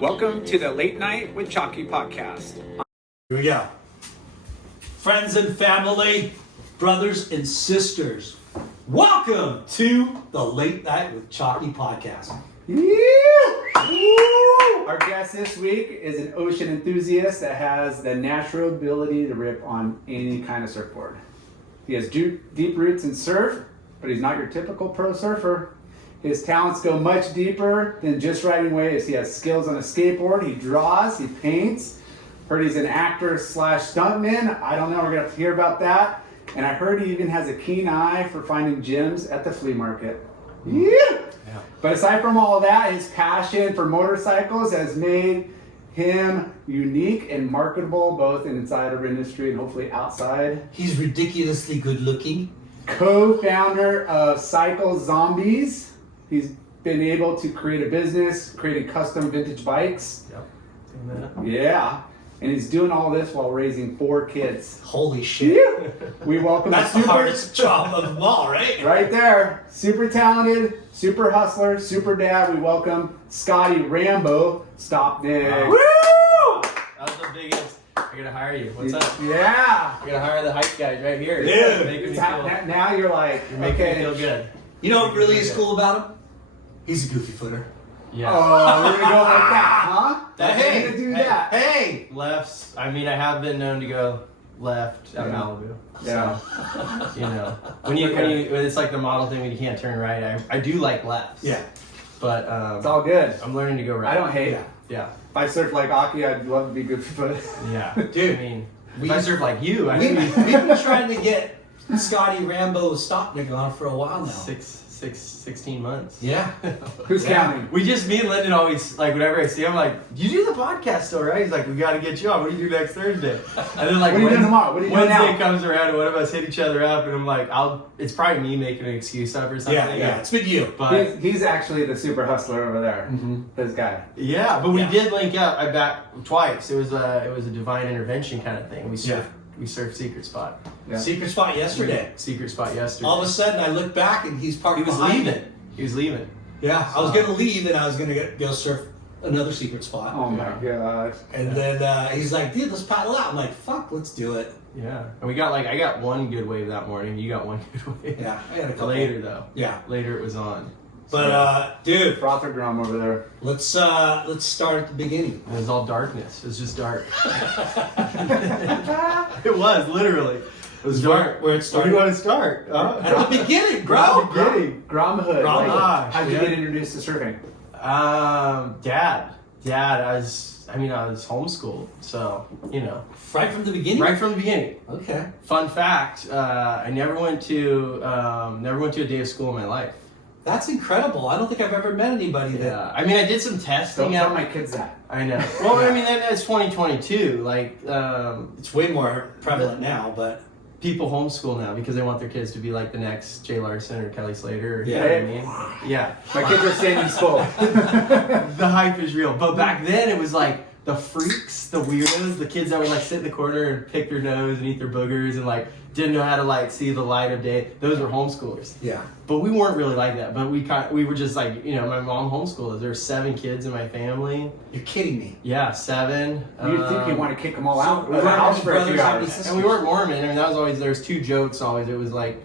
Welcome to the Late Night with Chalky podcast. Here we go. Friends and family, brothers and sisters, welcome to the Late Night with Chalky podcast. Our guest this week is an ocean enthusiast that has the natural ability to rip on any kind of surfboard. He has deep roots in surf, but he's not your typical pro surfer. His talents go much deeper than just riding waves. He has skills on a skateboard, he draws, he paints. Heard he's an actor slash stuntman. I don't know, we're gonna have to hear about that. And I heard he even has a keen eye for finding gems at the flea market. Yeah. But aside from all of that, his passion for motorcycles has made him unique and marketable both inside of industry and hopefully outside. He's ridiculously good looking. Co-founder of Cycle Zombies. He's been able to create a business, creating custom vintage bikes. Yep. Yeah. And he's doing all this while raising 4 kids. Holy shit. Yeah. We welcome That's the hardest job of them all, right? Right there. Super talented, super hustler, super dad. We welcome Scotty Rambo Stopnik. Woo! That's the biggest. I gotta hire you. What's up? Yeah. I gotta hire the hype guys right here. Dude. Making me Now you're like, you're making okay. me feel good. You know what really is cool about him? He's a goofy footer. Yeah. Oh, we're gonna go like that, huh? Hey, we're gonna do that. Hey! Lefts. I mean, I have been known to go left out of Malibu. Yeah. So, you know, when it's like the model thing when you can't turn right. I do like lefts. Yeah. But It's all good. I'm learning to go right. I don't hate it. Yeah. If I surf like Aki, I'd love to be good for it. Yeah. Dude, I mean, if I surf like you, I We've mean, been trying to get Scotty Rambo Stopnik on for a while now. 16 months. Yeah. Who's counting? Me and Lyndon always, like, whenever I see him, like, you do the podcast still, right? He's like, we got to get you on. What do you do next Thursday? And then, like, What are you doing tomorrow? What are you doing Wednesday now? comes around and one of us hit each other up, and I'm like, it's probably me making an excuse up or something. Yeah. It's been you. But He's actually the super hustler over there. This guy. yeah, but we Yeah. did link up. I back twice. It was a divine intervention kind of thing. We surfed Secret Spot. Yeah. Secret spot yesterday. Secret Spot yesterday. All of a sudden, I look back and he's parked he was behind leaving. me. He was leaving. Yeah, I was going to leave and I was going to go surf another secret spot. Oh my gosh. And then he's like, dude, let's paddle out. I'm like, fuck, let's do it. Yeah, and I got one good wave that morning. You got one good wave. Yeah, I got a couple. Later though. Yeah. Later it was on. But dude, Frother Grum over there. let's start at the beginning. It was all darkness. It was just dark. It was literally. It was dark. Where it Where started. do you want to start? At the beginning, bro. Grum Hood. Grum Like, Hood. how'd you Yeah. get introduced to surfing? Dad. I was homeschooled, so Right from the beginning. right from the beginning. Okay. Fun fact: I never went to a day of school in my life. That's incredible. I don't think I've ever met anybody that. Yeah, I mean, I did some testing. Don't tell my kids that. I know. Well, I mean, that's 2022. Like, It's way more prevalent now, but people homeschool now because they want their kids to be like the next Jay Larson or Kelly Slater. Or, Yeah. You know what I mean? Yeah. My kids are staying in school. The hype is real. But back then it was like the freaks, the weirdos, the kids that would like sit in the corner and pick their nose and eat their boogers and like didn't know how to like see the light of day. Those were homeschoolers. yeah. But we weren't really like that. But we were just like, my mom homeschooled us. There were 7 kids in my family. You're kidding me. Yeah, 7. You'd think you want to kick them all out So of the we're house for a few brothers, how many hours. sisters? And we weren't Mormon. I mean, that was always, there was 2 jokes always. It was like,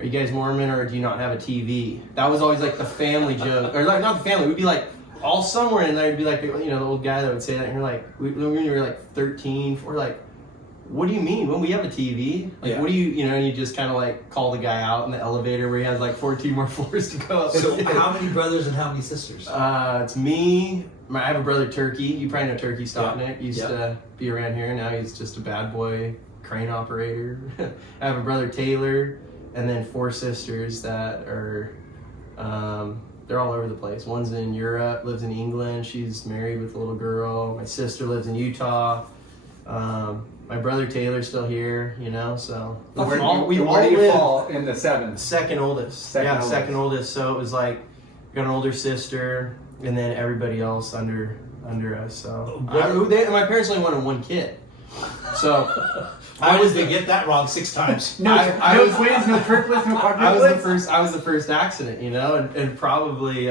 are you guys Mormon or do you not have a TV? That was always like the family joke. Or like, not the family, we'd be like all somewhere and there'd be like, the old guy that would say that. And you're like, when we were like 13, we're like, what do you mean? When we have a TV? Like, Yeah. what do you, and you just kind of like call the guy out in the elevator where he has like 14 more floors to go up. So how many brothers and how many sisters? It's me. I have a brother, Turkey. You probably know Turkey Stopnik. He used Yep. to be around here. Now he's just a bad boy crane operator. I have a brother, Taylor, and then 4 sisters that are, they're all over the place. One's in Europe, lives in England. She's married with a little girl. My sister lives in Utah. My brother Taylor's still here, so Where we do all you live fall in the 7? second oldest. Second oldest. So it was like, got an older sister, and then everybody else under us. So my parents only wanted 1 kid. So Why did they get that wrong 6 times? No, I was- twins, no triplets, no I was quadruplets. I was the first accident, and probably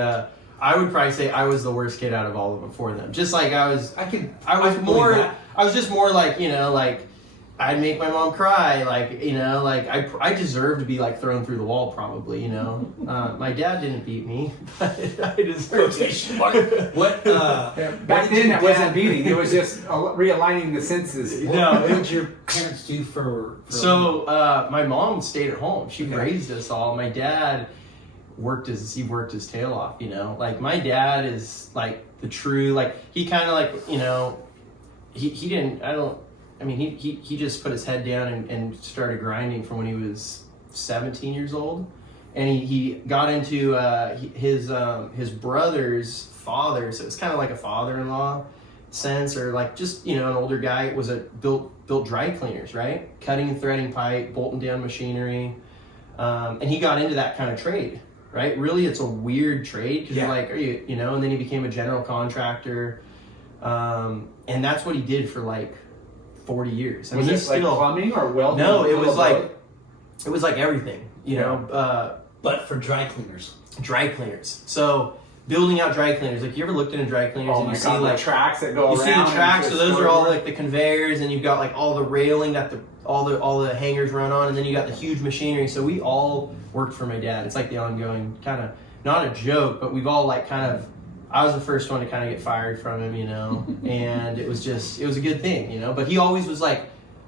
I would probably say I was the worst kid out of all of them for them. Just like I was believe that. I was just more like, like I'd make my mom cry, like, like I deserved to be like thrown through the wall probably, My dad didn't beat me, but I deserved it. What? Back then, it wasn't beating. It was just realigning the senses. What did your parents do for So my mom stayed at home. She raised us all. My dad worked his tail off, Like my dad is like the true, like he kind of like, he didn't, he just put his head down and started grinding from when he was 17 years old. And he got into his brother's father, so it's kind of like a father-in-law sense, or like just, an older guy, was built dry cleaners, right? Cutting and threading pipe, bolting down machinery. And he got into that kind of trade, right? Really, it's a weird trade because you're like, are you, and then he became a general contractor. And that's what he did for like 40 years. Was it like plumbing or welding? No, it was like everything, but for dry cleaners. Dry cleaners. So building out dry cleaners, like you ever looked in a dry cleaners and you see like the tracks that go around. You see the tracks, so those are all like the conveyors, and you've got like all the railing that all the hangers run on, and then you got the huge machinery. So we all worked for my dad. It's like the ongoing kind of, not a joke, but we've all like kind of, I was the first one to kind of get fired from him, and it was a good thing, but he always was like,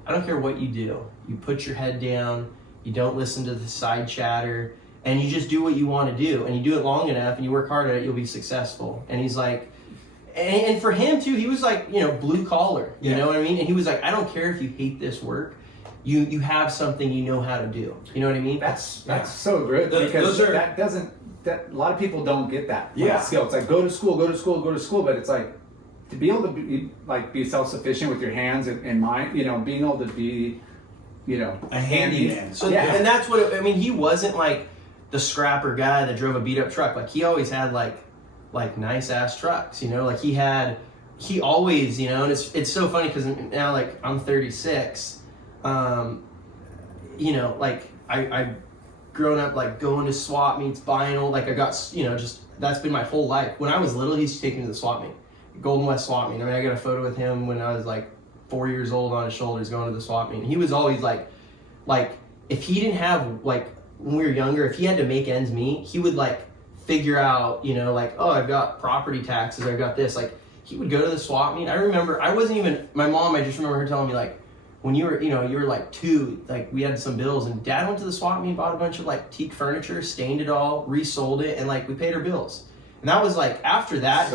I don't care what you do. You put your head down, you don't listen to the side chatter, and you just do what you want to do, and you do it long enough and you work hard at it, you'll be successful. And he's like, and for him too, he was like, blue collar, you know what I mean? And he was like, I don't care if you hate this work, you have something you know how to do. You know what I mean? That's so good, because that a lot of people don't get that skill. It's like go to school, but it's like to be able to be self-sufficient with your hands and mind, being able to be, a handyman. So and that's what he wasn't like the scrapper guy that drove a beat up truck. Like he always had like nice ass trucks, like he always, and it's so funny because now like I'm 36, like I've grown up like going to swap meets, buying all, like I got, just that's been my whole life. When I was little, he used to take me to the swap meet, Golden West swap meet. I got a photo with him when I was like 4 years old on his shoulders going to the swap meet. And he was always like if he didn't have, like when we were younger, if he had to make ends meet, he would like figure out, like, oh, I've got property taxes, I've got this. Like he would go to the swap meet. I remember, I wasn't even, my mom, I just remember her telling me like, when you were, you were like 2, like we had some bills, and Dad went to the swap meet and bought a bunch of like teak furniture, stained it all, resold it, and like we paid our bills. And that was like, after that,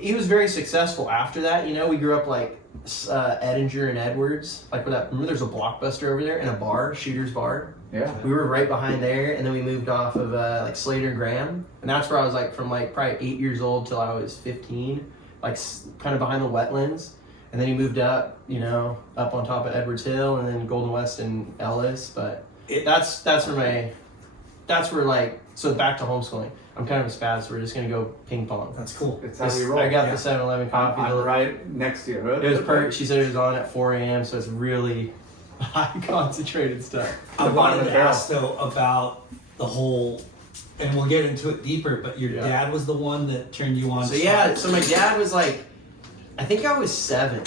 he was very successful after that. We grew up like Edinger and Edwards, like where remember there's a Blockbuster over there and a bar, Shooter's Bar. Yeah. We were right behind there, and then we moved off of like Slater and Graham, and that's where I was like from like probably 8 years old till I was 15, like kind of behind the wetlands. And then he moved up, up on top of Edwards Hill, and then Golden West and Ellis. But that's where like, so back to homeschooling. I'm kind of a spaz, so we're just gonna go ping pong. That's cool. It's how we roll. I got the 7-Eleven coffee. I'm right next to you. It was perfect. She said it was on at 4 a.m., so it's really high concentrated stuff. I wanted to ask though about the whole, and we'll get into it deeper, but your dad was the one that turned you on. So my dad was like, I think I was 7,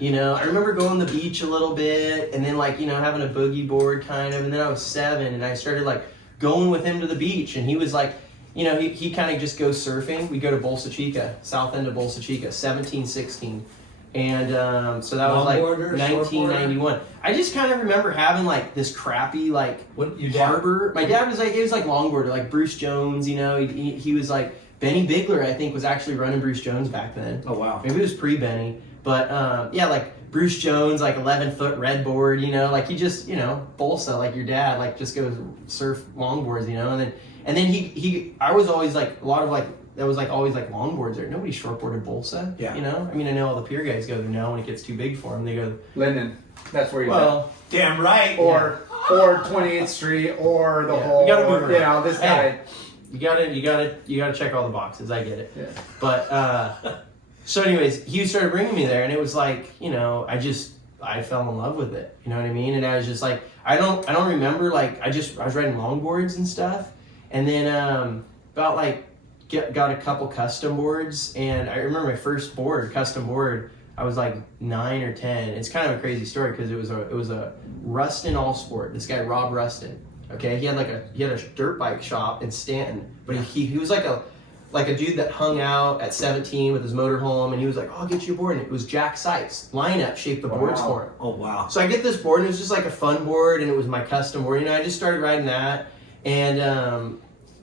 I remember going to the beach a little bit, and then like, having a boogie board kind of, and then I was 7, and I started like going with him to the beach, and he was like, he kind of just goes surfing. We go to Bolsa Chica, south end of Bolsa Chica, 1716. And so that was like 1991. I just kind of remember having like this crappy like harbor. My dad was like, it was like longboarder, like Bruce Jones, he was like, Benny Bigler, I think, was actually running Bruce Jones back then. Oh, wow. Maybe it was pre-Benny. But, like Bruce Jones, like 11-foot red board, like he just, Bolsa, like your dad, like just goes surf longboards, And then he I was always like, a lot of like, there was like always like longboards there. Nobody shortboarded Bolsa, Yeah. I know all the pier guys go there now when it gets too big for them. They go... Linden. That's where he's at. Damn right. Or 28th Street, or the whole... We gotta move around. This guy... You gotta check all the boxes. I get it. Yeah. But so anyways, he started bringing me there, and it was like, I fell in love with it. You know what I mean? And I was just like, I don't remember, like I was riding longboards and stuff, and then about like got a couple custom boards, and I remember my first custom board. I was like 9 or 10. It's kind of a crazy story because it was a Rustin All Sport. This guy Rob Rustin. Okay, he had a dirt bike shop in Stanton, but he was like a dude that hung out at 17 with his motorhome, and he was like, "Oh, I'll get you a board." And it was Jack Sykes. Lineup shaped the boards for him. Oh wow! So I get this board, and it was just like a fun board, and it was my custom board. I just started riding that, and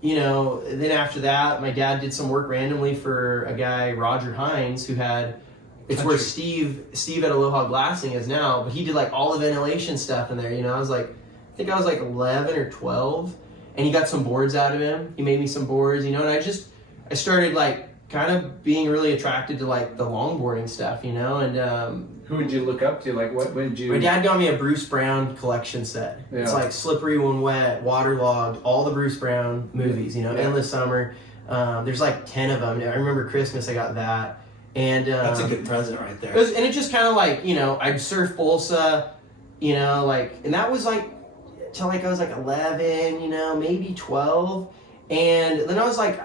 then after that, my dad did some work randomly for a guy, Roger Hines, who had. It's where Steve at Aloha Glassing is now, but he did like all the ventilation stuff in there. I was like, I think I was like 11 or 12, and he got some boards out of him. He made me some boards, and I started like kind of being really attracted to like the longboarding stuff, and who would you look up to? Like, what would you? My dad got me a Bruce Brown collection set. Yeah. It's like Slippery When Wet, Waterlogged, all the Bruce Brown movies, Endless Summer. There's like 10 of them. I remember Christmas I got that. And that's a good present right there. It just kind of like, I'd surf Bolsa, and that was like till like I was like 11, maybe 12. And then I was like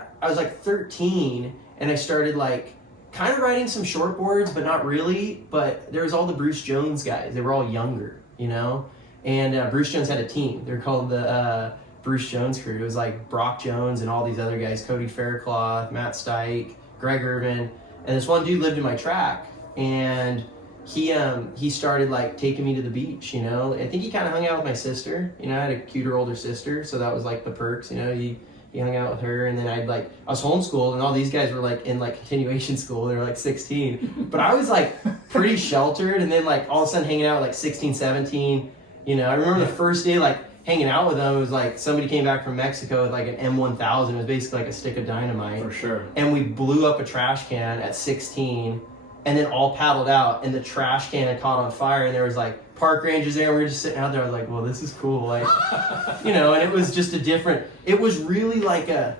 13, and I started like kind of riding some shortboards, but not really. But there was all the Bruce Jones guys. They were all younger, and Bruce Jones had a team. They're called the Bruce Jones crew. It was like Brock Jones and all these other guys, Cody Faircloth, Matt Stike, Greg Irvin. And this one dude lived in my track, and he started like taking me to the beach. I think he kind of hung out with my sister. I had a cuter older sister, so that was like the perks. He hung out with her, and then I was homeschooled, and all these guys were like in like continuation school. They were like 16, but I was like pretty sheltered. And then like all of a sudden hanging out like 16, 17. I remember the first day like hanging out with them, it was like somebody came back from Mexico with like an M1000. It was basically like a stick of dynamite. For sure. And we blew up a trash can at 16, and then all paddled out, and the trash can had caught on fire, and there was like park rangers there, and we were just sitting out there. I was like, well, this is cool. Like, and it was just it was really like and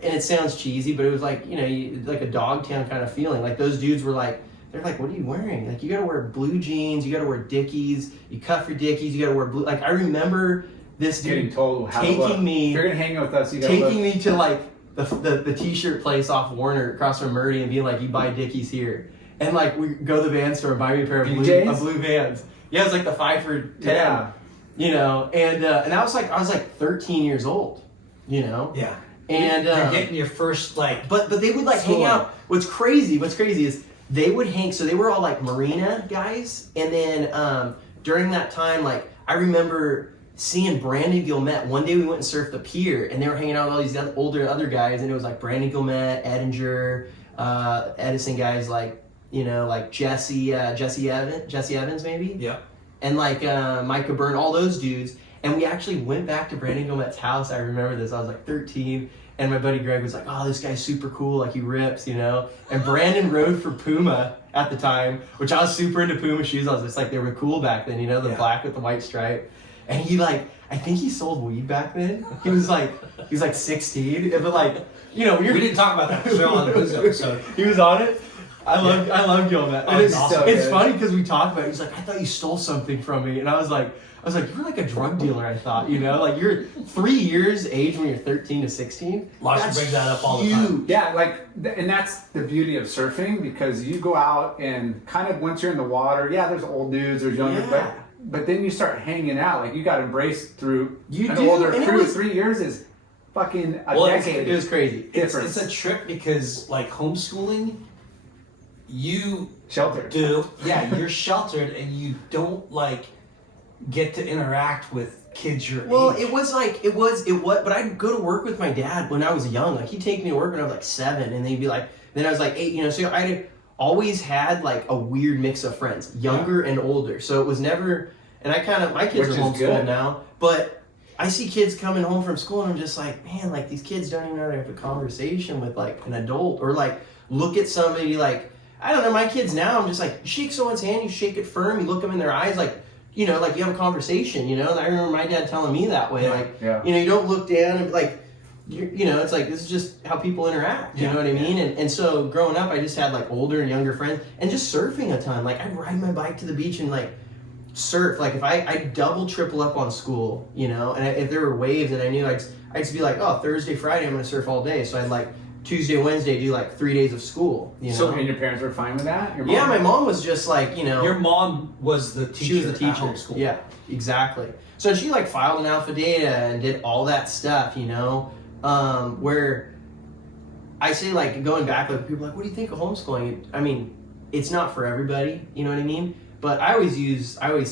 it sounds cheesy, but it was like, like a Dogtown kind of feeling. Like those dudes were like, they're like, what are you wearing? Like, you gotta wear blue jeans, you gotta wear Dickies, you cuff your Dickies, you gotta wear blue. Like, I remember this dude getting told how taking to look. me. If you're gonna hang out with us, you gotta taking me to like the t-shirt place off Warner across from Murdy and being like, you buy Dickies here. And like, we go to the van store and buy me a pair of blue Vans. Yeah, it was like the 5 for 10. Yeah. And that was like, I was like 13 years old, Yeah. And you're getting your first like. But they would like hang out. What's crazy is they would hang. So they were all like marina guys, and then during that time, like I remember seeing Brandon Gilmet. One day we went and surfed the pier, and they were hanging out with all these other guys, and it was like Brandon Gilmet, Edinger, Edison guys, like like Jesse Evans maybe. Yeah. And like Micah Byrne, all those dudes. And we actually went back to Brandon Gilmet's house. I remember this. I was like 13. And my buddy Greg was like, oh, this guy's super cool. Like, he rips, And Brandon rode for Puma at the time, which I was super into Puma shoes. I was just like, they were cool back then, the black with the white stripe. And he I think he sold weed back then. He was like 16. But like, we didn't talk about that show on this episode. He was on it. I love Gilmet. Oh, It's awesome. funny because we talked about it. He's like, I thought you stole something from me. And I was like, you're like a drug dealer, I thought, Like, you're 3 years age when you're 13 to 16. Lots brings that up all the time. Yeah, and that's the beauty of surfing, because you go out and kind of once you're in the water, there's old dudes, there's younger, but then you start hanging out. Like, you got embraced through an older crew. 3 years is fucking a decade. It was crazy. It's a trip because, like, homeschooling, you sheltered. You're sheltered, and you don't get to interact with kids your age. It was, but I'd go to work with my dad when I was young. Like, he'd take me to work when I was like 7, and they'd be like, then I was like 8, so I always had like a weird mix of friends, younger and older. So it was never, and my kids are homeschooled now, but I see kids coming home from school, and I'm just like, man, like, these kids don't even know how to have a conversation with like an adult, or like look at somebody like, I don't know, my kids now, I'm just like, you shake someone's hand, you shake it firm, you look them in their eyes, like, like you have a conversation, and I remember my dad telling me that way, you don't look down and like, it's like, this is just how people interact, you know what I mean? And so growing up, I just had like older and younger friends, and just surfing a ton. Like, I'd ride my bike to the beach and like surf. Like if I double triple up on school, you know, and if there were waves and I knew I'd just be like, oh, Thursday, Friday, I'm going to surf all day. So I'd like Tuesday, Wednesday, do like 3 days of school, you know. So, and your parents were fine with that? Your mom? Yeah, my mom was just like, you know. Your mom was the teacher. She was the teacher. At homeschool. Yeah, exactly. So she like filed an alpha data and did all that stuff, you know, where I say like going back, like people are like, what do you think of homeschooling? I mean, it's not for everybody, you know what I mean? But I always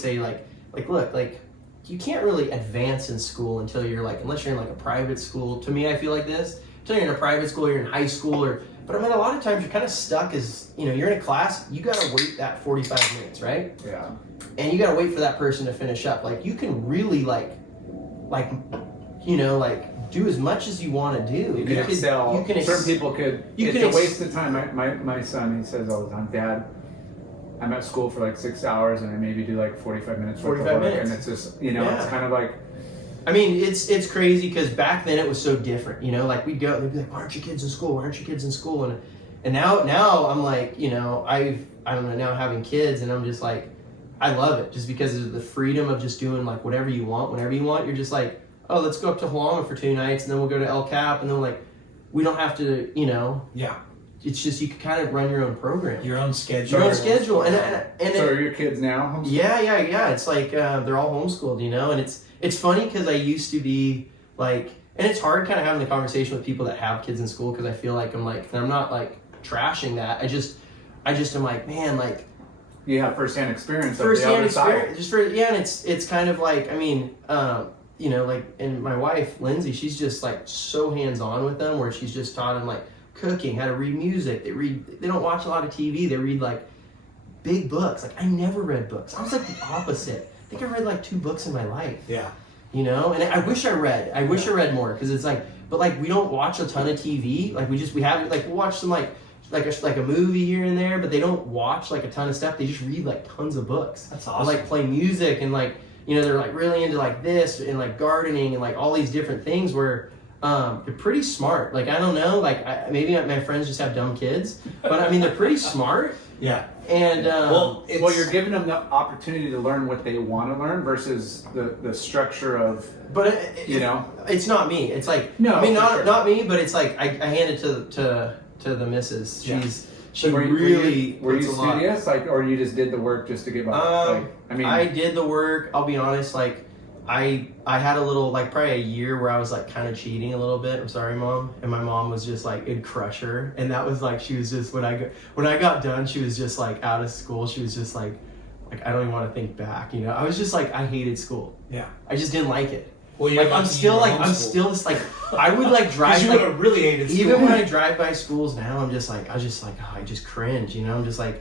say like look, like you can't really advance in school until you're like, unless you're in like a private school. To me, I feel like this. Until you're in a private school, you're in high school, but I mean, a lot of times you're kind of stuck as, you know, you're in a class, you got to wait that 45 minutes, right? Yeah. And you got to wait for that person to finish up. Like, you can really, you know, like, do as much as you want to do. You can excel. Certain people could. It's a waste of time. My son, he says all the time, Dad, I'm at school for like 6 hours and I maybe do like 45 minutes worth of work. And it's just, you know, it's kind of like, I mean, it's crazy because back then it was so different, you know, like we'd go and they'd be like, why aren't your kids in school? Why aren't your kids in school? And now I'm like, you know, I'm now having kids and I'm just like, I love it just because of the freedom of just doing like whatever you want, whenever you want. You're just like, oh, let's go up to Hawaii for 2 nights and then we'll go to El Cap and then like, we don't have to, you know. Yeah. It's just, you can kind of run your own program. Your own schedule. Your own schedule. And so are your kids now homeschooled? Yeah. It's like, they're all homeschooled, you know, and it's funny because I used to be like, and it's hard kind of having the conversation with people that have kids in school because I feel like I'm not like trashing that. I just am like, man, like. You have firsthand experience. Firsthand experience. And it's kind of like, I mean, you know, like, and my wife, Lindsay, she's just like so hands-on with them where she's just taught them like cooking, how to read music. They don't watch a lot of TV. They read like big books. Like I never read books. I was like the opposite. I think I read like 2 books in my life. Yeah. You know, and I wish I read. I wish I read more because it's like, but like we don't watch a ton of TV. Like we have like we'll watch some like a movie here and there, but they don't watch like a ton of stuff. They just read like tons of books. That's awesome. And like play music and like, you know, they're like really into like this and like gardening and like all these different things where they're pretty smart. Like I don't know, like maybe my friends just have dumb kids, but I mean they're pretty smart. Yeah. And well, you're giving them the opportunity to learn what they want to learn versus the structure of. But you know, it's not me. It's like no, I mean not me, but it's like I hand it to the missus. She were really were you studious, like, or you just did the work just to get by? Like, I mean, I did the work. I'll be honest, like. I had a little, like probably a year where I was like kind of cheating a little bit. I'm sorry, Mom. And my mom was just like, it'd crush her. And that was like, she was just, when I got done, she was just like out of school. She was just like I don't even want to think back, you know. I was just like, I hated school. Yeah. I just didn't like it. Well, like I'm still just like, I would like drive. You like, would have really hated school. Even when I drive by schools now, I was just like, oh, I just cringe, you know. I'm just like,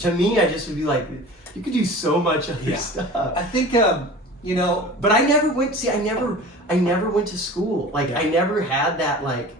to me, I just would be like, you could do so much other stuff. I think, you know, but I never went. See, I never went to school. Like I never had that. Like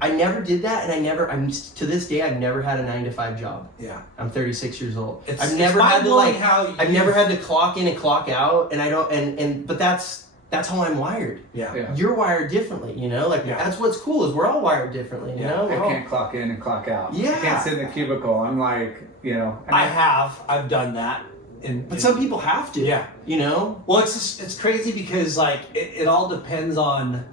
I never did that, and I'm to this day I've never had a 9-to-5 job. Yeah, I'm 36 years old. I've never had to like I've never had to clock in and clock out, and I don't. But that's how I'm wired. Yeah. You're wired differently, you know. Like that's what's cool is we're all wired differently, you know. I can't clock in and clock out. Yeah, I can't sit in the cubicle. I'm like, you know. I've done that. But some people have to. Yeah. You know? Well, it's crazy because like it all depends on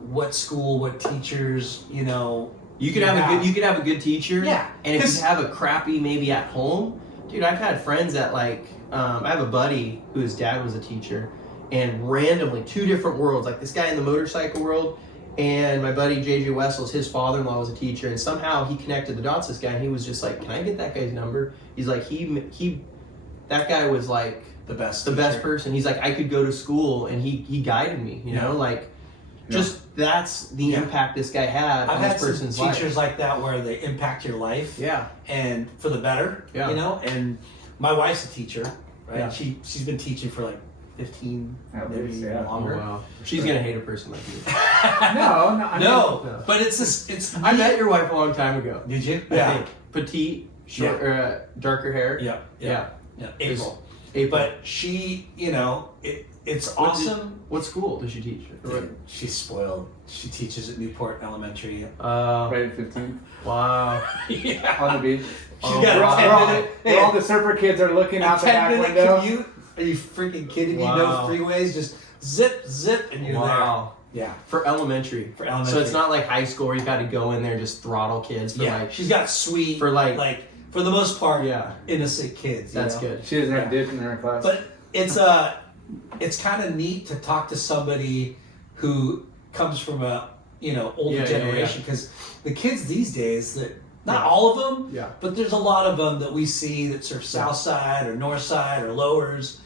what school, what teachers, you know. You could have a good teacher. Yeah. And if you have a crappy maybe at home, dude, I've had friends that like I have a buddy whose dad was a teacher, and randomly 2 different worlds, like this guy in the motorcycle world and my buddy JJ Wessels, his father-in-law was a teacher, and somehow he connected the dots. This guy, and he was just like, "Can I get that guy's number?" He's like, that guy was like the best person. He's like, I could go to school and he guided me, you know, like just that's the impact this guy had on this person's life. I've had teachers like that where they impact your life. Yeah. And for the better, you know, and my wife's a teacher, right? Yeah. She's been teaching for like 15, maybe longer. Oh, wow. She's going to hate a person like you. No. But it's I met your wife a long time ago. Did you? I think. Petite, short, darker hair. Yeah. April. But she, you know, it's awesome. What school does she teach? She's spoiled. She teaches at Newport Elementary. Right at 15. Wow. On the beach. She's got a 10-minute. All the surfer kids are looking out the back window. Commute Are you freaking kidding me? Wow. No freeways, just zip, zip, and you're Wow. there. Yeah. For elementary. For elementary. So it's not like high school where you've got to go in there and just throttle kids for Yeah. like. She's got sweet, For like for the most part, Yeah. innocent kids. you That's know? good. She doesn't have dick in her class. But it's kind of neat to talk to somebody who comes from a older Yeah, generation, because the kids these days, that not Yeah. all of them, Yeah. but there's a lot of them that we see that surf south side or north side or lowers.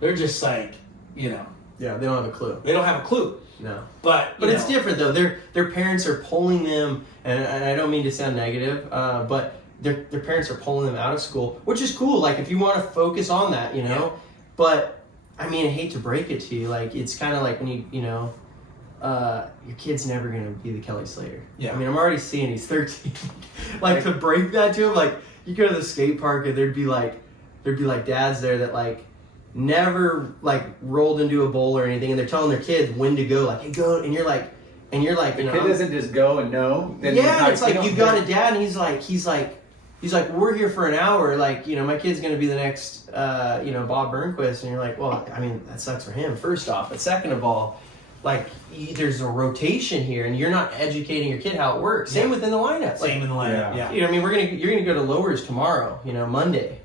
They're just like, Yeah, they don't have a clue. they don't have a clue. No. But It's different though. Their parents are pulling them, and I don't mean to sound negative, but their parents are pulling them out of school, which is cool. Like if you want to focus on that, Yeah. But I mean, I hate to break it to you, like it's kind of like when your kid's never gonna be the Kelly Slater. Yeah. I mean, I'm already seeing he's 13. Like to break that to him, like you go to the skate park and there'd be like dads there that like never like rolled into a bowl or anything, and they're telling their kids when to go, like, hey, go, and you're like, the kid doesn't just go and know. Then yeah, it's like you you got a dad, and he's like, we're here for an hour, like, my kid's gonna be the next, Bob Burnquist, and you're like, well, I mean, that sucks for him, first off, but second of all, like, there's a rotation here, and you're not educating your kid how it works. Same within the lineup. same in the lineup. Yeah. Yeah. I mean, you're gonna go to Lowers tomorrow, Monday.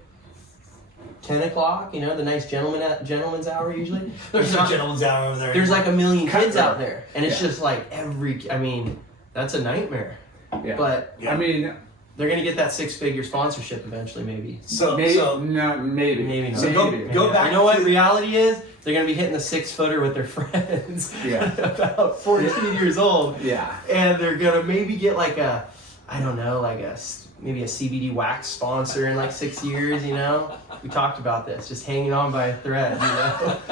10 o'clock, the nice gentleman's hour usually. There's no gentleman's hour over there. There's like a million kids Cutthroat. out there, and it's just like that's a nightmare. Yeah. But I mean, they're gonna get that 6-figure sponsorship eventually, maybe. maybe so not. Maybe not. So go Maybe back not. You know what to- reality is? They're gonna be hitting the 6-footer with their friends. Yeah. About 14 years old. Yeah. And they're gonna maybe get like a, I don't know, maybe a CBD wax sponsor in like 6 years. We talked about this, just hanging on by a thread.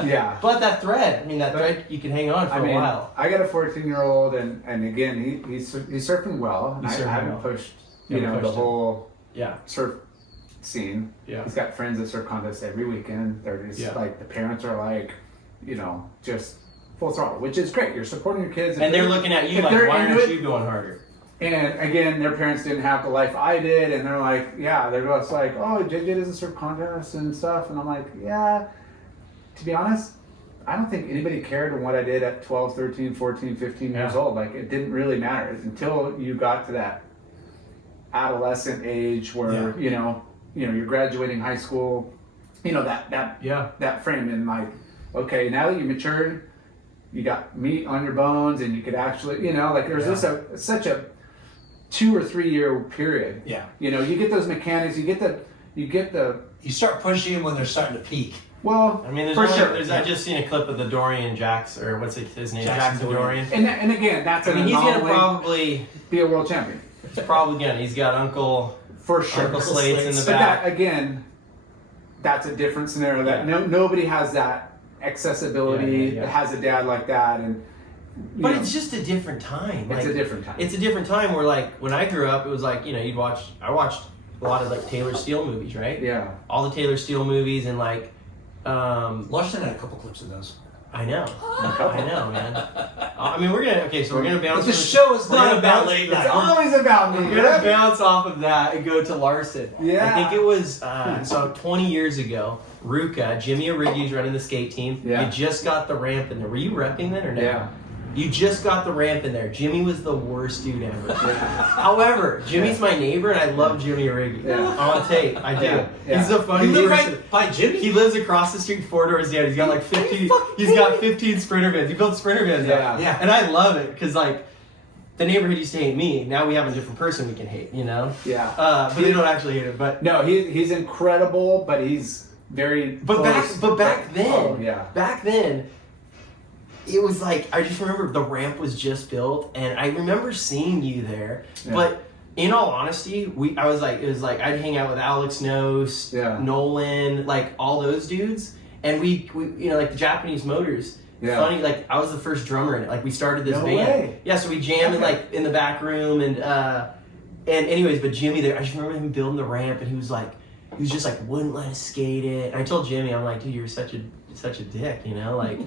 Yeah. But that thread you can hang on for a while. I got a 14-year-old, and again, he's surfing well. And He's I surfing haven't well. pushed, You haven't the pushed him. whole Yeah. surf scene. Yeah. He's got friends at surf contests every weekend. They're just Yeah. like, the parents are like, just full throttle, which is great. You're supporting your kids. And they're looking at you if like, they're why into aren't it- you going harder? And again, their parents didn't have the life I did, and they're like, yeah, they're just like, oh, JJ doesn't surf contests and stuff, and I'm like, yeah. To be honest, I don't think anybody cared what I did at 12, 13, 14, 15 years Yeah. old. Like, it didn't really matter until you got to that adolescent age where you're graduating high school, that frame, and like, okay, now that you matured, you got meat on your bones, and you could actually, there's just such a 2 or 3 year period. Yeah. You get those mechanics, you get the You start pushing them when they're starting to peak. well, I mean, for sure. I just seen a clip of the Dorian Jackson, or what's his name? Jackson Dorian. And again, that's I an mean, he's gonna anomaly. probably, Be a world champion he's got Uncle for sure. Uncle Slates in the But back. that again, that's a different scenario. That Yeah. nobody has that accessibility. Yeah. That has a dad like that, and But it's just a different time. it's a different time. It's a different time where, like, when I grew up, it was like, I watched a lot of like Taylor Steele movies, right? yeah. All the Taylor Steele movies, and like, Lushton had a couple clips of those. I know, man. I mean, we're gonna bounce. But the show is we're not gonna about bounce- late It's night. always about me. We're gonna bounce off of that and go to Larson. Yeah. I think it was so 20 years ago. Ruka, Jimmy Arrighi's running the skate team. Yeah. You just got the ramp in there. Were you repping then or no? Yeah. You just got the ramp in there. Jimmy was the worst dude ever. However, Jimmy's my neighbor, and I love Jimmy Arrighi. Yeah. On tape, I do. Yeah. Yeah. He's the funny You live person. right by Jimmy? He lives across the street, 4 doors down. He's got like 50. He's got 15 sprinter vans. He built sprinter vans. Yeah. Yeah. And I love it because like the neighborhood used to hate me. Now we have a different person we can hate. Yeah. But they don't actually hate him. But No, he's incredible, but he's very. close. back then. Oh, yeah. Back then. It was like, I just remember the ramp was just built, and I remember seeing you there. Yeah. But in all honesty, it was like I'd hang out with Alex Nose, Yeah. Nolan, like all those dudes, and we like the Japanese Motors. Yeah. Funny, like I was the first drummer in it. Like we started this No band. way. Yeah, so we jammed in, Okay. like in the back room, and anyways, but Jimmy there, I just remember him building the ramp, and he was just like wouldn't let us skate it. And I told Jimmy, I'm like, dude, you're such a dick, like.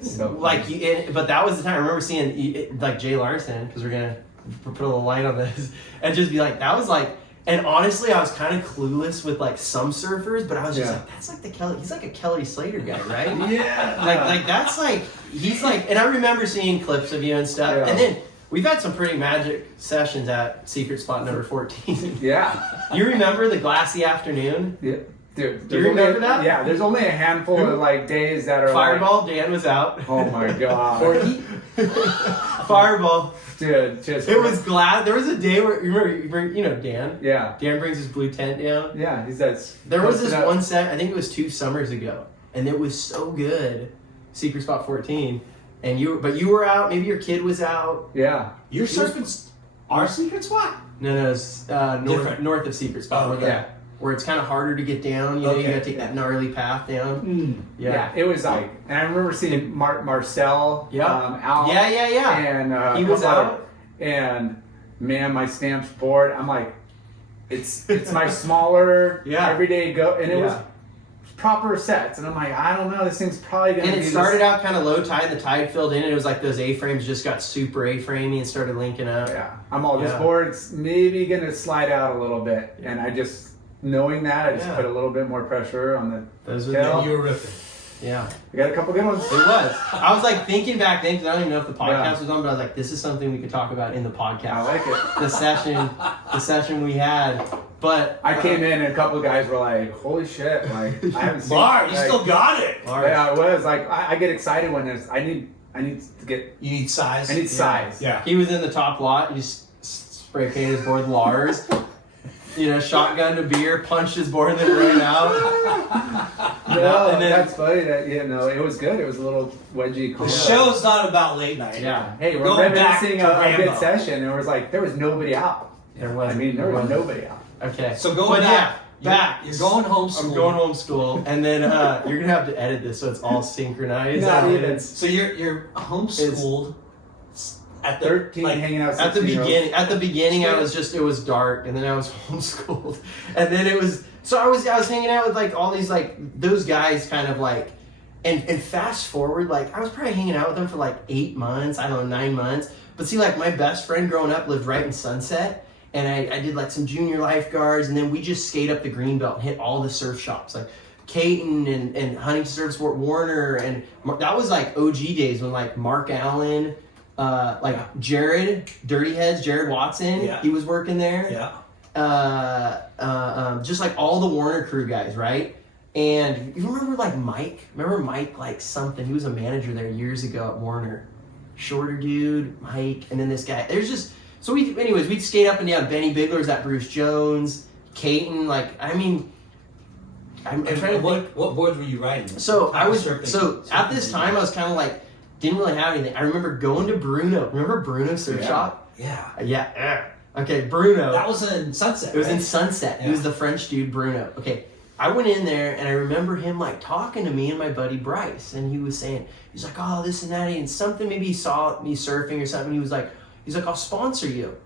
So Like, but that was the time I remember seeing like Jay Larson, because we're gonna put a little light on this, and just be like, that was like And honestly, I was kind of clueless with like some surfers, but I was just Yeah. like, that's like the Kelly. He's like a Kelly Slater guy, right? Yeah. Like that's like he's like. And I remember seeing clips of you and stuff. Yeah. And then we've had some pretty magic sessions at Secret Spot number 14. Yeah. You remember the glassy afternoon? Yeah. Dude, Do you remember that? Yeah, there's only a handful of like days that are Fireball, Dan was out. Like, oh my god. Or he, Fireball. Dude, just It was glad. There was a day where you remember, you know Dan. Yeah. Dan brings his blue tent down. Yeah, he says There was this posted up. one set. I think it was 2 summers ago, and it was so good. Secret Spot 14, and you were out. Maybe your kid was out. Yeah. You're surfing our secret spot? No, it's north of Secret Spot. Oh, okay. Where it's kind of harder to get down. You know, you Okay. gotta take that gnarly path down. Yeah, it was like, and I remember seeing Marcel Yeah. out. Yeah. And He was couple other- out. And man, my stamps board. I'm like, it's my smaller Yeah. everyday go, and it was Yeah. proper sets. And I'm like, I don't know, this thing's probably gonna. And be it started out kind of low tide, and the tide filled in, and it was like those A-frames just got super A-framey and started linking up. Yeah, I'm all this Yeah. board's maybe gonna slide out a little bit, and I just knowing that I just Yeah. put a little bit more pressure on the. Those were Yeah. the, You were ripping. yeah. I got a couple good ones. It was. I was like thinking back then, because I don't even know if the podcast Yeah. was on, but I was like, this is something we could talk about in the podcast. I like it. The session we had. But I came in and a couple of guys were like, "Holy shit!" Like I haven't seen. Bar, you like, still got it. Yeah, I was like, I get excited when there's. I need to get. You need size. I need size. Yeah. He was in the top lot. He just spray painted his board Lars. You know, shotgunned a beer, punched his board, and then ran out. No, and then- that's funny. That it was good. It was a little wedgy. The Cool. show's not about late night. Yeah. Hey, we're Going back reminiscing to a good Rambo. session. There was nobody out. There was. I mean, there was nobody out. Okay. So going But back, yeah, back. You're going home. I'm going home school, and then you're gonna have to edit this so it's all synchronized. Not And even. it's- So you're homeschooled at the 13 like, hanging out. At the 16-year-olds. beginning, it was dark, and then I was homeschooled, and then it was. So I was hanging out with like all these like those guys, kind of like, and fast forward, like I was probably hanging out with them for like 8 months, I don't know, 9 months. But see, like my best friend growing up lived right in Sunset, and I did like some junior lifeguards, and then we just skate up the Greenbelt and hit all the surf shops, like Caton and Huntington Surfboard, Warner, and that was like OG days when like Mark Allen. Jared, Dirty Heads, Jared Watson, Yeah. he was working there. Yeah. Just like all the Warner crew guys, right? And you remember like Mike? Remember Mike like something? He was a manager there years ago at Warner. Shorter dude, Mike, and then this guy. There's just so we'd skate up and down. Benny Bigler's at Bruce Jones, Caton. Like I mean, I'm trying to think. What boards were you riding? So What type I of was surfing- at this time I was kind of like didn't really have anything. I remember going to Bruno. Remember Bruno Surf Yeah. Shop? Yeah. Yeah. Okay, Bruno. That was in Sunset. It was right? in Sunset. Yeah. He was the French dude, Bruno. Okay, I went in there and I remember him like talking to me and my buddy Bryce, and he was saying, he's like, oh, this and that, and something. Maybe he saw me surfing or something. He was like, I'll sponsor you,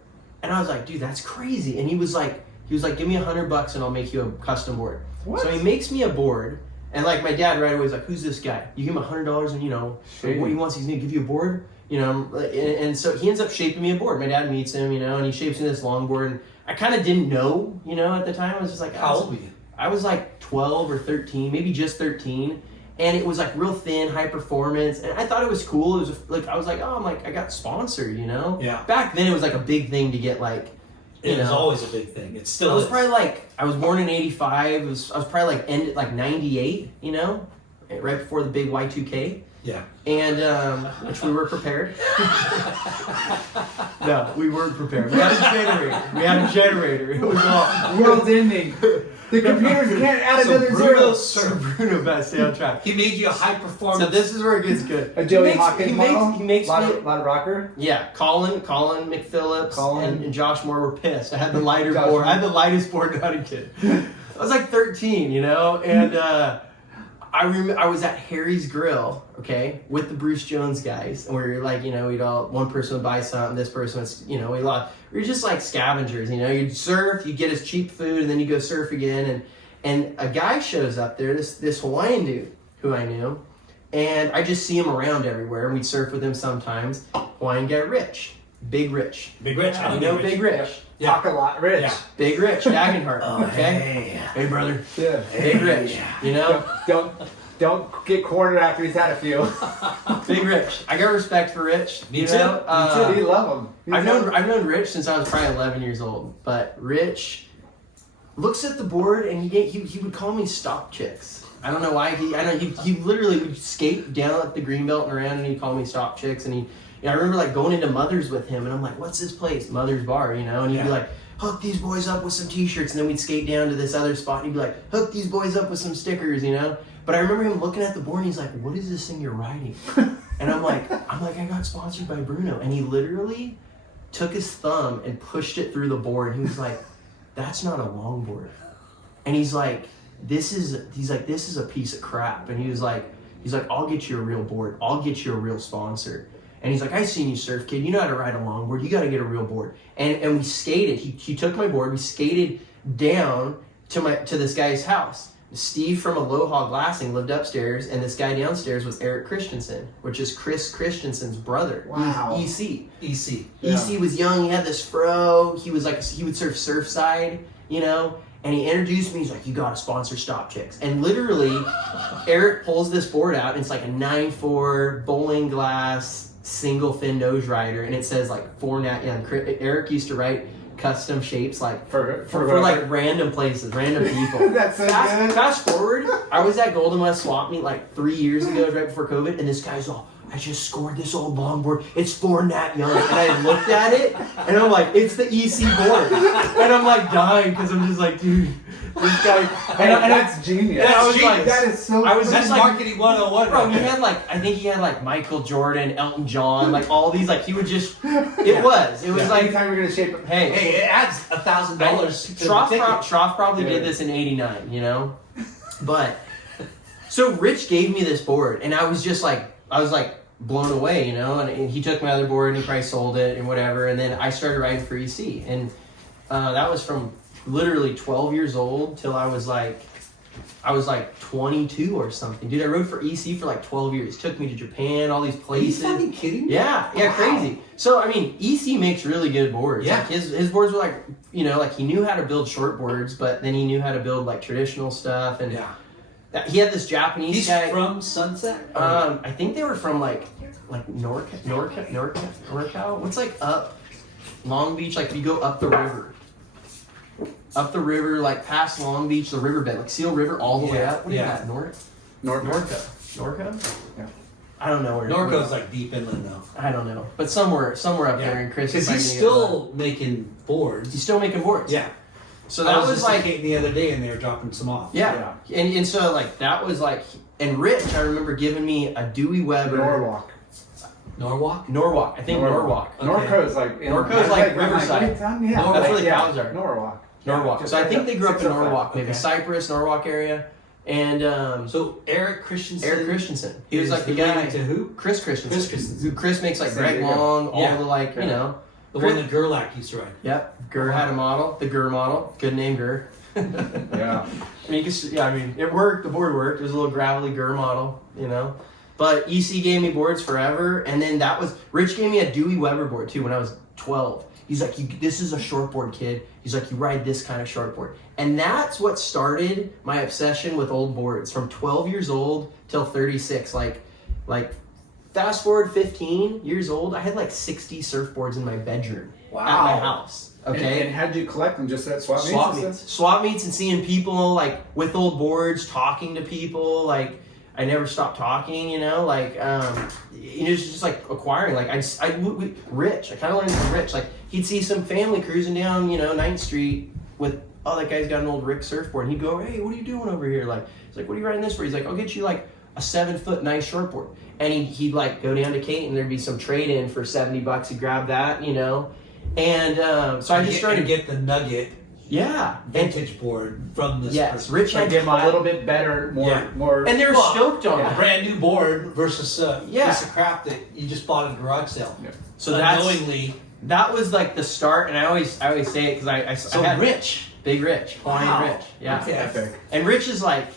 and I was like, dude, that's crazy. And he was like, give me $100 and I'll make you a custom board. What? So he makes me a board, and like my dad right away was like, who's this guy? You give him $100 and Shady. what he wants, he's gonna give you a board. And so he ends up shaping me a board. My dad meets him, and he shapes me this longboard. And I kind of didn't know, at the time. I was just like, How old were you? I was like 12 or 13, maybe just 13. And it was like real thin, high performance. And I thought it was cool. It was like, I was like, oh, I got sponsored, Yeah. Back then it was like a big thing to get like, It was always a big thing. It still I was is. probably like, I was born in 85. I was probably like ended like 98, right before the big Y2K. Yeah. And which we were prepared. No, we weren't prepared. We had a generator. It was all. World's ending. The computers can't add another zero. So Bruno best stay on track. He made you a high performance. So this is where it gets good. A Joey He makes- Hawkins he makes- model. he makes lot, me- of, lot of rocker. Yeah, Colin McPhillips, Colin. and Josh Moore were pissed. I had the lighter Josh board. Moore. I had the lightest board in Huntington. I was like 13, and I was at Harry's Grill, okay, with the Bruce Jones guys, and we were like, we'd all one person would buy something, this person was, we were just like scavengers, you'd surf, you'd get us cheap food, and then you go surf again, and a guy shows up there, this Hawaiian dude who I knew, and I just see him around everywhere, and we'd surf with him sometimes. Hawaiian guy Rich. Big Rich. Big Rich. You know Big Rich. Yeah. Talk a lot, Rich. Yeah. Big Rich, Dagenhart. Oh, okay? Hey, brother. Yeah. Big Rich. You know? Don't get cornered after he's had a few. Big Rich. I got respect for Rich. Me you too. know? Me too. You love him. I've known Rich since I was probably 11 years old. But Rich looks at the board and he would call me stop chicks. I don't know why. He literally would skate down at the Greenbelt and around, and he'd call me stop chicks. And I remember like going into Mother's with him, and I'm like, "What's this place?" Mother's Bar, you know. And he'd be like, "Hook these boys up with some T-shirts," and then we'd skate down to this other spot, and he'd be like, "Hook these boys up with some stickers," you know. But I remember him looking at the board, and he's like, "What is this thing you're riding?" And I'm like, I got sponsored by Bruno, and he literally took his thumb and pushed it through the board. He was like, "That's not a longboard," and he's like, this is a piece of crap. And he's like, "I'll get you a real board. I'll get you a real sponsor." And he's like, "I seen you surf, kid. You know how to ride a longboard. You got to get a real board." And we skated. He took my board. We skated down to this guy's house. Steve from Aloha Glassing lived upstairs, and this guy downstairs was Eric Christensen, which is Chris Christensen's brother. Wow. EC. EC. Yeah. EC was young. He had this fro. He would surf Surfside, you know. And he introduced me. He's like, "You gotta sponsor Stop Chicks." And literally, Eric pulls this board out, and it's like a 9.4 bowling glass single fin nose rider, and it says like 4 Nat Young. Eric used to write custom shapes like for like random places, random people. That's so good. Fast forward, I was at Golden West Swap Meet like 3 years ago, right before COVID, and this guy's all, "I just scored this old longboard. It's 4 Nat Young." And I looked at it, and I'm like, "It's the EC board." And I'm like dying because I'm just like, dude, this guy. And That's genius. And I was genius. like, That is so. I was That's just like, marketing 101. bro, right he there. had like, I think he had like Michael Jordan, Elton John, like all these, like he would just, it was like like, anytime you're gonna shape it. hey, Hey, it adds $1,000 to the ticket. Schroff probably Yeah. did this in '89, you know? But, so Rich gave me this board, and I was blown away, you know? And he took my other board, and he probably sold it and whatever, and then I started riding for EC. And that was from literally 12 years old till I was like 22 or something. Dude, I rode for EC for like 12 years. Took me to Japan, all these places. Are you fucking kidding me? Yeah, Wow. crazy. So, I mean, EC makes really good boards. Yeah. Like his boards were like, you know, like he knew how to build short boards, but then he knew how to build like traditional stuff. And Yeah. he had this Japanese He's guy. from Sunset? I think they were from like NorCal. What's like up Long Beach? Like if you go up the river, like past Long Beach, the riverbed, like Seal River, all the way Yeah, up. What is yeah. that? Norco. Norco? Yeah. I don't know where. Norco's like deep inland though. I don't know, but somewhere up there in Chris. Because he's still making boards. He's still making boards. Yeah. So I that was was just like, skating the other day and they were dropping some off. yeah. And so like that was like, and Rich, I remember giving me a Dewey Weber. Norwalk. I think Norwalk. Okay. Norco's like Norco's like Riverside. Yeah, That's where the cows are. Norwalk. Norwalk. Just So I like think that. they grew up in 605. Norwalk, maybe Okay. Cypress, Norwalk area. And So Eric Christensen. he was is like the related guy. to who? Chris Christensen. Chris Christensen. Who Chris makes like San Greg Diego. Long, all Yeah. the like, you Yeah. know. The one that Gerlach used to ride. Yep. Gur had a model, the Gur model. Good name, Gur. Yeah. I mean, it worked. The board worked. It was a little gravelly Gur model, you know. But EC gave me boards forever, and then Rich gave me a Dewey Weber board too when I was 12. He's like, "This is a shortboard, kid." He's like, "You ride this kind of shortboard," and that's what started my obsession with old boards from 12 years old till 36. Like, fast forward 15 years old, I had like 60 surfboards in my bedroom at my house. Okay. And how'd you collect them? Just at swap meets? Swap meets and seeing people like with old boards, talking to people. Like I never stopped talking, you know. Like it's just like acquiring. Like Rich. I kind of learned from Rich. Like he'd see some family cruising down, you know, 9th Street with, "Oh, that guy's got an old Rick surfboard." And he'd go, "Hey, what are you doing over here?" Like he's like, "What are you riding this for?" He's like, "I'll get you like a 7-foot nice shortboard." And he'd like go down to Kate and there'd be some trade in for $70. He'd grab that, you know. And so I just started to get the Nugget vintage board from this person. Rich Like had give them a little bit better, more. and they were stoked on A it. brand new board versus piece of crap that you just bought at a garage sale. Yeah. So unknowingly. that was like the start, and I always say it because I had Rich. Big Rich, Hawaiian Wow. Rich, yeah. That's epic. And Rich is like,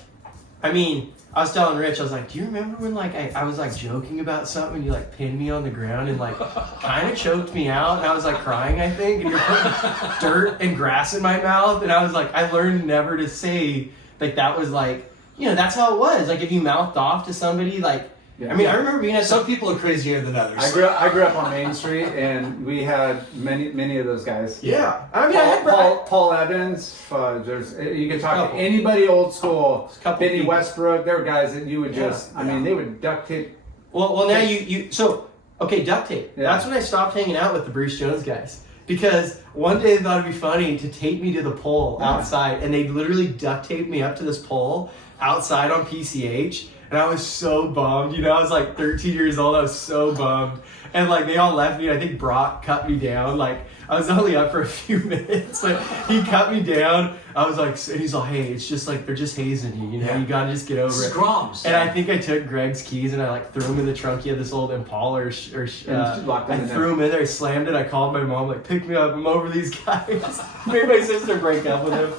I mean, I was telling Rich, I was like, do you remember when like I was like joking about something and you like pinned me on the ground and like kind of choked me out and I was like crying, I think, and you're putting dirt and grass in my mouth, and I was like, I learned never to say like that was like, you know, that's how it was. Like if you mouthed off to somebody, like, I mean, I remember being at Some people are crazier than others. I grew up on Main Street, and we had many of those guys. Yeah, I mean, I had Paul Evans. You could talk to anybody old school. Benny people. Westbrook. There were guys that you would just. I mean, they would duct tape. Well, now you so okay, duct tape. Yeah. That's when I stopped hanging out with the Bruce Jones guys. Because one day they thought it'd be funny to tape me to the pole outside, and they literally duct taped me up to this pole outside on PCH. And I was so bummed, you know, I was like 13 years old, I was so bummed. And like they all left me, I think Brock cut me down, like I was only up for a few minutes, but he cut me down. I was like, and he's like, hey, it's just like, they're just hazing you, you know, you gotta just get over it. Scrums. And I think I took Greg's keys and I like threw them in the trunk. He had this old Impala I threw them in there, I slammed it, I called my mom, like, pick me up, I'm over these guys. Made my sister break up with him.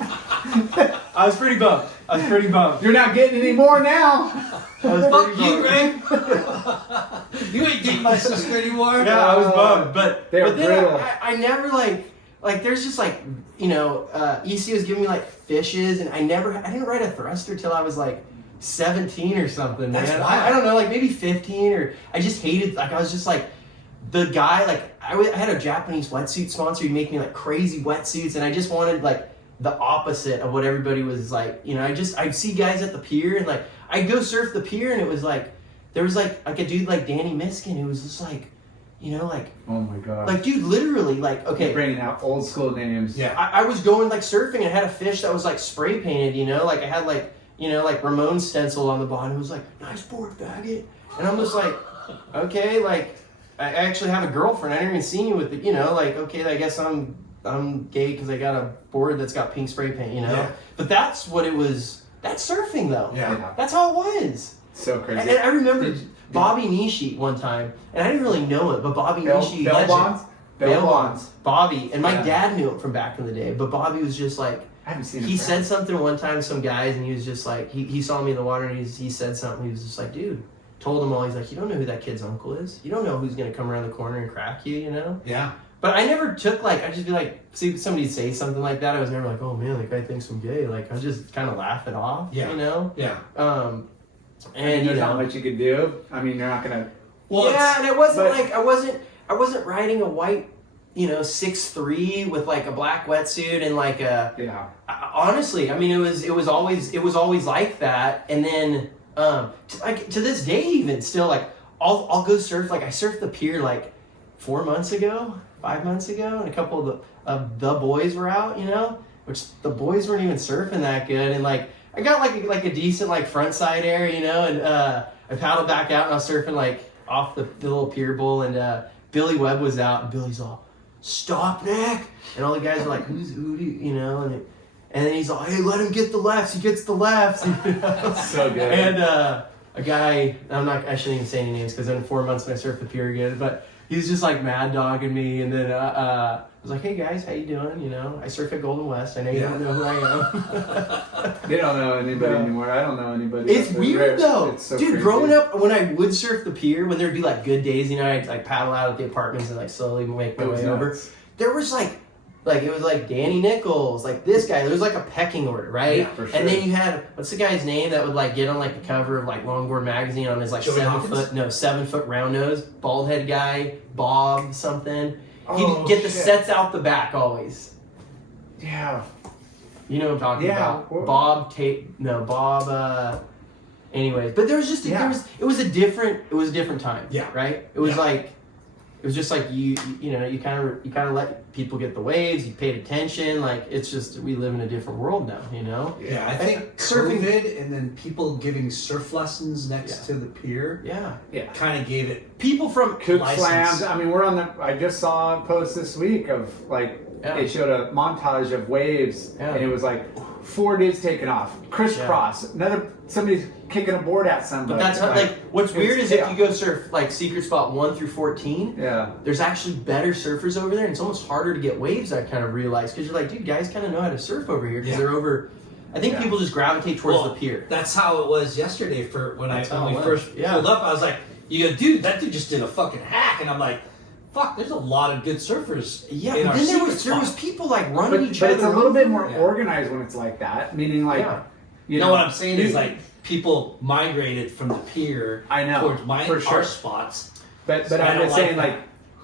I was pretty bummed. You're not getting any more now. Fuck you, Greg. You ain't dating my sister anymore. Yeah, I was bummed, but They're then brittle. I never like there's just like, you know, EC was giving me like fishes, and I didn't ride a thruster till I was like 17 or something. That's man. wild. I don't know, like maybe 15, or I just hated, like I was just like the guy, like I had a Japanese wetsuit sponsor. He'd make me like crazy wetsuits, and I just wanted like the opposite of what everybody was like, you know. I'd see guys at the pier, and like I'd go surf the pier, and it was like there was like a dude like Danny Miskin who was just like, you know, like, Oh my god. like dude, literally, like, okay, You're bringing out old school names. Yeah. I was going like surfing and I had a fish that was like spray painted, you know, like I had like, you know, like Ramon's stencil on the bottom. It was like, nice board, faggot. And I'm just like, okay, like I actually have a girlfriend. I never even seen you with it, you know, like, okay, I guess I'm gay because I got a board that's got pink spray paint, you know. Yeah. But that's what it was. That's surfing though. Yeah. That's how it was. So crazy. And I remember Bobby Nishi one time, and I didn't really know it, but Bobby Nishi, Bell legend. bonds. Bail bonds. Bobby, and my Yeah. dad knew it from back in the day, but Bobby was just like, I haven't seen him. he for- said something one time to some guys, and he was just like, he saw me in the water, and he said something, he was just like, dude, told them all, he's like, you don't know who that kid's uncle is? You don't know who's gonna come around the corner and crack you, you know? Yeah. But I never took like, I'd just be like, see somebody say something like that, I was never like, oh man, that guy thinks I'm gay, like I just kind of laugh it off, Yeah. you know? Yeah. And there's you not know, much you could do. I mean, you're not gonna. Well, yeah, and it wasn't but- like I wasn't riding a white, you know, 6'3" with like a black wetsuit and like a. Yeah. Honestly, I mean, it was always like that, and then to this day even still, like I'll go surf, like I surfed the pier like 5 months ago, and a couple of the boys were out, you know, which the boys weren't even surfing that good, and like I got like a decent like front side air, you know, and I paddled back out and I was surfing like off the little pier bowl, and Billy Webb was out, and Billy's all, Stopnik, and all the guys were like, who's Udi, you know, and then he's like, hey, let him get the lefts, he gets the lefts, you know? So good. And a guy, I shouldn't even say any names because in 4 months when I surf the pier again, but he's just like mad dogging me, and then I was like, hey guys, how you doing? You know, I surf at Golden West. I know you don't know who I am. They don't know anybody No. anymore. I don't know anybody. It's weird though. It's so Dude, crazy. growing up, when I would surf the pier, when there'd be like good days, you know, I'd like paddle out at the apartments and like slowly make my It was way over. nuts. There was like it was like Danny Nichols, like this guy. There was like a pecking order, right? Yeah, for sure. And then you had, what's the guy's name that would like get on like the cover of like Longboard magazine on his like Joey Hawkins? 7 foot round nose, bald head guy, Bob something. He'd Oh, get the shit. sets out the back always. Yeah. You know what I'm talking Yeah. about? Bob. Anyways, but there was just it was a different time. Yeah. Right. It was Yeah. like. It was just like you know, you kind of let people get the waves. You paid attention. Like it's just we live in a different world now, you know. Yeah, I think Surfing- COVID and then people giving surf lessons next to the pier Yeah. kind of gave it People from Cook License. slams. I mean, we're on the. I just saw a post this week of like they showed a montage of waves, Yeah. and it was like 4 dudes taking off, crisscross. Somebody's kicking a board at somebody. But that's how, like what's it's weird is chaos. if you go surf like secret spot 1 through 14. Yeah. There's actually better surfers over there, and it's almost harder to get waves. I kind of realized because you're like, dude, guys kind of know how to surf over here because Yeah. they're over I think Yeah. people just gravitate towards Well, the pier. That's how it was yesterday. When That's how we it was. first Yeah. pulled up, I was like, "You go, dude, that dude just did a fucking hack," and I'm like, "Fuck, there's a lot of good surfers." Yeah, in but our then there secret was spot. people like running each But other. it's a little bit over. more Yeah. organized when it's like that. Meaning, like, Yeah. you know know what I'm saying you- is like people migrated from the pier I know, towards for our sure. spots. But I I'm don't just like saying, that. like,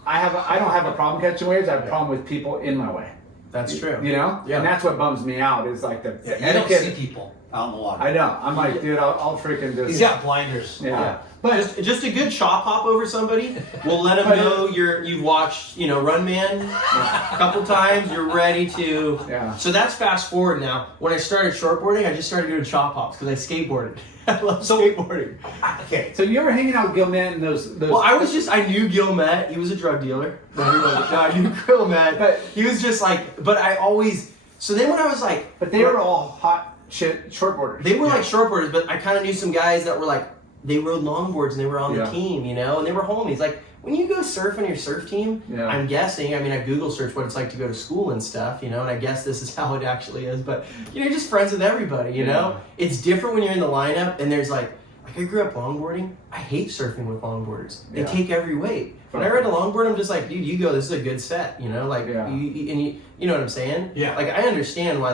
I don't have a problem catching waves. I have a problem with people in my way. That's true. You know, Yeah. and that's what bums me out. Is like the Yeah, you don't etiquette. see people out in the water. I know. I'm like, dude, I'll freaking just. He's got blinders. Yeah. Yeah. But Just a good chop hop over somebody will let them But- know you've watched, Run Man a couple times. You're ready to. Yeah. So that's fast forward now. When I started shortboarding, I just started doing chop hops because I skateboarded. I love skateboarding. Okay. so you ever hanging out with Gilman and those? Well, I knew Gil Met. He was a drug dealer. Everybody, no, I knew Gil Met. But- he was just like, but I always, so then when I was like. But they were all hot shit shortboarders. They were like shortboarders, but I kind of knew some guys that were like, they rode longboards and they were on Yeah. the team, and they were homies. Like, when you go surf on your surf team, Yeah. I'm guessing, I mean, I Google search what it's like to go to school and stuff, and I guess this is how it actually is, but, you're just friends with everybody, you know? It's different when you're in the lineup and there's like I grew up longboarding. I hate surfing with longboarders. They Yeah. take every weight. When I ride a longboard, I'm just like, dude, you go, this is a good set, like, Yeah. you know what I'm saying? Yeah. Like, I understand why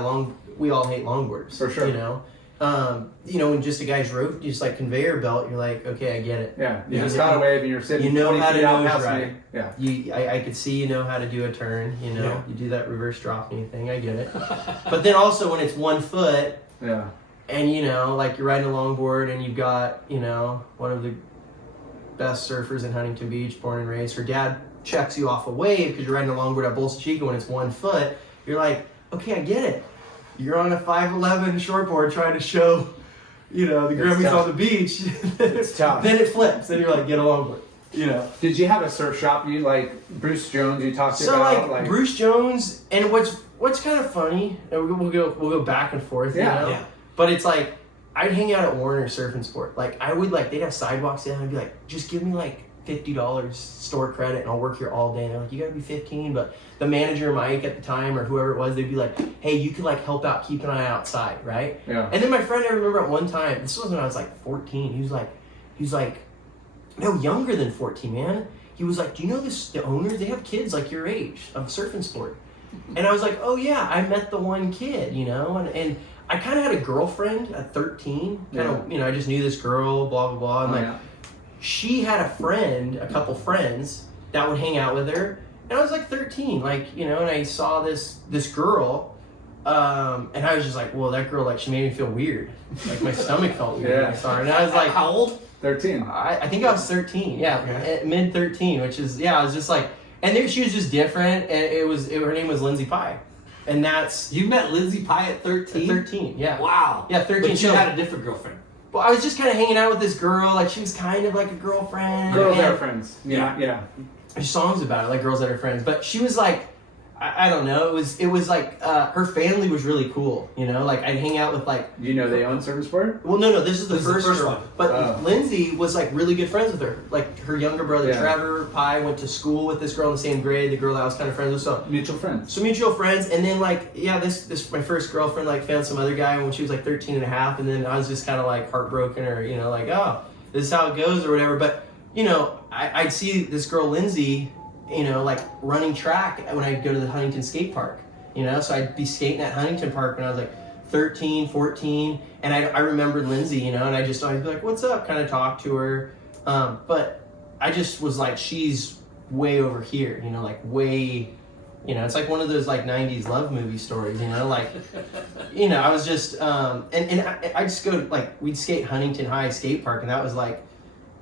we all hate longboarders. For sure. When just a guy's rope, just like conveyor belt, you're like, okay, I get it. Yeah. You Yeah. just got a wave and you're sitting. You know 20 how to feet out nose past ride. me. Yeah. I could see you know how to do a turn, Yeah. you do that reverse drop knee thing, I get it. But then also when it's 1 foot Yeah. and like you're riding a longboard and you've got, one of the best surfers in Huntington Beach, born and raised, her dad checks you off a wave because you're riding a longboard at Bolsa Chica when it's 1 foot, you're like, okay, I get it. You're on a 5'11" shortboard trying to show, the Grammys tough. on the beach. It's tough. Then it flips. Then you're like, get a longboard. Did you have a surf shop? You like Bruce Jones? You talked So about Bruce Jones, and what's kind of funny, and we'll go back and forth, Yeah. Yeah. But it's like I'd hang out at Warner Surf and Sport. Like I would they'd have sidewalks in, and I'd be like, just give me like $50 store credit, and I'll work here all day. And they're like, you gotta be 15, but the manager Mike at the time or whoever it was, they'd be like, hey, you could like help out, keep an eye outside, right? Yeah. And then my friend, I remember at one time, this was when I was like 14. He was like, no, younger than 14, man. He was like, do you know the owners? They have kids like your age of Surf and Sport. And I was like, oh yeah, I met the one kid, and I kind of had a girlfriend at 13. I just knew this girl, blah blah blah. And she had a couple friends that would hang out with her, and I was like 13, and I saw this girl, and I was just like, well, that girl, like, she made me feel weird, like my stomach felt weird when I saw her, and I was like, How old? 13. I think I was 13, mid 13, which is, I was just like, and then she was just different, and her name was Lindsay Pye, and that's You met Lindsay Pye at 13? 13, yeah. Wow. Yeah, 13. But you So- had a different girlfriend. Well, I was just kind of hanging out with this girl, like she was kind of like a girlfriend. Girls and that are friends. Yeah. there's songs about it, like girls that are friends. But she was like, I don't know. It was like her family was really cool. Like I'd hang out with like. You know they own Surf and Sport? Well, no. This is the first girl. one. But Oh. Lindsay was like really good friends with her. Like her younger brother Yeah. Trevor Pye went to school with this girl in the same grade. The girl that I was kind of friends with. So Mutual friends. mutual friends, and then this my first girlfriend found some other guy when she was like 13 and a half, and then I was just kind of like heartbroken, or like, oh, this is how it goes or whatever. But I'd see this girl Lindsay, like running track when I'd go to the Huntington skate park, so I'd be skating at Huntington Park when I was like 13, 14, and I remembered Lindsay, and I'd be like, what's up, kind of talk to her, but I just was like, she's way over here, like way, it's like one of those like 90s love movie stories, I was just, and I just go, like, we'd skate Huntington High skate park, and that was like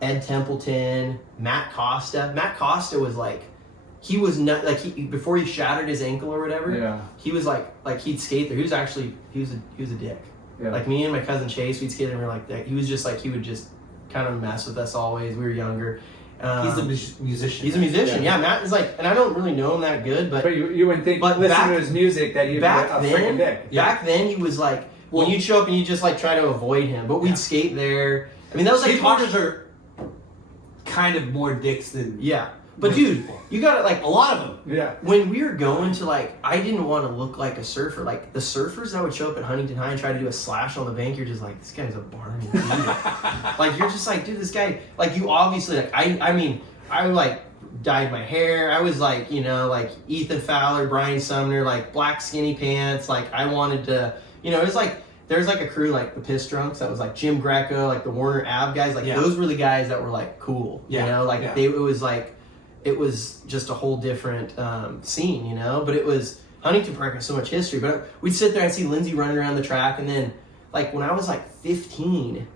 Ed Templeton, Matt Costa. Matt Costa was like, he was not like before he shattered his ankle or whatever. Yeah. He was like he'd skate there. He was a dick. Yeah. Like me and my cousin Chase, we'd skate there and we were like that. He was just like, he would just kind of mess with us always. We were younger. He's a musician. He's a musician. Yeah. Matt is like, and I don't really know him that good, but you wouldn't think, But listen back- to his music, that he'd be a back freaking dick. back then he was like, when you'd show up and you just like try to avoid him, but we'd skate there. I mean, that was like Skateboarders are kind of more dicks than yeah. But dude, you got it like A lot of them. Yeah. when we were going to like, I didn't want to look like a surfer. Like the surfers that would show up at Huntington High and try to do a slash on the bank, you're just like, this guy's a Barney. Like you're just like, dude, this guy. Like you obviously like. I mean, I like dyed my hair. I was like, you know, like Ethan Fowler, Brian Sumner, like black skinny pants. Like I wanted to, you know, it was like. There's like a crew like the Piss Drunks that was like Jim Greco, like the Warner Ave guys. Like those were the guys that were like cool. You know, like it was just a whole different scene, you know. But it was Huntington Park has so much history. But we'd sit there and see Lindsay running around the track, and then like when I was like 15,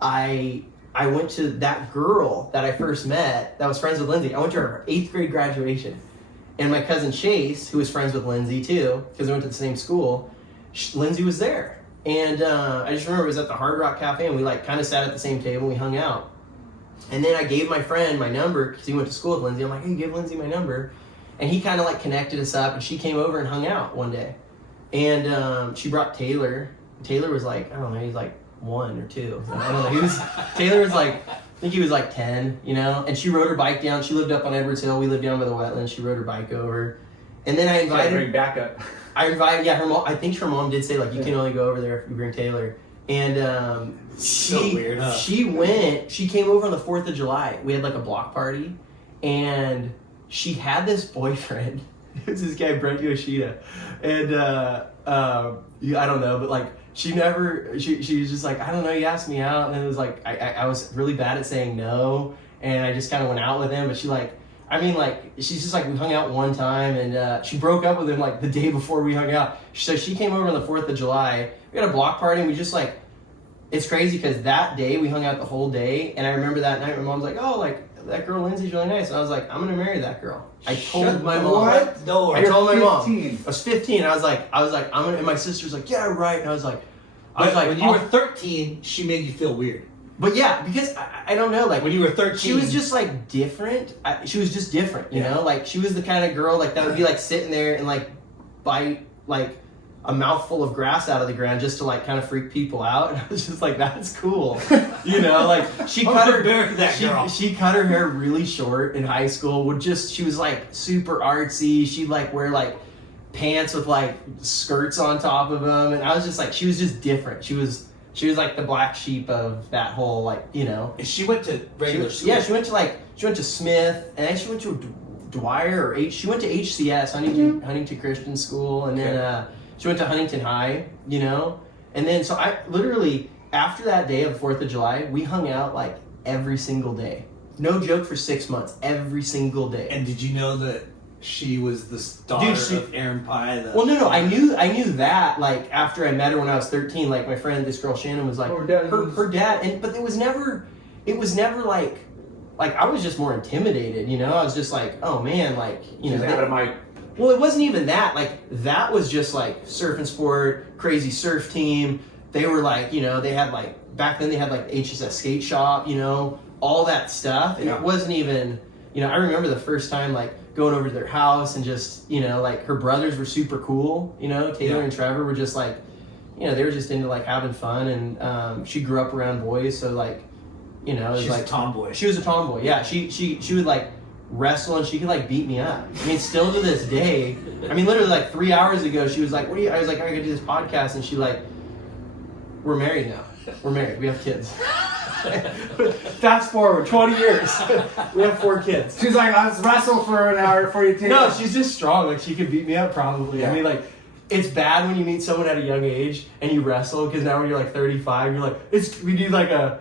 I went to that girl that I first met that was friends with Lindsay. I went to her 8th grade graduation, and my cousin Chase, who was friends with Lindsay too, because we went to the same school. Lindsay was there. And I just remember it was at the Hard Rock Cafe, and we like kind of sat at the same table, we hung out. And then I gave my friend my number, because he went to school with Lindsay. I'm like, hey, give Lindsay my number. And he kind of like connected us up, and she came over and hung out one day. And she brought Taylor. Taylor was like, I don't know, he was like 1 or 2. I don't know. Taylor was like, I think he was like 10, you know? And she rode her bike down. She lived up on Edwards Hill. We lived down by the wetlands. She rode her bike over. And then I invited... Bring backup. her mom. I think her mom did say like you can only go over there if you bring Taylor. And So weird, huh? She came over on the 4th of July. We had like a block party, and she had this boyfriend. It was this guy Brent Yoshida, and I don't know, but like she was just like, I don't know. He asked me out, and it was like I was really bad at saying no, and I just kind of went out with him. But she like. I mean, like, she's just like, we hung out one time, and she broke up with him, like, the day before we hung out. So she came over on the 4th of July. We had a block party, and we just, like, it's crazy, because that day, we hung out the whole day, and I remember that night, my mom's like, oh, like, that girl Lindsay's really nice. And I was like, I'm going to marry that girl. I told my mom. What? No, I told my mom. 15. I was 15, I was like, I'm going to, and my sister's like, yeah, right. And I was like, when you were 13, she made you feel weird. But yeah, because I don't know, like when you were 13, she was just like different. She was just different, you know. Like she was the kind of girl like that would be like sitting there and like bite like a mouthful of grass out of the ground just to like kind of freak people out. And I was just like, that's cool, you know. Like she cut her hair really short in high school. She was like super artsy. She'd like wear like pants with like skirts on top of them, and I was just like, she was just different. She was like the black sheep of that whole, like, you know. And she went to regular school. Yeah, she went to Smith, and then she went to Dwyer, she went to HCS, Huntington Christian School, and then she went to Huntington High, you know. And then, so I literally, after that day of the 4th of July, we hung out, like, every single day. No joke, for 6 months, every single day. And did you know that she was the daughter of Aaron Pye? Well, no, I knew that, like, after I met her when I was 13, like, my friend, this girl Shannon, was like, her dad, but it was never like, I was just more intimidated, you know? I was just like, oh man, like, you know. Well, it wasn't even that, like, that was just like surf and sport, crazy surf team. They were like, you know, they had like, back then they had like HSS skate shop, you know, all that stuff. And it wasn't even, you know, I remember the first time, like, going over to their house and just, you know, like her brothers were super cool, you know, Taylor and Trevor were just like, you know, they were just into like having fun, and she grew up around boys, so like, you know, she's like a tomboy. She was a tomboy, yeah. She would like wrestle, and she could like beat me up. I mean, still to this day. I mean, literally like 3 hours ago, she was like, "What are you?" I was like, "I gotta do this podcast," and she like, "We're married now. We're married. We have kids." Fast forward 20 years, we have 4 kids. She's like, let's wrestle for an hour before you take. No, she's just strong. Like, she could beat me up probably. Yeah. I mean, like, it's bad when you meet someone at a young age and you wrestle, because now when you're like 35, you're like, we need like a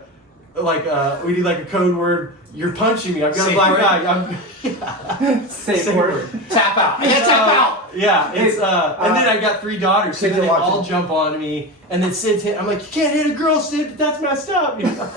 code word. You're punching me. I've got a black eye. Safe word. Tap out. I gotta tap out. Yeah, it's and then I got 3 daughters, so then they all jump on me, and then Sid's hit. I'm like, you can't hit a girl, Sid. That's messed up. You know?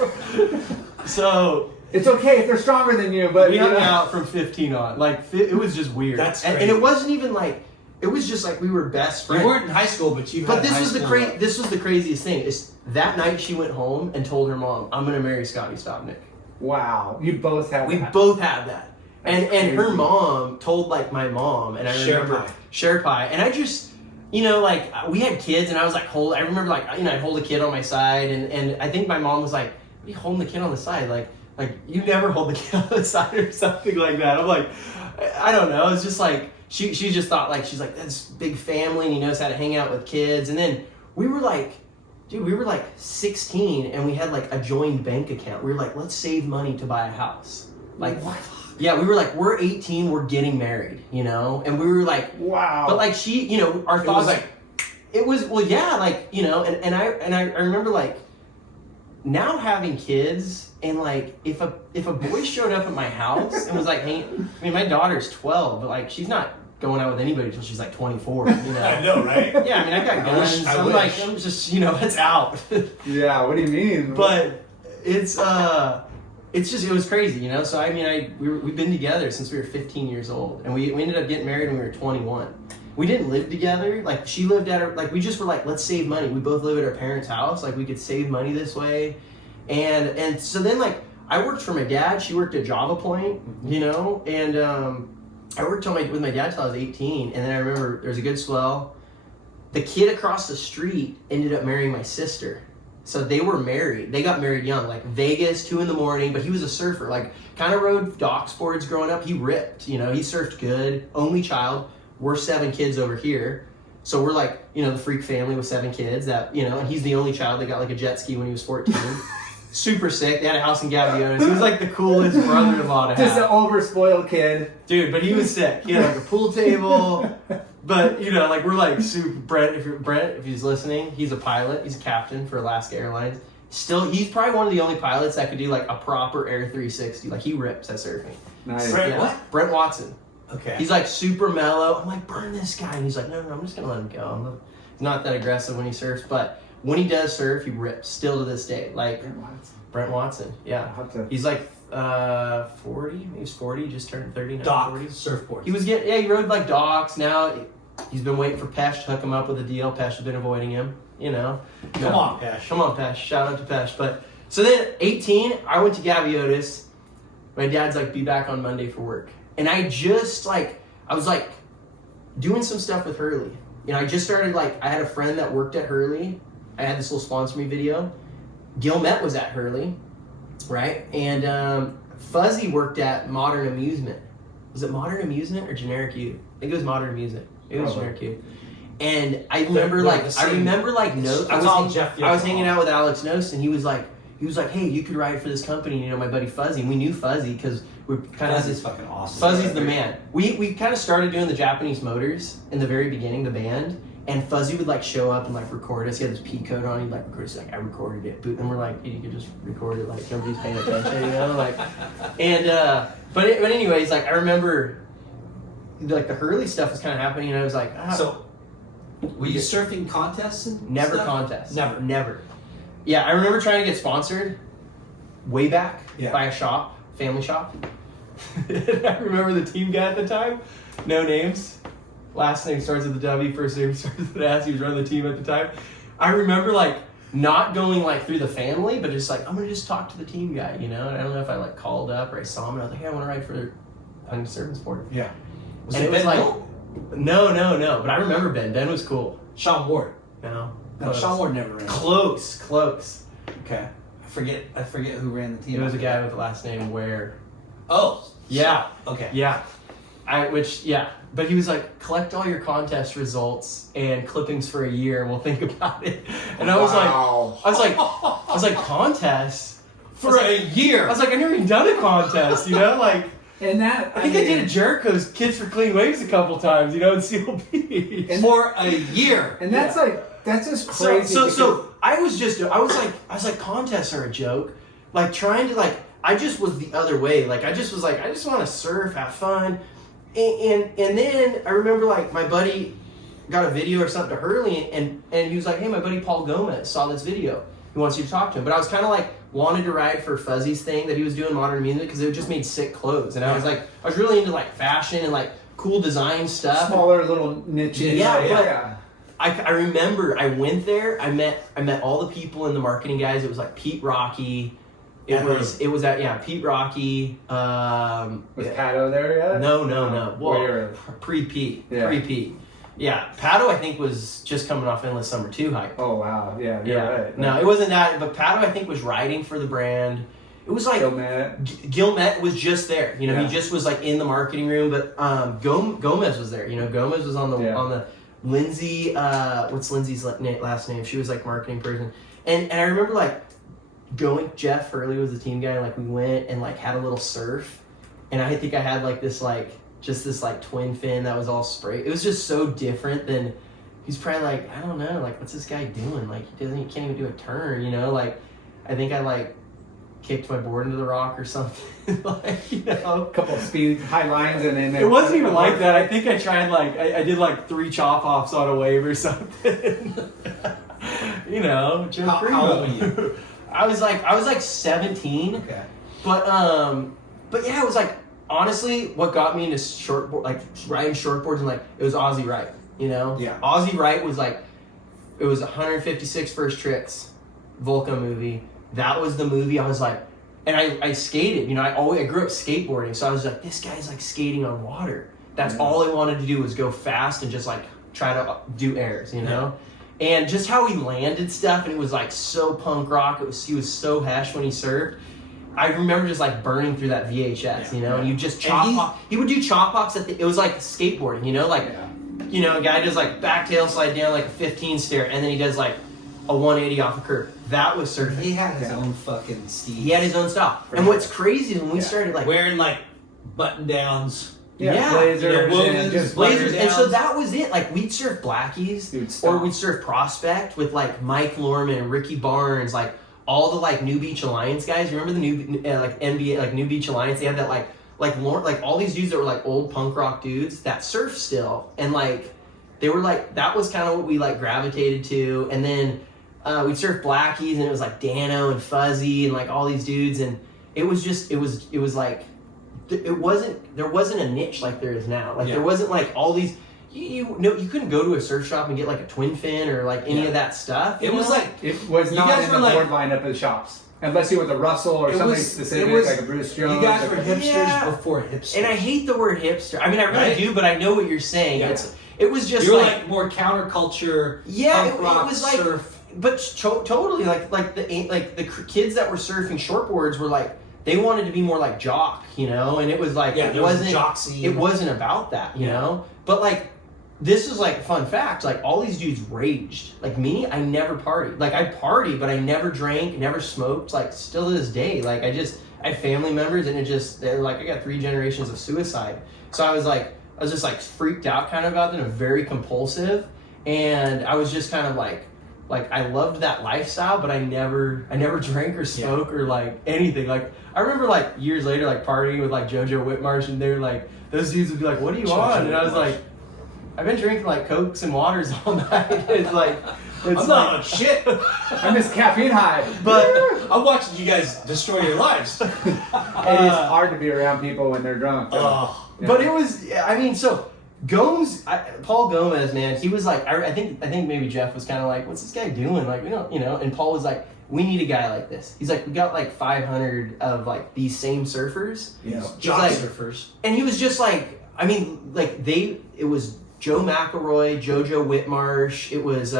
So it's okay if they're stronger than you, but we hung out from 15 on. Like, it was just weird. That's and it wasn't even like, it was just like we were best friends. You weren't in high school, but you. But this was the craziest thing. Is that night she went home and told her mom, "I'm gonna marry Scotty Stopnik." Wow, you both have. We both had that. And her mom told like my mom, and I remember Share Pie, and I just, you know, like, we had kids, and I was like I remember, like, you know, I'd hold a kid on my side, and I think my mom was like, "What are you holding the kid on the side? Like like, you never hold the kid on the side or something like that. I'm like, I don't know. It's just like, she just thought like, she's like, that's big family and he knows how to hang out with kids. And then we were like, dude, we were like 16 and we had like a joined bank account. We were like, let's save money to buy a house. Like, what? Yeah, we were like, we're 18, we're getting married, you know? And we were like, wow. But like she, you know, our thoughts like, it was, well, yeah, like, you know, and I remember like now having kids and like if a boy showed up at my house and was like, hey, I mean, my daughter's 12, but like she's not going out with anybody until she's like 24, you know? I know, right? Yeah, I mean, I got guns. I I'm wish. like, I'm just, you know, it's out. Yeah, what do you mean? But it's just, it was crazy, you know? So, I mean, we've been together since we were 15 years old. And we ended up getting married when we were 21. We didn't live together. Like, she lived at her, like, we just were like, let's save money. We both live at our parents' house. Like, we could save money this way. And so then, like, I worked for my dad. She worked at Java Point, you know? And I worked with my dad till I was 18. And then I remember there was a good swell. The kid across the street ended up marrying my sister. So they were married. They got married young, like Vegas, 2 a.m, but he was a surfer, like kind of rode dock boards growing up. He ripped, you know, he surfed good, only child. We're 7 kids over here. So we're like, you know, the freak family with 7 kids that, you know, and he's the only child that got like a jet ski when he was 14. Super sick. They had a house in Gaviotis. He was like the coolest brother-in-law to have. Just an overspoiled kid. Dude, but he was sick. He had like a pool table. But, you know, like we're like super, Brent, if he's listening, he's a pilot. He's a captain for Alaska Airlines. Still, he's probably one of the only pilots that could do like a proper Air 360. Like he rips at surfing. Nice. Brent what? Brent Watson. Okay. He's like super mellow. I'm like, burn this guy. And he's like, no, I'm just going to let him go. He's not that aggressive when he surfs. But when he does surf, he rips still to this day. Like Brent Watson. Yeah. He's like 40. He's 40. Just turned 30 now. Dock 40. surfboard. He was he rode like docks. Now he's been waiting for Pesh to hook him up with a deal. Pesh has been avoiding him, you know. Come on, Pesh. Come on, Pesh. Shout out to Pesh. But so then 18, I went to Gaviotis. My dad's like, be back on Monday for work. And I just like, I was like doing some stuff with Hurley. You know, I just started like, I had a friend that worked at Hurley. I had this little sponsor me video. Gilmet was at Hurley, right? And Fuzzy worked at Modern Amusement. Was it Modern Amusement or Generic U? I think it was Modern Amusement. It was Generic U. And I remember I was hanging out with Alex Nost, and he was like, hey, you could write for this company, you know, my buddy Fuzzy. And we knew Fuzzy because we're kind of Fuzzy's fucking awesome. Fuzzy's the man. We kind of started doing the Japanese motors in the very beginning, the band. And Fuzzy would like show up and like record us. He had this P code on. He'd like record us. Like, I recorded it. And we're like, you could just record it. Like nobody's paying attention, you know. Like, and but anyways, like I remember, like the Hurley stuff was kind of happening, and I was like, So, were you surfing contests and never stuff? contests. Never. Yeah, I remember trying to get sponsored way back by a shop, family shop. And I remember the team guy at the time, no names. Last name starts with a W, first name starts with an S. He was running the team at the time. I remember like not going like through the family, but just like, I'm gonna just talk to the team guy, you know? And I don't know if I like called up or I saw him and I was like, hey, I wanna ride for Surfboard. Yeah. Was And it it was Ben like, Hill? no, but I remember Ben. Ben was cool. Sean Ward. No. No, Sean Ward never ran. Close. Okay. I forget who ran the team. It was a guy with the last name Ware. Oh. Yeah. Okay. Yeah. But he was like, collect all your contest results and clippings for a year and we'll think about it. And I was like, contest? For a year. I was like, I've never even done a contest, you know? Like, And that I think I did a Jericho's Kids for Clean Waves a couple times, you know, in Seal Beach. For a year. And that's that's just crazy. So I was like, contests are a joke. Like trying to like, I just was the other way. Like I just was like, I just want to surf, have fun. And then I remember like my buddy got a video or something to Hurley and he was like, hey, my buddy Paul Gomez saw this video. He wants you to talk to him. But I was kind of like, wanted to ride for Fuzzy's thing that he was doing Modern Music because it just made sick clothes. And I was really into like fashion and like cool design stuff. Smaller little niches. Yeah. I remember I went there. I met all the people in the marketing guys. It was like Pete Rocky. It was at Pete Rocky. Was Pato there yet? No. Well, pre-Pete. Yeah. Pre-Pete. Yeah, Pato I think was just coming off Endless Summer 2 hype. Oh wow, yeah, you're right. No, it wasn't that, but Pato I think was riding for the brand, it was like Gilmet was just there. You know, he just was like in the marketing room. But Gomez was there. You know, Gomez was on the Lindsay. What's Lindsay's last name? She was like marketing person. And I remember like Jeff Hurley was the team guy. And, like we went and like had a little surf, and I think I had like this like just this like twin fin that was all spray. It was just so different than. He's probably like, I don't know, like, what's this guy doing? Like, he can't even do a turn, you know? Like, I think I, like, kicked my board into the rock or something. Like, you know? A couple of speed high lines and then... It wasn't even like that. I think I tried, like, I did, like, 3 chop-offs on a wave or something. You know, Joe How old were you? I was like 17. Okay. But yeah, it was, like, honestly, what got me into shortboard, like, riding shortboards and, like, it was Aussie Wright. You know? Yeah. Aussie Wright was like, it was 156 First Tricks, Volca movie. That was the movie. I was like, and I skated. You know, I grew up skateboarding, so I was like, this guy's like skating on water. That's all I wanted to do was go fast and just like try to do airs, you know? Yeah. And just how he landed stuff, and it was like so punk rock. He was so hesh when he surfed. I remember just like burning through that VHS, you know, and you just he would do chop offs it was like skateboarding, you know, like. Yeah. You know, a guy does like back tail slide down like a 15 stair, and then he does like a 180 off a curve. That was surfing. He had his own fucking style. He had his own style. And what's crazy is when we started like wearing like button downs. Blazers, blazers. And so that was it. Like we'd surf Blackies, or we'd surf Prospect with like Mike Lorman and Ricky Barnes, like all the like New Beach Alliance guys. You remember the new like NBA like New Beach Alliance? They had that like all these dudes that were like old punk rock dudes that surf still, and like they were like that was kind of what we like gravitated to. And then we'd surf Blackies, and it was like Dano and Fuzzy and like all these dudes, and it was like there wasn't a niche like there is now. Like there wasn't like all these. You couldn't go to a surf shop and get like a twin fin or like any of that stuff. It was not in the board lineup of the shops. Unless you were the Russell or something specific, like a Bruce Jones. You guys were hipsters before hipsters. And I hate the word hipster. I mean, I really do, but I know what you're saying. Yeah. It was just you were like more counterculture. Yeah, punk rock, it was like, surf. But totally like the kids that were surfing shortboards were like they wanted to be more like jock, you know, and it was like it wasn't jock scene. It wasn't about that, you know, but like. This is like a fun fact, like all these dudes raged. Like me, I never partied. Like I partied, but I never drank, never smoked, like still to this day. Like I had family members, and they're like, I got 3 generations of suicide. So I was just like freaked out kind of about them, and very compulsive. And I was just kind of like I loved that lifestyle, but I never drank or smoked or like anything. Like I remember like years later, like partying with like JoJo Whitmarsh, and they're like, those dudes would be like, what are you on? And I was like, I've been drinking like Cokes and waters all night. I'm not on shit. I'm this caffeine high. But I'm watching you guys destroy your lives. It is hard to be around people when they're drunk. But it was, I mean, so Paul Gomez, man, he was like, I think maybe Jeff was kind of like, what's this guy doing? Like, we don't, you know, and Paul was like, we need a guy like this. He's like, we got like 500 of like these same surfers. Yeah, jock surfers. And he was just like, I mean, like it was Joe McElroy, JoJo Whitmarsh, it was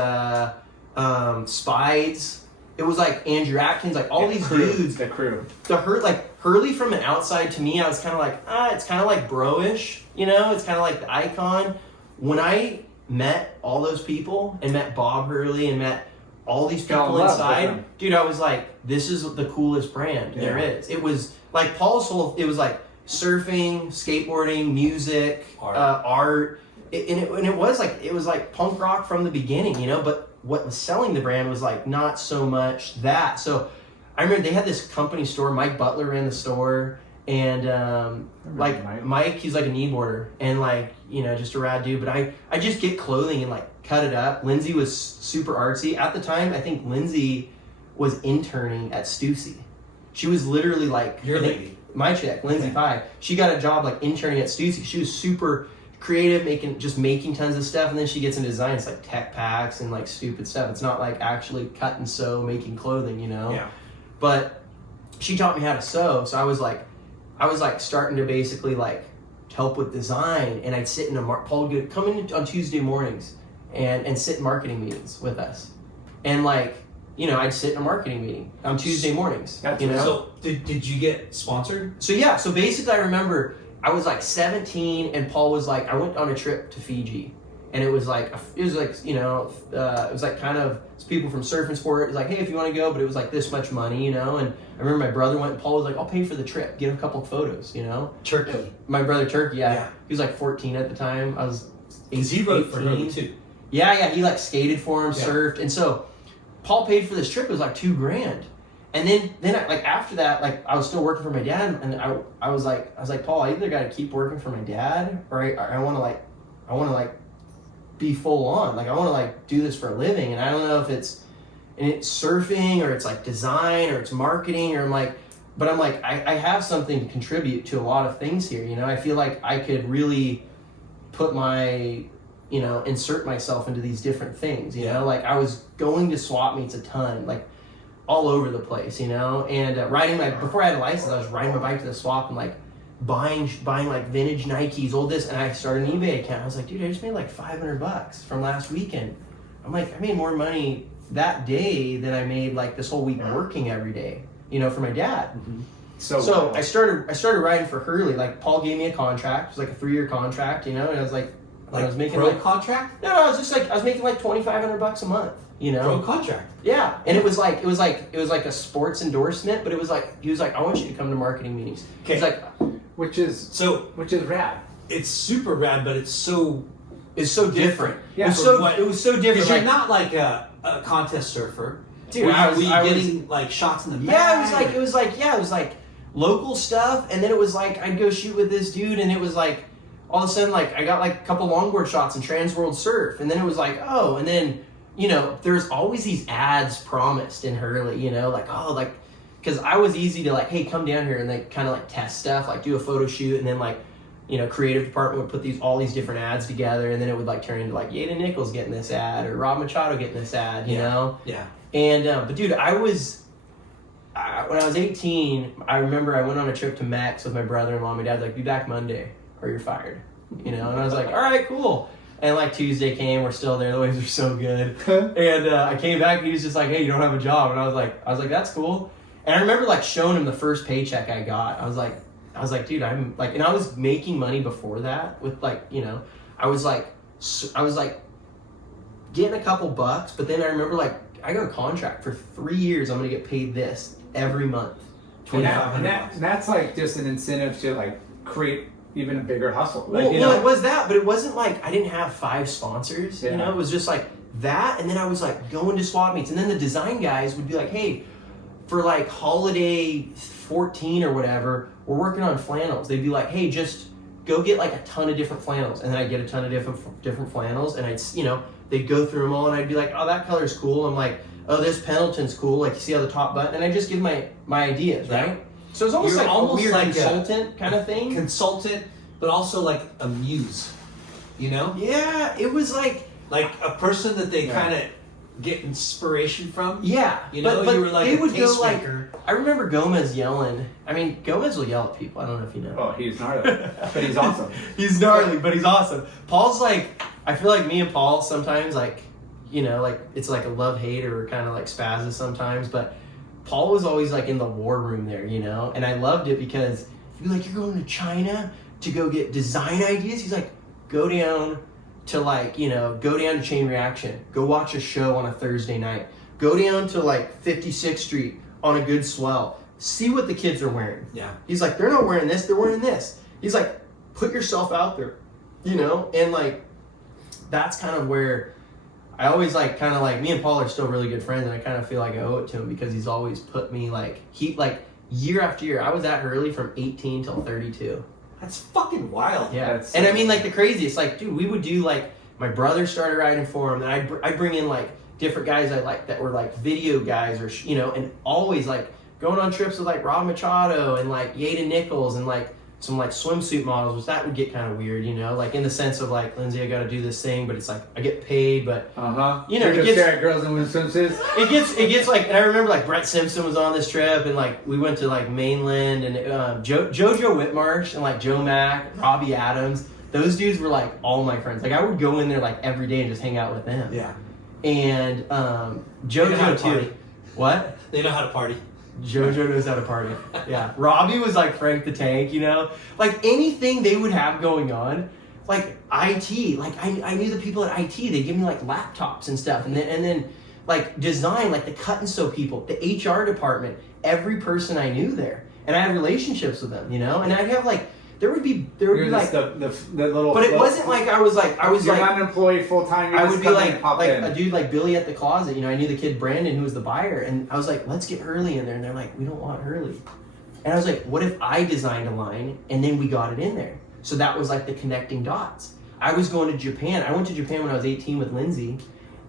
Spides, it was like Andrew Atkins, like all these dudes. The crew. Like Hurley from an outside to me, I was kind of like, it's kind of like bro-ish, you know? It's kind of like the icon. When I met all those people and met Bob Hurley and met all these people inside, dude, I was like, this is the coolest brand there is. It was like Paul's whole, it was like surfing, skateboarding, music, art. It was like punk rock from the beginning, you know, but what was selling the brand was like not so much that. So I remember they had this company store, Mike Butler ran the store, and Mike, he's like a kneeboarder and like, you know, just a rad dude, but I just get clothing and like cut it up. Lindsay was super artsy. At the time, I think Lindsay was interning at Stussy. She was literally like your lady. My chick, Lindsay Pye. She got a job like interning at Stussy. She was super creative, making tons of stuff, and then she gets into design. It's like tech packs and like stupid stuff. It's not like actually cut and sew, making clothing, you know. Yeah. But she taught me how to sew, so I was like starting to basically like help with design, and I'd sit in Paul would come in on Tuesday mornings and sit in marketing meetings with us, and like I'd sit in a marketing meeting on Tuesday mornings. You know? So did you get sponsored? So yeah, so basically I remember I was like 17 and Paul was like, I went on a trip to Fiji and it was like kind of it's people from Surf and Sport. It was like, hey, if you want to go, but it was like this much money, and I remember my brother went and Paul was like, I'll pay for the trip, get a couple of photos, Turkey. My brother Turkey, Yeah. He was like 14 at the time. I was 'Cause he rode for him too. Yeah, he like skated for him, Yeah. surfed, and so Paul paid for this trip. It was like $2,000, and then I, like after that, like I was still working for my dad, and I was like Paul, I either got to keep working for my dad, or I want to be full on, like I want to like do this for a living, and I don't know if it's surfing or it's like design or it's marketing or I'm like I have something to contribute to a lot of things here. I feel like I could really put my insert myself into these different things, like I was going to swap meets a ton, like all over the place, and before I had a license, I was riding my bike to the swap and like buying like vintage Nikes, all this, and I started an eBay account. I was like, dude, I just made like $500 from last weekend. I'm like, I made more money that day than I made like this whole week working every day, for my dad. Mm-hmm. So I started riding for Hurley. Like Paul gave me a contract. It was like a 3-year contract, and I was like I was making pro like contract. No, I was just like I was making like $2,500 a month. Pro contract. Yeah, and it was like a sports endorsement, but it was like he was like, I want you to come to marketing meetings. Okay. He's like, which is rad. It's super rad, but it's so different. Yeah, it was so different. Because you're Like, not like a contest surfer. dude, Were I was you getting like shots in the back? Yeah, it was like local stuff, and then it was like I'd go shoot with this dude, and it was like all of a sudden like I got like a couple longboard shots in Trans World Surf, and then it was like and then there's always these ads promised in Hurley, because I was easy to like, hey, come down here and like kind of like test stuff, like do a photo shoot, and then like creative department would put all these different ads together, and then it would like turn into like Yada Nichols getting this ad or Rob Machado getting this ad, you know? Yeah. And but dude, when I was 18, I remember I went on a trip to Mex with my brother-in-law. My dad's like, be back Monday or you're fired, and I was like, all right, cool. And like Tuesday came, we're still there. The waves are so good. And I came back and he was just like, hey, you don't have a job. And I was like, that's cool. And I remember like showing him the first paycheck I got. I was like, dude, I'm like, and I was making money before that with like, I was like getting a couple bucks, but then I remember like, I got a contract for 3 years. I'm going to get paid this every month. And that's like just an incentive to like create even a bigger hustle. Like, Well, it was that, but it wasn't like I didn't have 5 sponsors. Yeah. It was just like that, and then I was like going to swap meets, and then the design guys would be like, "Hey, for like holiday 14 or whatever, we're working on flannels." They'd be like, "Hey, just go get like a ton of different flannels," and then I'd get a ton of different flannels, and they'd go through them all, and I'd be like, "Oh, that color's cool." I'm like, "Oh, this Pendleton's cool." Like, you see how the top button, and I just give my ideas, right? So it's almost You're like almost a weird like consultant kind of thing. Consultant, but also like a muse. Yeah, it was like a person that they kind of get inspiration from. Yeah, but you were like they a would go like. tastemaker. I remember Gomez yelling. I mean, Gomez will yell at people. I don't know if you know. oh, he's gnarly, but he's awesome. He's gnarly, but he's awesome. Paul's like, I feel like me and Paul sometimes like, like it's like a love-hate or kind of like spazzes sometimes, but Paul was always like in the war room there, and I loved it because he'd be like, you're going to China to go get design ideas? He's like, go down to Chain Reaction, go watch a show on a Thursday night, go down to like 56th Street on a good swell, see what the kids are wearing. Yeah. He's like, they're not wearing this, they're wearing this. He's like, put yourself out there, and like, that's kind of where I always like, kind of like, me and Paul are still really good friends, and I kind of feel like I owe it to him because he's always put me like, year after year. I was at Hurley from 18 till 32. That's fucking wild. Yeah, That's and so I mean, like the craziest, like, dude, we would do like, my brother started riding for him, and I'd bring in like different guys I like that were like video guys or and always like going on trips with like Rob Machado and like Yada Nichols and like some like swimsuit models, which that would get kind of weird, like in the sense of like, Lindsay, I got to do this thing, but it's like I get paid, but You it just gets stare at girls in swimsuits. it gets like, and I remember like Brett Simpson was on this trip, and like we went to like mainland, and Jojo Whitmarsh and like Joe Mack, Robbie Adams, those dudes were like all my friends. Like I would go in there like every day and just hang out with them. Yeah. And You're gonna have JoJo a party. too. What? They know how to party. JoJo knows how to party. Yeah. Robbie was like Frank the Tank, you know? Like anything they would have going on, like IT, like I knew the people at IT, they give me like laptops and stuff. And then like design, like the cut and sew people, the HR department, every person I knew there. And I had relationships with them, you know? And I'd have like, there would be like the little. but it wasn't like I was like You're not an employee full time. I would be like a dude like Billy at the closet. You know, I knew the kid Brandon who was the buyer, and I was like, let's get Hurley in there. And they're like, we don't want Hurley. And I was like, what if I designed a line and then we got it in there? So that was like the connecting dots. I was going to Japan. I went to Japan when I was 18 with Lindsay,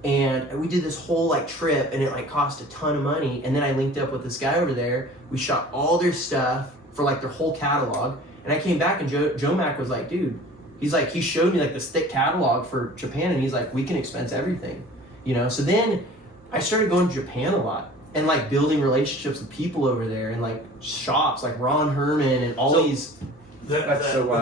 and we did this whole like trip, and it like cost a ton of money. And then I linked up with this guy over there. We shot all their stuff for like their whole catalog. And I came back and Joe Mac was like, dude, he's like, he showed me like this thick catalog for Japan, and he's like, we can expense everything, you know? So then I started going to Japan a lot and like building relationships with people over there and like shops like Ron Herman and all these. The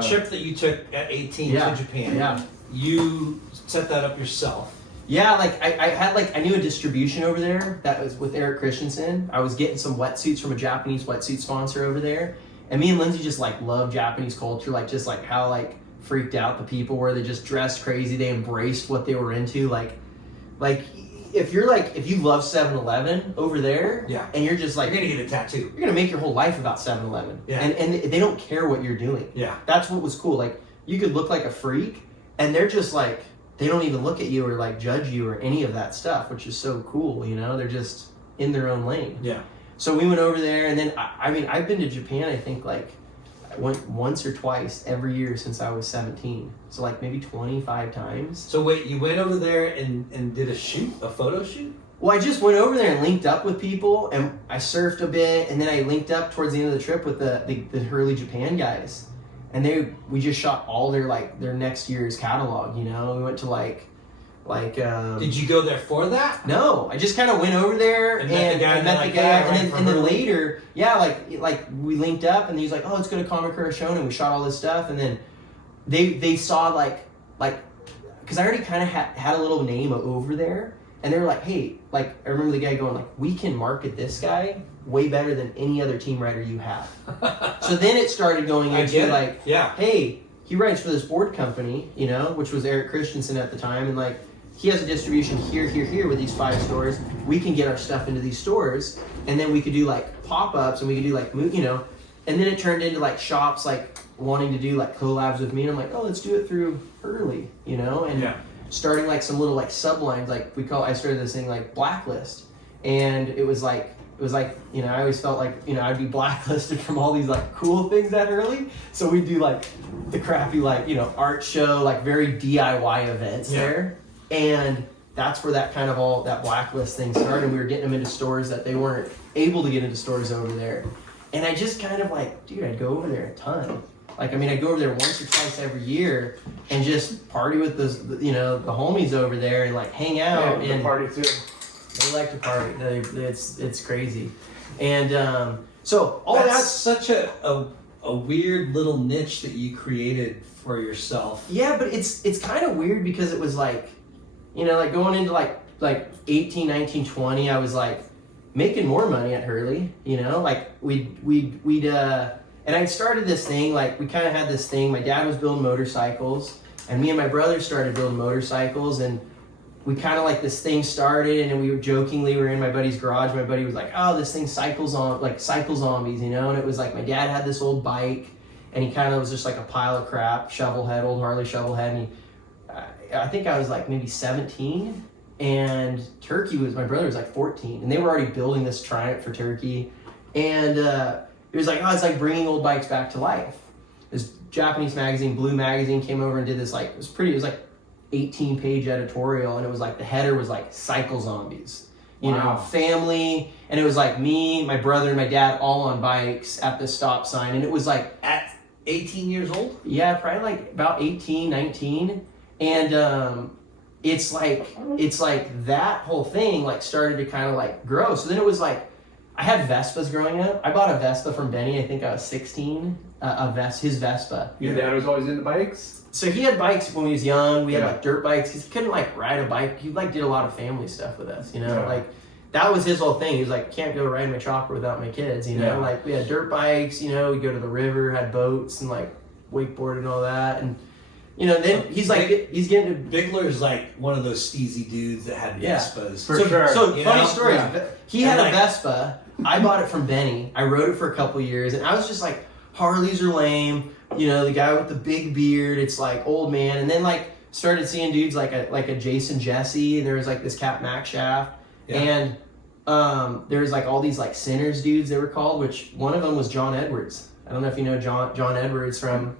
trip that you took at 18 to Japan, you set that up yourself. Yeah, like I had like, I knew a distribution over there that was with Eric Christensen. I was getting some wetsuits from a Japanese wetsuit sponsor over there. And me and Lindsay just like love Japanese culture, like just like how like freaked out the people were. They just dressed crazy. They embraced what they were into. Like if you love 7-Eleven over there, and you're just like, you're gonna get a tattoo. You're gonna make your whole life about 7-Eleven. Yeah. And they don't care what you're doing. Yeah. That's what was cool. Like you could look like a freak, and they're just like, they don't even look at you or like judge you or any of that stuff, which is so cool. You know, they're just in their own lane. Yeah. So we went over there, and then, I mean, I've been to Japan, I think, like, I went once or twice every year since I was 17. So, like, maybe 25 times. So, wait, you went over there and did a photo shoot? Well, I just went over there and linked up with people, and I surfed a bit, and then I linked up towards the end of the trip with the Hurley Japan guys. And we just shot all their next year's catalog, you know? We went to, did you go there for that? No, I just kind of went over there and met the guy, and then later, like we linked up, and he's like, oh, let's go to Kamakura Shonen, and we shot all this stuff, and then they saw like because I already kind of had a little name over there, and they were like, hey, like I remember the guy going like, we can market this guy way better than any other team writer you have. So then it started going into like, hey, he writes for this board company, you know, which was Eric Christensen at the time, and like, he has a distribution here with these 5 stores. We can get our stuff into these stores, and then we could do like pop-ups, and we could do like, you know, and then it turned into like shops like wanting to do like collabs with me, and I'm like, oh, let's do it through Hurley, you know, and starting like some little like sublines, like I started this thing like Blacklist, and it was like, you know, I always felt like, you know, I'd be blacklisted from all these like cool things that early. So we'd do like the crappy, like, you know, art show, like very DIY events there. And that's where that kind of all that blacklist thing started. We were getting them into stores that they weren't able to get into stores over there. And I just kind of like, dude, I'd go over there a ton. Like, I mean, I'd go over there once or twice every year and just party with the homies over there and like hang out. Yeah, and party too. They like to party. It's crazy. And so all that's such a weird little niche that you created for yourself. Yeah, but it's kind of weird because it was like, you know, like going into like 18, 19, 20, I was like making more money at Hurley, you know, like we'd and I started this thing, like we kind of had this thing, my dad was building motorcycles, and me and my brother started building motorcycles, and we kind of like this thing started, and then we were in my buddy's garage. My buddy was like, oh, this thing cycle zombies, you know? And it was like, my dad had this old bike, and he kind of was just like a pile of crap, old Harley shovel head. And I think I was like maybe 17, and my brother was like 14, and they were already building this Triumph for Turkey. And it was like, oh, it's like bringing old bikes back to life. This Japanese magazine, Blue Magazine, came over and did this, like, it was like 18-page editorial, and it was like, the header was like cycle zombies, you know, family, and it was like me, my brother, and my dad all on bikes at the stop sign, and it was like at 18 years old? Yeah, probably like about 18, 19, and it's like that whole thing like started to kind of like grow. So then it was like, I had Vespas growing up. I bought a Vespa from Benny, I think I was 16, his Vespa. Your dad was always into bikes? So he had bikes when he was young. We had like dirt bikes because he couldn't like ride a bike. He like did a lot of family stuff with us, you know, like that was his whole thing. He was like, can't go ride my chopper without my kids, you know? Yeah. Like, we had dirt bikes, you know, we go to the river, had boats and like wakeboard and all that. And, you know, then he's like, he's getting to... Bigler's like one of those steezy dudes that had Vespas. For sure. So, You funny know? story. Yeah. He had And a Vespa. I bought it from Benny. I rode it for a couple years, and I was just like, Harleys are lame. You know, the guy with the big beard, it's like old man. And then like started seeing dudes like a Jason Jesse, and there was like this Cap Mac shaft. Yeah. And there was like all these like Sinners dudes they were called, which one of them was John Edwards. I don't know if you know John Edwards from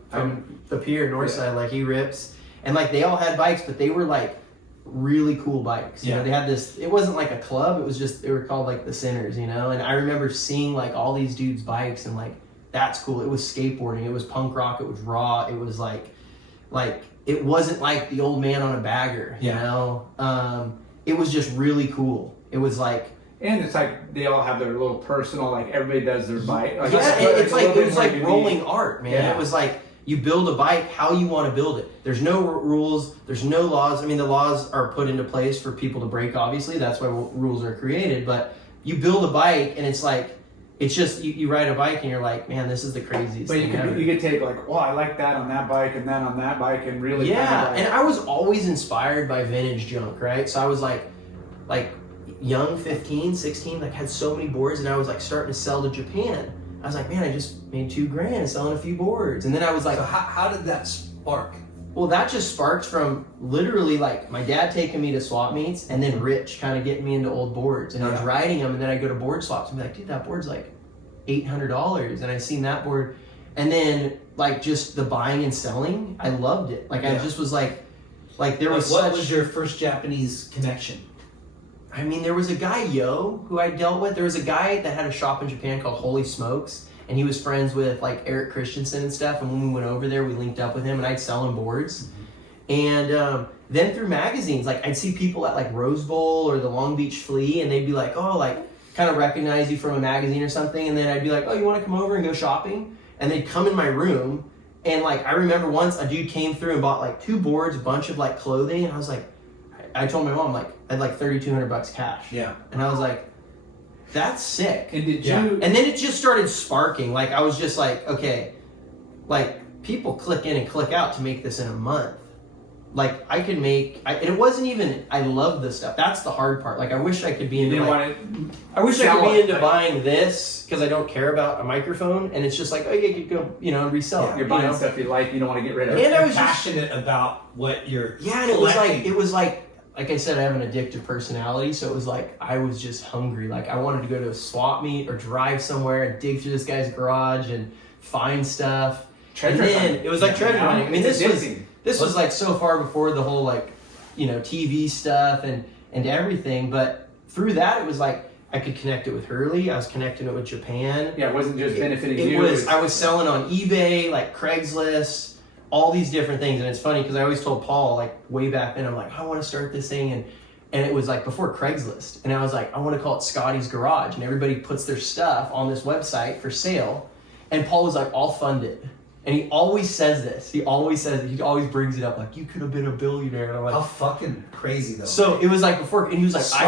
the pier, Northside. Like he rips. And like they all had bikes, but they were like really cool bikes. You know, they had this, it wasn't like a club, it was just, they were called like the Sinners, you know? And I remember seeing like all these dudes' bikes and like, that's cool. It was skateboarding, it was punk rock, it was raw, it was like it wasn't like the old man on a bagger, you know? It was just really cool. It was like, and it's like they all have their little personal, like everybody does their bike. Like, it was like unique. rolling art, man. Yeah. It was like you build a bike how you want to build it. There's no rules. There's no laws. I mean, the laws are put into place for people to break, obviously. That's why rules are created. But you build a bike, and it's like, it's just, you ride a bike, and you're like, man, this is the craziest But thing ever. you could take like, oh, I like that on that bike, and then on that bike, and really Yeah, kind of and I was always inspired by vintage junk, right? So I was like young, 15, 16, like had so many boards, and I was like starting to sell to Japan. I was like, man, I just made $2,000 selling a few boards. And then I was like, So how did that spark? well, that just sparked from literally like my dad taking me to swap meets, and then Rich kind of getting me into old boards. And I was riding them, and then I go to board swaps and be like, dude, that board's like $800. And I seen that board. And then like just the buying and selling, I loved it. Like I just was like there was What was your first Japanese connection? I mean, there was a guy, who I dealt with. There was a guy that had a shop in Japan called Holy Smokes, and he was friends with like Eric Christensen and stuff. And when we went over there, we linked up with him, and I'd sell him boards. And then through magazines, like I'd see people at like Rose Bowl or the Long Beach Flea, and they'd be like, oh, like kind of recognize you from a magazine or something. And then I'd be like, oh, you want to come over and go shopping? And they'd come in my room, and like I remember once a dude came through and bought like 2 boards, a bunch of like clothing, and I was like, I told my mom, like, I had like $3,200 cash. Yeah. And I was like, that's sick. And did you? And then it just started sparking. Like, I was just like, okay, like, people click in and click out to make this in a month. Like, I could make, and it wasn't even, I love this stuff. That's the hard part. Like, I wish I could be into, like, I wish I could be into buying this, because I don't care about a microphone, and it's just like, oh, you could go, you know, resell it. You're buying stuff you like, you don't want to get rid of. And I was passionate about what you're and it was like I said, I have an addictive personality, so it was like I was just hungry. Like I wanted to go to a swap meet or drive somewhere and dig through this guy's garage and find stuff. Treasure and then hunting. it was like treasure hunting. I mean, It's this was like so far before the whole like, you know, TV stuff and everything. But through that, it was like I could connect it with Hurley. I was connecting it with Japan. Yeah, it wasn't just benefiting It you. was. I was selling on eBay, like Craigslist. All these different things, and it's funny because I always told Paul, like way back then, I'm like, I want to start this thing, and it was like before Craigslist, and I was like, I want to call it Scotty's Garage, and everybody puts their stuff on this website for sale, and Paul was like, I'll fund it, and he always says this, he always brings it up, like you could have been a billionaire, and I'm like, how fucking crazy though. so it was like before, and he was like, I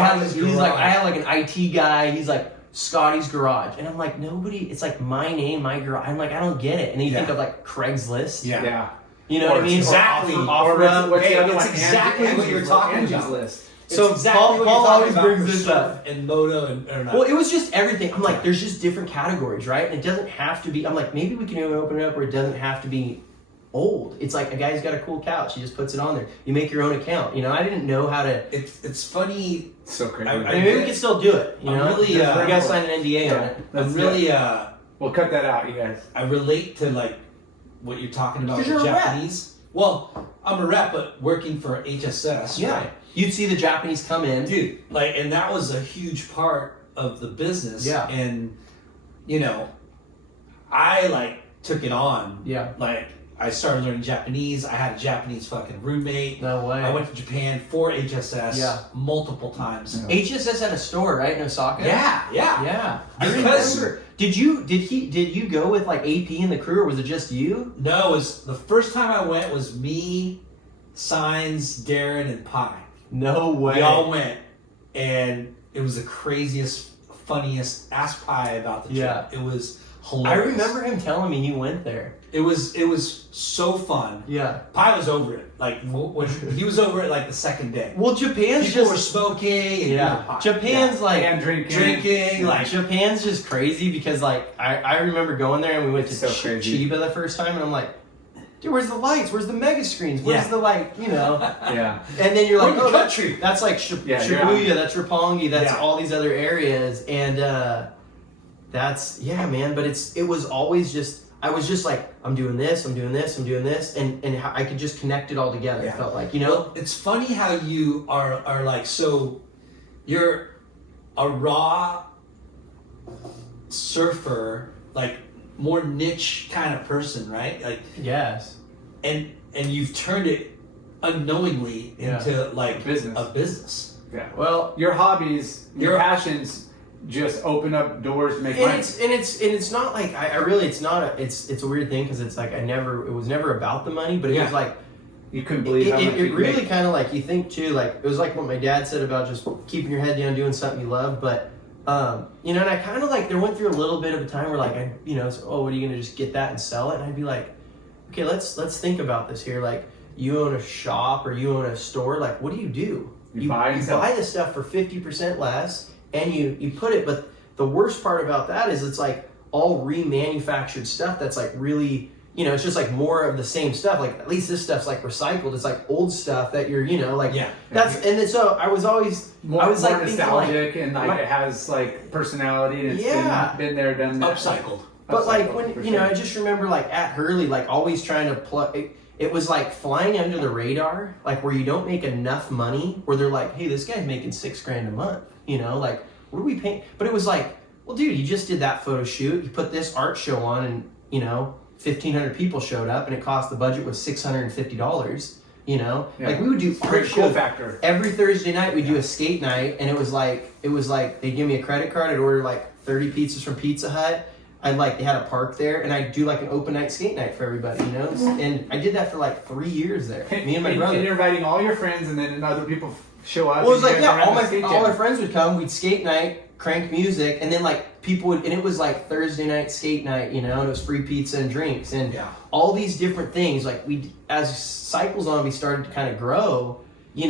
had like an IT guy, he's like, Scotty's Garage, and I'm like, nobody, it's like my name, my garage. I'm like, I don't get it. And then you think of like Craigslist. Yeah. You know what I mean? Exactly. It's exactly what you're talking about. List. So exactly Paul always brings this up. And Moto and or not. Well, it was just everything. I'm like, there's just different categories, right? And it doesn't have to be. I'm like, maybe we can even open it up where it doesn't have to be old. It's like a guy's got a cool couch. He just puts it on there. You make your own account. You know, I didn't know how to. It's funny. So crazy. I mean, maybe we can still do it. You know, really, we gotta sign an NDA on it. I'm really. We'll cut that out, you guys. I relate to like what you're talking about with You're a rep. Japanese. Well, I'm a rep, but working for HSS. Yeah. Right? You'd see the Japanese come in. Dude, like, and that was a huge part of the business. Yeah. And, you know, I like took it on. Yeah. Like, I started learning Japanese. I had a Japanese fucking roommate. No way. I went to Japan for HSS multiple times. HSS had a store, right, in Osaka? Yeah. I Because- remember. Did you go with like AP and the crew, or was it just you? No, it was the first time I went was me, Signs, Darren, and Pi. No way. We all went, and it was the craziest, funniest ass pie about the trip. Yeah. It was I hilarious. remember him telling me he went there. It was so fun. Yeah. Pie was over it. Like when he was over it like the second day. Well, Japan's People just were smoking. And yeah. Japan's like And drinking. Like Japan's just crazy because like I remember going there and we went It's to so crazy. Chiba the first time and I'm like, dude, where's the lights? Where's the mega screens? Where's Yeah. the like, you know? Yeah. And then you're like, We're in oh, the country. that's like Yeah, Shibuya, that's Roppongi, that's Yeah. all these other areas, and that's man. But it was always just I was just like, I'm doing this, and I could just connect it all together. Yeah. It felt like, you know. Well, it's funny how you are like, so you're a raw surfer, like more niche kind of person, right? Like, Yes. and you've turned it unknowingly Yeah. into like Business. a business. Yeah. Well, Your hobbies, your Your- passions just open up doors to make and money. it's not like I really it's not a it's a weird thing because it's like it was never about the money, but it Yeah. was like You couldn't believe how much it you could really make. kind of like you think too, like it was like what my dad said about just keeping your head down doing something you love, but you know, and I kind of like there went through a little bit of a time where like I it's, oh, what are you gonna just get that and sell it? And I'd be like, okay, let's think about this here. Like you own a shop or you own a store, like what do? You buy and sell. buy the stuff for 50% less and you put it, but the worst part about that is it's like all remanufactured stuff that's like really, it's just like more of the same stuff. Like at least this stuff's like recycled. It's like old stuff that you're, like Yeah. that's, and then so I was always, More, I was more like thinking, nostalgic and like my- it has like personality and it's Yeah. been there, done that. Upcycled. but like Upcycled, when, for I sure. just remember like at Hurley, like always trying to plug, it was like flying under the radar, like where you don't make enough money, where they're like, hey, this guy's making $6,000 a month, like what are we paying? But it was like, well, dude, you just did that photo shoot. You put this art show on, and 1,500 people showed up, and it cost the budget was $650. Yeah. Like we would do art Great cool shows factor. every Thursday night. We would do a skate night, and it was like they'd give me a credit card. I'd order like 30 pizzas from Pizza Hut. They had a park there, and I'd do like an open night skate night for everybody, And I did that for like 3 years there. Me and my brother. And you're inviting all your friends, and then other people show up. Well, it was and like, you guys yeah, are around the skate all our jam. friends would come, we'd skate night, crank music, and then like people would, and it was like Thursday night skate night, and it was free pizza and drinks, and Yeah. all these different things. Like as Cycle Zombie started to kind of grow, we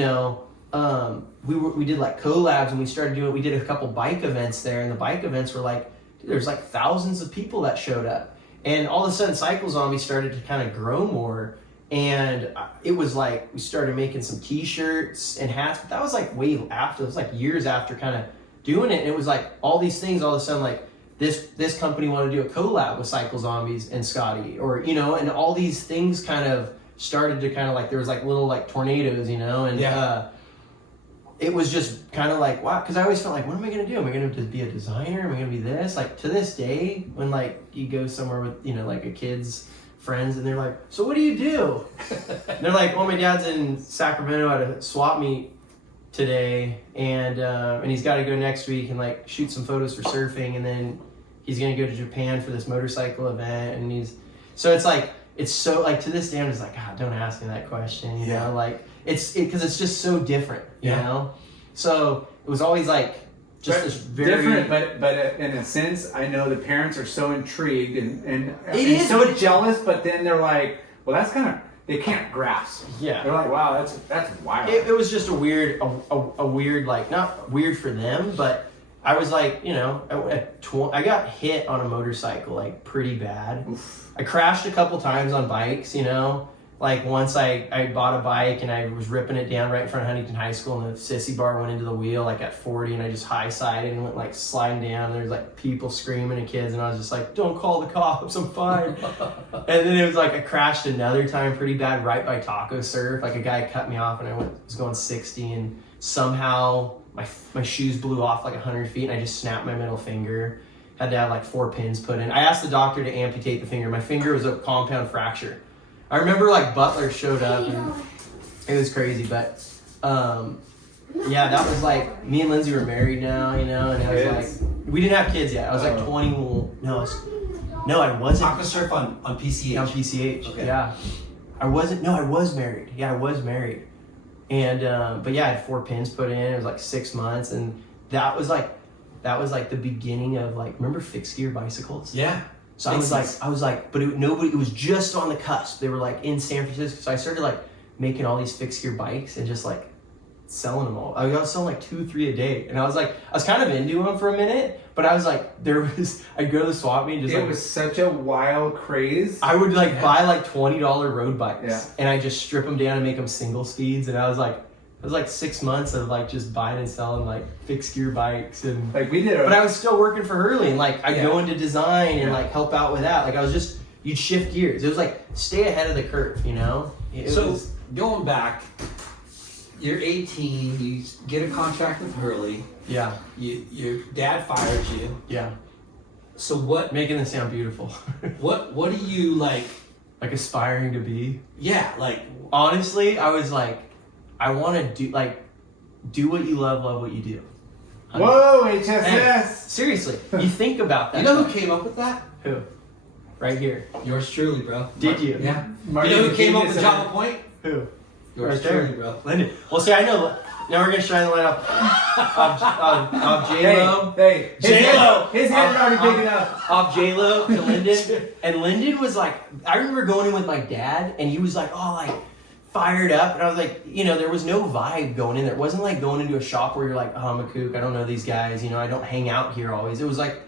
did like collabs, and we did a couple bike events there, and the bike events were like, dude, there's like thousands of people that showed up, and all of a sudden Cycle Zombie started to kind of grow more. And it was like we started making some T-shirts and hats, but that was like way after. It was like years after kind of doing it. And it was like all these things all of a sudden, like this company wanted to do a collab with Cycle Zombies and Scotty, or and all these things kind of started to kind of like there was like little like tornadoes, and Yeah. it was just kind of like wow, because I always felt like, what am I gonna do? Am I gonna be a designer? Am I gonna be this? Like to this day, when like you go somewhere with like a kid's friends and they're like, so what do you do? And they're like, well, my dad's in Sacramento at a swap meet today, and he's got to go next week and like shoot some photos for surfing, and then he's gonna go to Japan for this motorcycle event, and so it's like it's so like to this day I'm just like, God, don't ask me that question, you know, like it's because it's just so different, you know. So it was always like just this very different, but in a sense, I know the parents are so intrigued and is, so but jealous, but then they're like, well, that's kind of they can't grasp. Yeah. They're like, wow, that's wild. It was just a weird, like not weird for them, but I was like, I got hit on a motorcycle like pretty bad. Oof. I crashed a couple times on bikes, like once I bought a bike and I was ripping it down right in front of Huntington High School, and the sissy bar went into the wheel like at 40, and I just high-sided and went like sliding down, and there was like people screaming and kids, and I was just like, don't call the cops, I'm fine. And then it was like I crashed another time pretty bad right by Taco Surf. Like a guy cut me off and I was going 60, and somehow my shoes blew off like 100 feet, and I just snapped my middle finger. Had to have like 4 pins put in. I asked the doctor to amputate the finger. My finger was a compound fracture. I remember like Butler showed up and it was crazy, but yeah, that was like me and Lindsay were married now, and I was like, we didn't have kids yet. I was like 21. No, I wasn't. Taco surf on PCH. On PCH, Okay. yeah. I wasn't. No, I was married. Yeah, I was married. And but yeah, I had 4 pins put in. It was like 6 months, and that was like the beginning of like, remember fixed gear bicycles? Yeah. So I was like, but it was just on the cusp. They were like in San Francisco. So I started like making all these fixed gear bikes and just like selling them all. I was selling like 2-3 a day. And I was kind of into them for a minute, but I was like, I'd go to the swap meet and It was such a wild craze. I would like buy like $20 road bikes, Yeah. and I just strip them down and make them single speeds. And it was like 6 months of like just buying and selling like fixed gear bikes, and Like we did. but I was still working for Hurley, and like I'd Yeah. go into design and like help out with that. Like I was just, you'd shift gears. It was like stay ahead of the curve, you know. Going back, you're 18. You get a contract with Hurley. Yeah, Your dad fires you. yeah. So what? Making this sound beautiful. What do you like? Like aspiring to be. Yeah, like Honestly, I was like, I want to do what you love what you do. Whoa, HSS. Hey, seriously, you think about that. you know who came up with that? Who? Right here. Yours truly, bro. Did you? Yeah. Martin You know who came up Genius with and- Java Point? Who? Yours Right there. truly, bro. Lyndon. Well, see, I know. Now we're gonna shine the light off J-Lo. Hey, J-Lo. his head's already big enough. Off J-Lo to Lyndon. And Lyndon was like, I remember going in with my dad, and he was like, oh, like, fired up. And I was like, you know, there was no vibe going in there. It wasn't like going into a shop where you're like, oh, I'm a kook. I don't know these guys. You know, I don't hang out here always. It was like,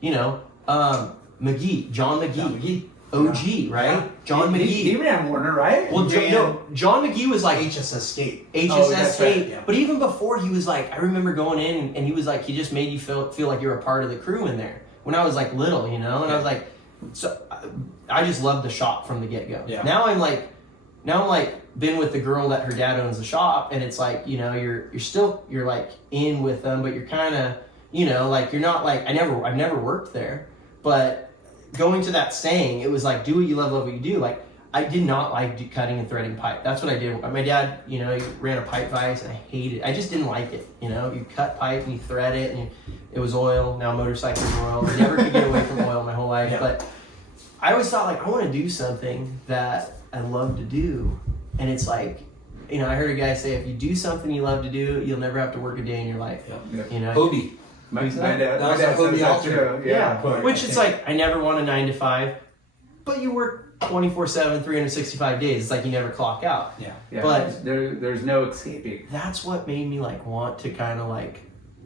you know, John McGee. OG, right? Yeah. John McGee. He ran Warner, right? Well, John McGee was like HSS Skate. HSS Oh, that's Skate, right, yeah. but even before he was like, I remember going in and he was like, he just made you feel like you were a part of the crew in there. When I was like little, you know, and I was like, so I just loved the shop from the get go. Yeah. Now I'm like been with the girl that her dad owns the shop, and it's like, you know, you're like in with them, but you're kind of, you know, like you're not like I've never worked there, but going to that saying, it was like, do what you love what you do. Like, I did not like cutting and threading pipe. That's what I did. My dad, you know, he ran a pipe vise, and I hated it. I just didn't like it. You know, you cut pipe and you thread it, and it was oil. Now motorcycles are oil. I never could get away from oil my whole life. Yeah. But I always thought, like, I want to do something that I love to do. And it's like, you know, I heard a guy say, if you do something you love to do, you'll never have to work a day in your life. Yeah. You know? Hobie. My That dad was says a Hobie that Ultra. too. Yeah. Which it's like, I never want a 9 to 5, but you work 24/7, 365 days. It's like you never clock out. Yeah. Yeah. But- there's no escaping. That's what made me like want to kind of like,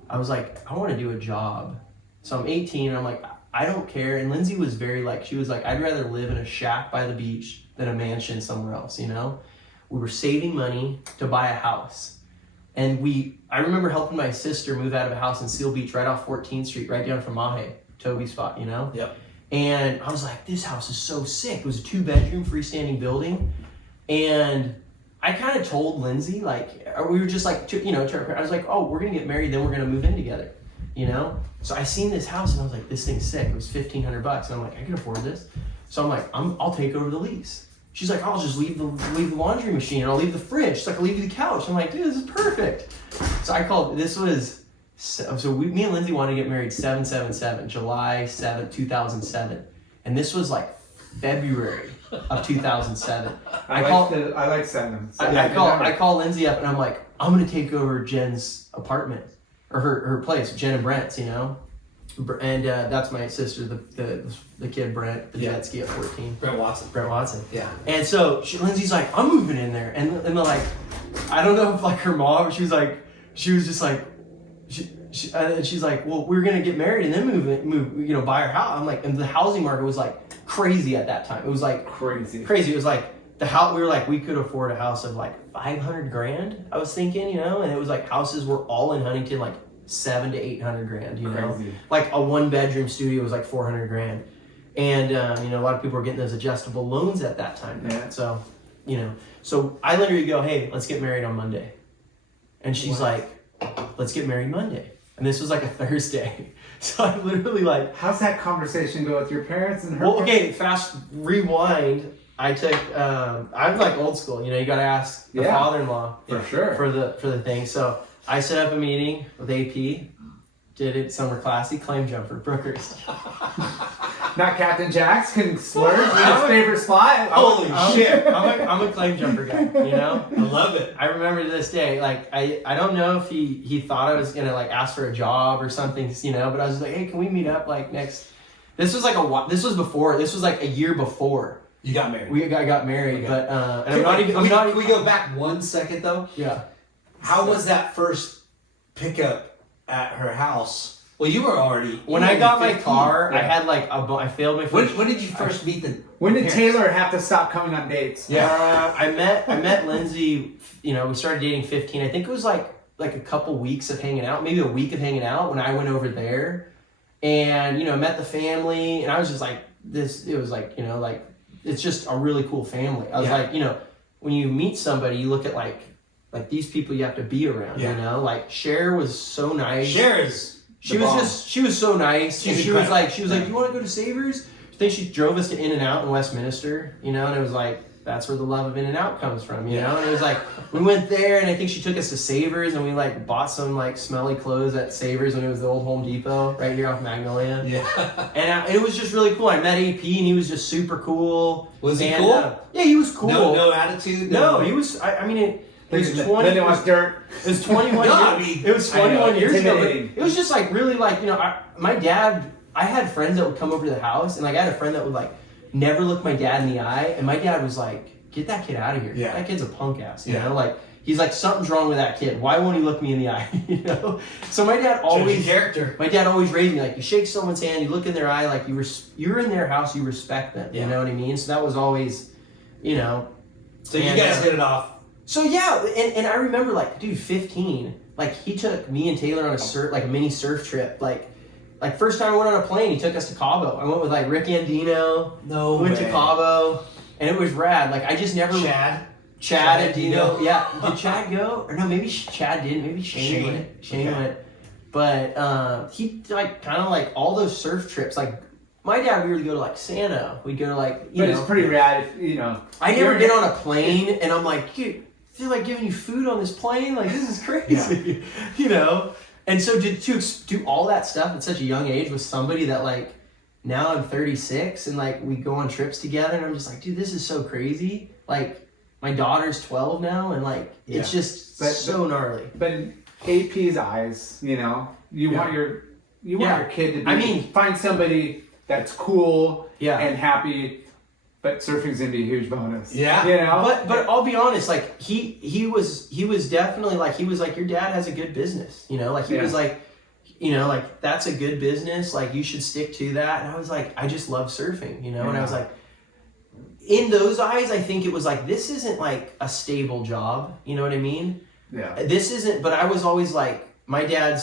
I was like, I want to do a job. So I'm 18 and I'm like, I don't care. And Lindsay was very like, she was like, I'd rather live in a shack by the beach than a mansion somewhere else, you know? We were saving money to buy a house. And I remember helping my sister move out of a house in Seal Beach right off 14th Street, right down from Mahe, Toby's spot, you know? Yep. And I was like, this house is so sick. It was a 2-bedroom freestanding building. And I kind of told Lindsay, like, we were just like, you know, I was like, oh, we're going to get married, then we're going to move in together, you know? So I seen this house and I was like, this thing's sick. It was $1,500. And I'm like, I can afford this. So I'm like, I'll take over the lease. She's like, I'll just leave the laundry machine and I'll leave the fridge. She's like, I'll leave you the couch. I'm like, dude, this is perfect. So I called, me and Lindsay wanted to get married July 7th, 2007. And this was like February of 2007. I like seven. I call Lindsay up and I'm like, I'm going to take over Jen's apartment or her place, Jen and Brent's, you know? And that's my sister, the kid Brent, the jet ski at 14. Brent Watson. Yeah. And so Lindsay's like, I'm moving in there, and they're like, I don't know if like her mom, she was just like, and she's like, well, we're gonna get married and then move, you know, buy our house. I'm like, and the housing market was like crazy at that time. It was like crazy. It was like the house. We were like, we could afford a house of like $500,000. I was thinking, you know, and it was like houses were all in Huntington like $700,000 to $800,000, you know, like a 1-bedroom studio was like $400,000, and you know, a lot of people were getting those adjustable loans at that time. Yeah. So, you know, so I literally go, hey, let's get married on Monday, and she's like, let's get married Monday, and this was like a Thursday. So I literally like, how's that conversation go with your parents and her? well, okay, fast rewind. I took, I'm like old school, you know, you got to ask the father-in-law for sure for the thing. So I set up a meeting with AP, did it somewhere classy, claim jumper, Brookhurst. Not Captain Jack's can splurge in his favorite spot. Holy shit! I'm a claim jumper guy, you know? I love it. I remember to this day, like, I don't know if he thought I was gonna like ask for a job or something, you know, but I was like, hey, can we meet up like next? This was like a year before. You got married. I got married, Okay. but and Can we go back 1 second though? Yeah. How was that first pickup at her house? Well, you were already. When I got my 15. car, Yeah. I had like I failed my first. When did you first meet the? When did parents? Taylor have to stop coming on dates? I met Lindsay. You know, we started dating 15. I think it was like a couple weeks of hanging out, maybe a week of hanging out when I went over there, and you know, met the family, and I was just like this. It was like, you know, like it's just a really cool family. I was like, you know, when you meet somebody, you look at like these people you have to be around. You know, like Cher was so nice. Cher is. She was so nice. She was like, you want to go to Savers? I think she drove us to In-N-Out in Westminster, you know, and it was like, that's where the love of In-N-Out comes from, you know? And it was like, we went there, and I think she took us to Savers, and we like bought some like smelly clothes at Savers when it was the old Home Depot right here off Magnolia. Yeah. And it was just really cool. I met AP, and he was just super cool. Was he cool? Yeah, he was cool. No attitude. No, he was. I mean. It was 20. Then it was dirt. It was 21 No, I years. mean, It was 21 years ago. But intimidating. it was just like really like, you know, my dad. I had friends that would come over to the house, and like I had a friend that would like never look my dad in the eye, and my dad was like, "Get that kid out of here. Yeah. That kid's a punk ass." You know, like he's like, something's wrong with that kid. Why won't he look me in the eye? You know. So my dad always character. My dad always raised me like, you shake someone's hand, you look in their eye, like you're in their house, you respect them. You know what I mean? So that was always, you know. So you guys hit it off. So yeah, and I remember like, dude, 15, like he took me and Taylor on a mini surf trip. Like first time I went on a plane, he took us to Cabo. I went with like Rick Andino. No we went way. to Cabo, and it was rad. Like I just never. Chad and Dino. Yeah, did Chad go? Or no, maybe Chad didn't. Maybe Shane went. Shane went. But he like kind of like all those surf trips. Like my dad, we would go to like Santa. We'd go to like you know. But it's pretty rad, if, you know. I never been on a plane, and I'm like, dude, they're like giving you food on this plane. Like this is crazy, you know. And so to do all that stuff at such a young age with somebody that like now I'm 36 and like we go on trips together, and I'm just like, dude, this is so crazy. Like my daughter's 12 now, and like it's just so gnarly. But in AP's eyes, you know, you want your kid to be, I mean, find somebody that's cool Yeah. and happy. But surfing's gonna be a huge bonus. Yeah. You know? But I'll be honest, like he was definitely like, he was like, your dad has a good business, you know, like he was like, you know, like that's a good business, like you should stick to that. And I was like, I just love surfing, you know. And I was like, in those eyes, I think it was like, this isn't like a stable job, you know what I mean? Yeah. This isn't, but I was always like, my dad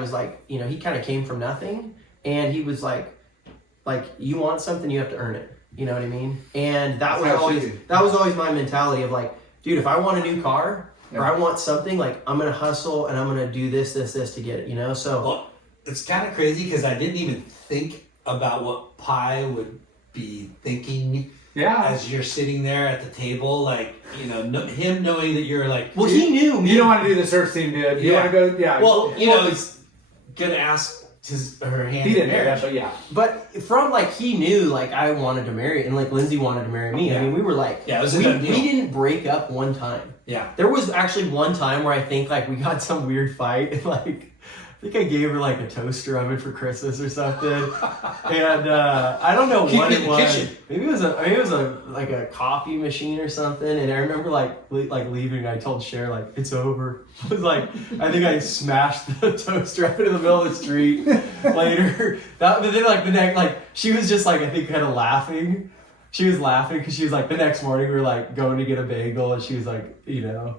was like, you know, he kind of came from nothing, and he was like you want something, you have to earn it. You know what I mean? And that was always my mentality of like, dude, if I want a new car or I want something, like I'm gonna hustle and I'm gonna do this to get it. You know? So well, it's kind of crazy because I didn't even think about what Pi would be thinking. Yeah. As you're sitting there at the table, like, you know, him knowing that you're like, well, he knew me. You don't want to do the surf team, dude. You want to go, Well, you know, he's gonna ask her hand. He didn't in know marriage. that, but yeah. But from like, he knew like I wanted to marry, and like Lindsay wanted to marry me. Yeah. I mean, we were like, it was a we good deal. didn't break up one time. Yeah. There was actually one time where I think like we got some weird fight, and like I think I gave her like a toaster oven for Christmas or something, and I don't know what it was. Maybe it was like a coffee machine or something. And I remember like leaving. And I told Cher like, it's over. I was like, I think I smashed the toaster oven in the middle of the street later. But then like the next, like she was just like, I think kind of laughing. She was laughing because she was like, the next morning we were like going to get a bagel, and she was like, you know.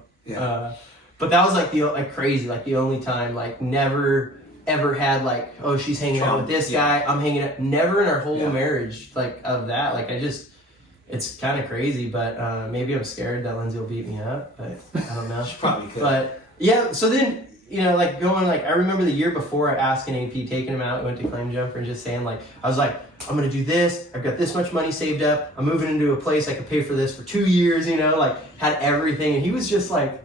But that was like crazy, like the only time, like never ever had like, oh, she's hanging out with this guy, I'm hanging out. Never in our whole marriage like of that. Like it's kind of crazy, but maybe I'm scared that Lindsay will beat me up, but I don't know. She probably could. But yeah, so then, you know, like going like, I remember the year before asking AP, taking him out, went to Claim Jumper, and just saying like, I was like, I'm gonna do this, I've got this much money saved up, I'm moving into a place I could pay for this for 2 years, you know, like had everything. And he was just like,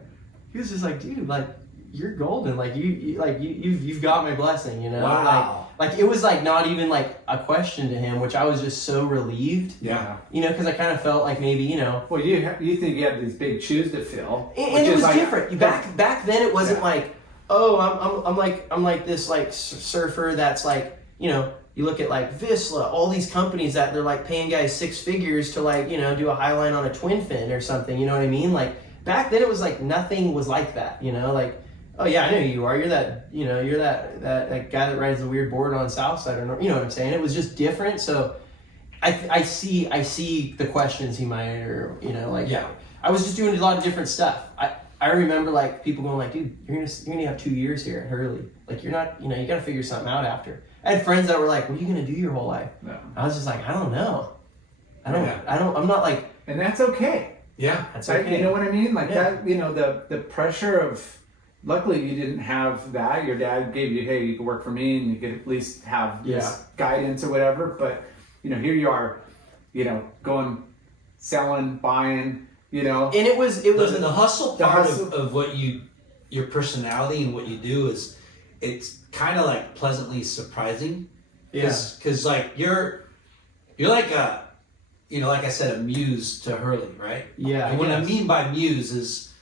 dude, like you're golden. Like you've got my blessing, you know? Wow. Like it was like not even like a question to him, which I was just so relieved. Yeah. You know, because I kind of felt like maybe, you know. Well, you think you have these big shoes to fill. And it was like, different. Back then it wasn't like, oh, I'm like this like surfer that's like, you know, you look at like Visla, all these companies that they're like paying guys 6 figures to like, you know, do a high line on a twin fin or something, you know what I mean? Like back then it was like nothing was like that, you know, like, oh yeah, I know who you are. You're that, you know, you're that guy that rides the weird board on Southside, or you know what I'm saying? It was just different. So I see the questions he might, or you know, like I was just doing a lot of different stuff. I remember like people going like, dude, you're gonna have 2 years here at Hurley. Like you're not, you know, you gotta figure something out after. I had friends that were like, what are you gonna do your whole life? No. I was just like, I don't know. I'm not like. And that's okay. Yeah, that's okay. You know what I mean? Like that, you know, the pressure of, luckily you didn't have that. Your dad gave you, hey, you can work for me and you could at least have this guidance or whatever. But, you know, here you are, you know, going, selling, buying, you know. And it was the hustle part of what your personality and what you do is, it's kind of like pleasantly surprising. Because like you're like a, you know, like I said, a muse to Hurley, right? Yeah. And what I mean by muse is,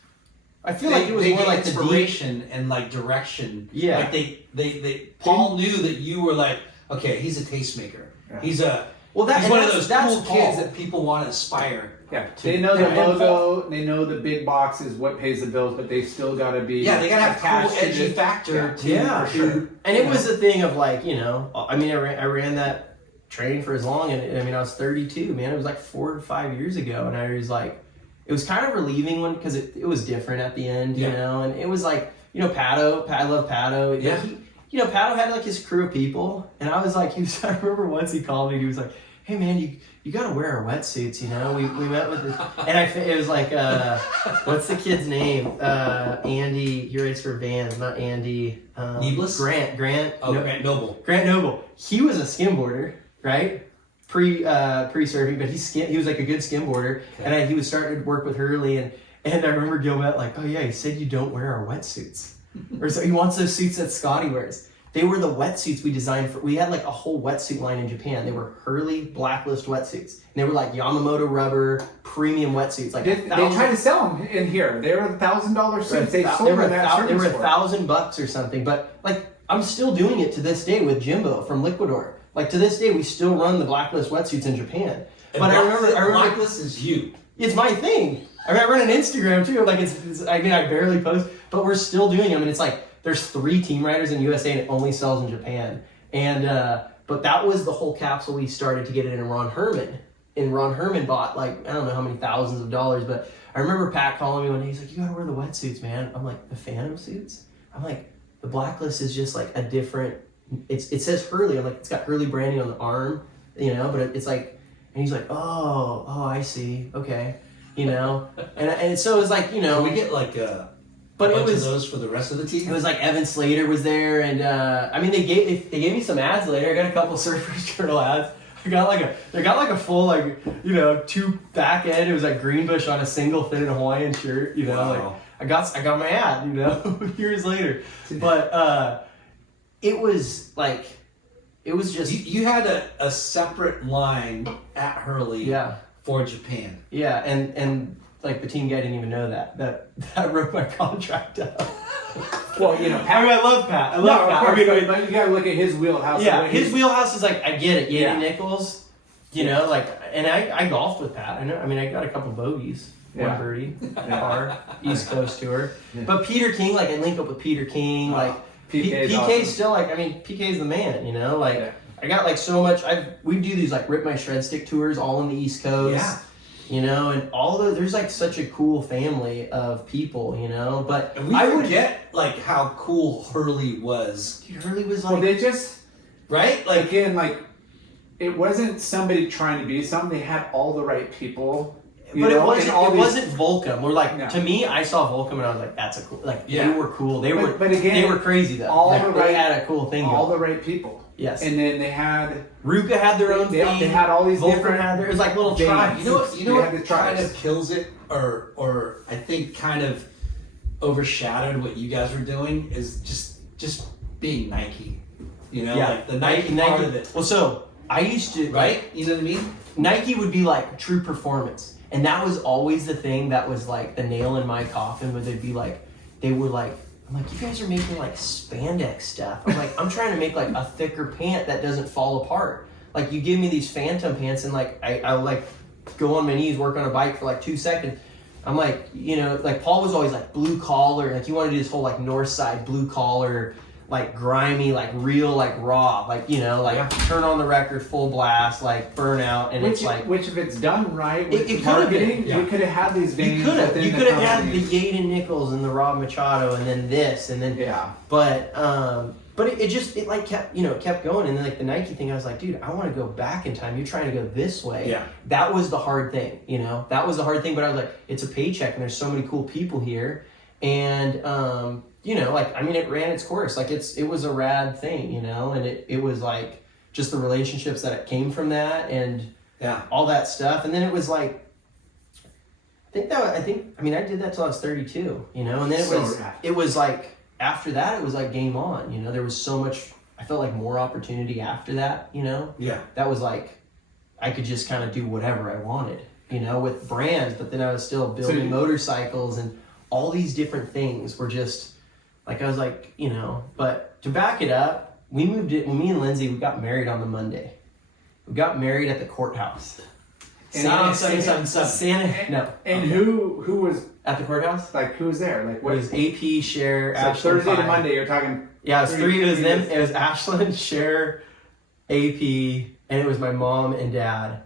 I feel like it was more like inspiration and like direction. Yeah. Like they Paul knew that you were like, okay, he's a tastemaker. Yeah. He's one of those cool kids that people want to aspire. Yeah, they know the logo, they know the big box is what pays the bills, but they still got to be. Yeah, they got to have cool, edgy factor. Yeah, for sure. And it was a thing of like, you know, I mean, I ran that training for as long, and I mean, I was 32, man. It was like 4 to 5 years ago, and I was like, it was kind of relieving because it was different at the end, you know, and it was like, you know, Pato, I love Pato. Yeah. You know, Pato had like his crew of people, and I was like, I remember once he called me, he was like, hey man, you gotta wear our wetsuits, you know. We met with this, and it was like, what's the kid's name? Andy. He writes for Vans, not Andy. Needless? Grant. Oh, no, Grant Noble. Grant Noble. He was a skimboarder, right? Pre-surfing, but he was like a good skimboarder, and he was starting to work with Hurley, and I remember Gilmet like, oh yeah, he said you don't wear our wetsuits, or so he wants those suits that Scotty wears. They were the wetsuits we designed for. We had like a whole wetsuit line in Japan. They were Hurley Blacklist wetsuits. And they were like Yamamoto rubber premium wetsuits. Like they tried to sell them in here. They were $1,000 suits. They sold them at They were $1,000 or something. But like I'm still doing it to this day with Jimbo from Liquidor. Like to this day, we still run the Blacklist wetsuits in Japan. And but I remember Blacklist is you. It's my thing. I mean, I run an Instagram too. Like it's I mean, I barely post, but we're still doing them, and it's like. There's 3 team riders in USA and it only sells in Japan. And but that was the whole capsule we started to get it in Ron Herman. And Ron Herman bought like, I don't know how many thousands of dollars, but I remember Pat calling me one day, he's like, you gotta wear the wetsuits, man. I'm like, the Phantom suits? I'm like, the Blacklist is just like a different, it says Hurley. I'm like, it's got Hurley branding on the arm, you know, but it's like, and he's like, oh, I see, okay, you know. and so it was like, you know. Can we get like but it was those for the rest of the team. It was like Evan Slater was there, and I mean they gave me some ads later. I got a couple Surfers Journal ads. They got like a full like, you know, 2 back end. It was like Greenbush on a single fitted Hawaiian shirt. You know, wow. Like I got my ad. You know, years later, but it was like it was just you had a separate line at Hurley. For Japan. Yeah, and. Like the team guy didn't even know that wrote my contract up. Well, you know, I mean, I love Pat. Pat. But you gotta look at his wheelhouse. Yeah, his wheelhouse is like, I get it. Yeti Nichols, you know, like, and I golfed with Pat. I know. I mean, I got a couple bogeys, one birdie, our East Coast tour. Yeah. But Peter King, like, I link up with Peter King. Like, PK's awesome. Still like, I mean, PK's the man. You know, like, I got like so much. We do these like Rip My Shred Stick tours all on the East Coast. Yeah. You know, and all there's like such a cool family of people, you know, but and I would get like how cool Hurley was. Dude, Hurley was like, well, they just, right? Like, again, like, it wasn't somebody trying to be something. They had all the right people. But it wasn't Volcom. We're like, to me, I saw Volcom and I was like, that's a cool, like, they were cool. They were crazy though. They had a cool thing. All the right people. Yes. And then they had Ruka had their own thing. They had all these Volcom different. It was like little tribes. You know what kind of kills it, or I think kind of overshadowed what you guys were doing is just being Nike. You know, Yeah. like the Nike part of it. Well, so I used to Right? You know what I mean? Nike would be like true performance, and that was always the thing that was like the nail in my coffin. Where they were like, I'm like, you guys are making like spandex stuff. I'm like, I'm trying to make like a thicker pant that doesn't fall apart. Like you give me these Phantom pants, and like I like go on my knees, work on a bike for like 2 seconds. I'm like, you know, like Paul was always like blue collar, like he wanted to do this whole like north side blue collar, like grimy, like real, like raw, like, you know, like turn on the record full blast, like burnout, and it's like, which if it's done right with it could have been. marketing, you could have had these veins. You could have within the had company. the Yaden Nichols and the Rob Machado, and then this, and then but it like kept, you know, it kept going, and then like the Nike thing, I was like, dude, I want to go back in time. You're trying to go this way. Yeah. That was the hard thing, you know. That was the hard thing, but I was like, it's a paycheck, and there's so many cool people here, and you know, like, I mean, it ran its course. Like, it was a rad thing, you know, and it was like just the relationships that it came from that, and all that stuff. And then it was like, I did that till I was 32, you know, and then it was like, after that, it was like game on, you know. There was so much, I felt like more opportunity after that, you know. Yeah. That was like, I could just kind of do whatever I wanted, you know, with brands, but then I was still building motorcycles, and all these different things were just, like, I was like, you know, but to back it up, me and Lindsay, we got married on the Monday. We got married at the courthouse. Santa. No. And who was at the courthouse? like, who was there? Like, It what? was AP, Cher, So Ashlyn, Thursday to Kai. Monday, you're talking. Yeah, it was three. It was them. It was Ashlyn, Cher, AP, and it was my mom and dad.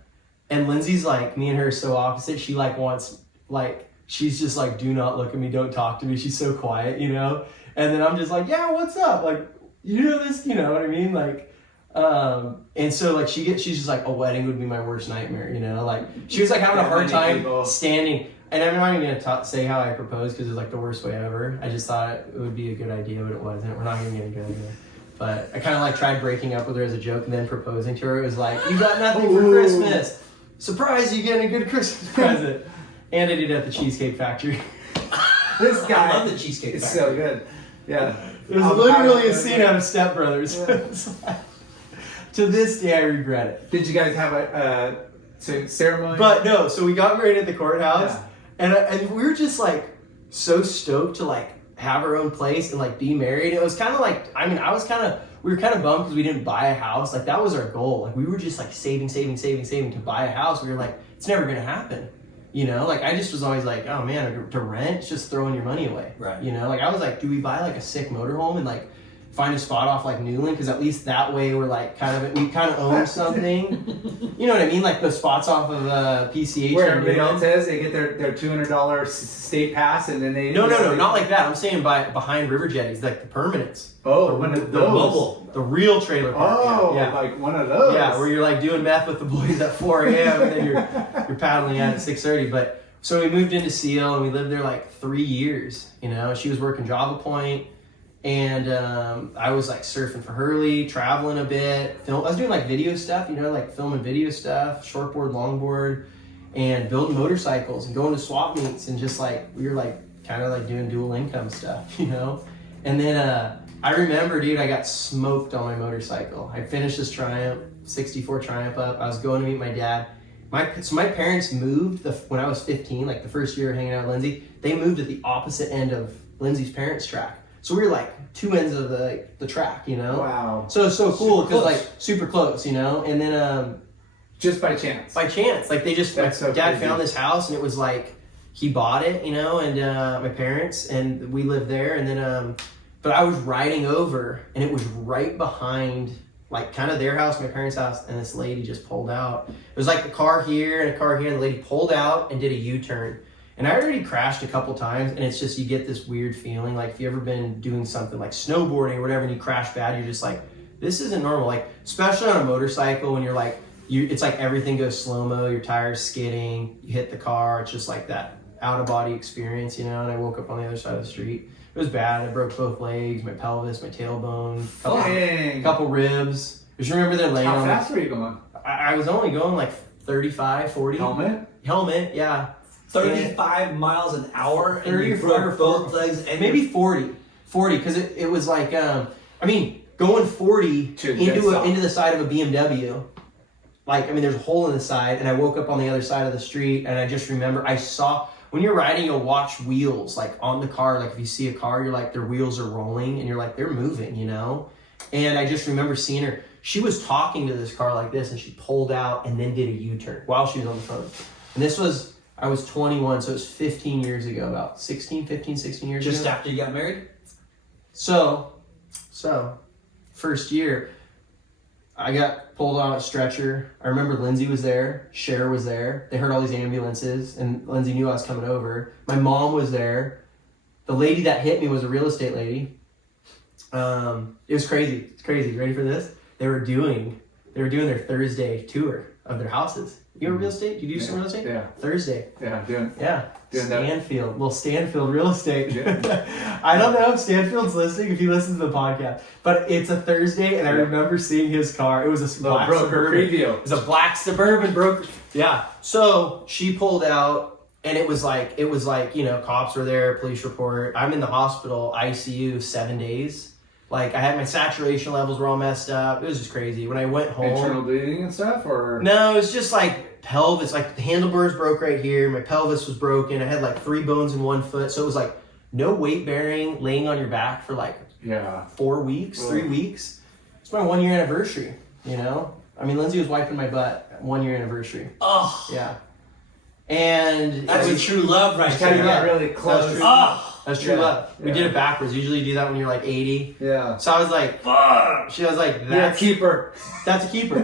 And Lindsay's like, me and her are so opposite. She like wants, like, she's just like, do not look at me, don't talk to me. She's so quiet, you know. And then I'm just like, yeah, what's up? Like, you know this, you know what I mean? Like, and so like she's just like, a wedding would be my worst nightmare, you know. Like, she was like having a hard time standing. And I'm not even gonna say how I proposed, because it's like the worst way ever. I just thought it would be a good idea, but it wasn't. We're not gonna get a good idea. But I kind of like tried breaking up with her as a joke, and then proposing to her. It was like, you got nothing for Christmas. Surprise! You getting a good Christmas present. And I did it at the Cheesecake Factory. This guy. I love the Cheesecake It's Factory. so good. Yeah. It was literally a scene out of Step Brothers. To this day, I regret it. Did you guys have a ceremony? But no, so we got married at the courthouse, and we were just like so stoked to like have our own place and like be married. It was kind of like, I mean, we were kind of bummed because we didn't buy a house. Like, that was our goal. Like, we were just like saving to buy a house. We were like, it's never gonna happen. You know, like, I just was always like, oh man, to rent, it's just throwing your money away. Right. You know, like, I was like, do we buy like a sick motorhome and like find a spot off like Newland? Because at least that way we're like we kind of own something. You know what I mean? Like the spots off of PCH. Where everybody else is, they get their $200 state pass, and then they. No, not like that. I'm saying behind river jetties, like the permanents. Oh, one of The those. mobile, the real trailer park. Oh, yeah. like one of those. Yeah, where you're like doing meth with the boys at 4 a.m. and then you're paddling out at 6:30. But so we moved into Seal, and we lived there like 3 years. You know, she was working Java Point, and I was like surfing for Hurley, traveling a bit. I was doing like video stuff, you know, like filming video stuff, shortboard, longboard, and building motorcycles and going to swap meets, and just like we were like kind of like doing dual income stuff, you know. And then I remember, dude, I got smoked on my motorcycle. I finished this Triumph, 64 Triumph up. I was going to meet my dad. So my parents moved when I was 15, like the first year hanging out with Lindsay. They moved at the opposite end of Lindsay's parents' track. So we were like two ends of the track, you know? Wow. So cool, Super because close. like super close, you know? And then Just by chance. like they just, That's my so dad crazy. found this house, and it was like, he bought it, you know, and my parents, and we lived there. And then, but I was riding over, and it was right behind, like, kind of their house, my parents' house, and this lady just pulled out. It was like a car here and a car here, and the lady pulled out and did a U-turn. And I already crashed a couple times, and it's just, you get this weird feeling, like, if you ever been doing something like snowboarding or whatever, and you crash bad, you're just like, this isn't normal. Like, especially on a motorcycle, when you're like, it's like everything goes slow-mo, your tires skidding, you hit the car, it's just like that out-of-body experience, you know. And I woke up on the other side of the street. It was bad. I broke both legs, my pelvis, my tailbone, couple ribs. Just remember they're laying How on. fast were you going? I was only going like 35, 40. Helmet? Helmet, yeah. 35 miles an hour, and 30 you or broke both legs, and maybe 40, because it was like, going 40 into the side of a BMW. Like, there's a hole in the side, and I woke up on the other side of the street, and I just remember I saw, when you're riding, you'll watch wheels, like, on the car. Like, if you see a car, you're like, their wheels are rolling, and you're like, they're moving, you know? And I just remember seeing her. She was talking to this car like this, and she pulled out and then did a U-turn while she was on the phone. And I was 21, so it was 15 years ago, about 16 years just ago. after you got married? So, first year, I got pulled on a stretcher. I remember Lindsay was there, Cher was there. They heard all these ambulances, and Lindsay knew I was coming over. My mom was there. The lady that hit me was a real estate lady. It was crazy. It's crazy. Ready for this? They were doing their Thursday tour of their houses. You know real estate? Do you do some real estate? Yeah. Thursday. Yeah, doing Stanfield. Well, Stanfield Real Estate. Yeah. I don't know if Stanfield's listening, if he listens to the podcast, but it's a Thursday, and I remember seeing his car. It was a black Suburban. Preview. It was a black Suburban broker. Yeah. So she pulled out, and it was like, cops were there, police report. I'm in the hospital, ICU, 7 days. Like, I had my saturation levels were all messed up. It was just crazy. When I went home. Internal bleeding and stuff, or? No, it was just like pelvis. Like, the handlebars broke right here. My pelvis was broken. I had like 3 bones in 1 foot. So it was like no weight bearing, laying on your back for like 4 weeks, 3 weeks. It's my 1 year anniversary, you know? Lindsay was wiping my butt. 1 year anniversary. Oh. Yeah. And that's a true love right there. You got really close. That's true love. We did it backwards. Usually you do that when you're like 80. Yeah. So I was like, fuck. She was like, that's a keeper. That's a keeper.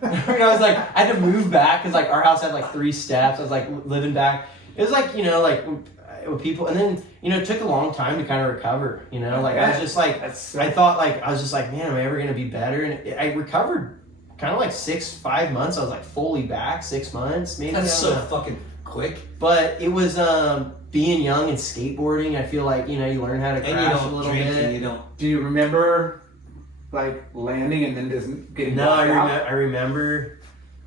And I was like, I had to move back because like our house had like 3 steps. I was like living back. It was like, with people, and then, it took a long time to kind of recover, like I was just like, I was just like, man, am I ever going to be better? And I recovered kind of like 5 months. I was like fully back 6 months, maybe. That's so fucking quick. But it was, being young and skateboarding, I feel like, you learn how to crash a little bit. And you don't. Do you remember, like, landing and then just getting No, I remember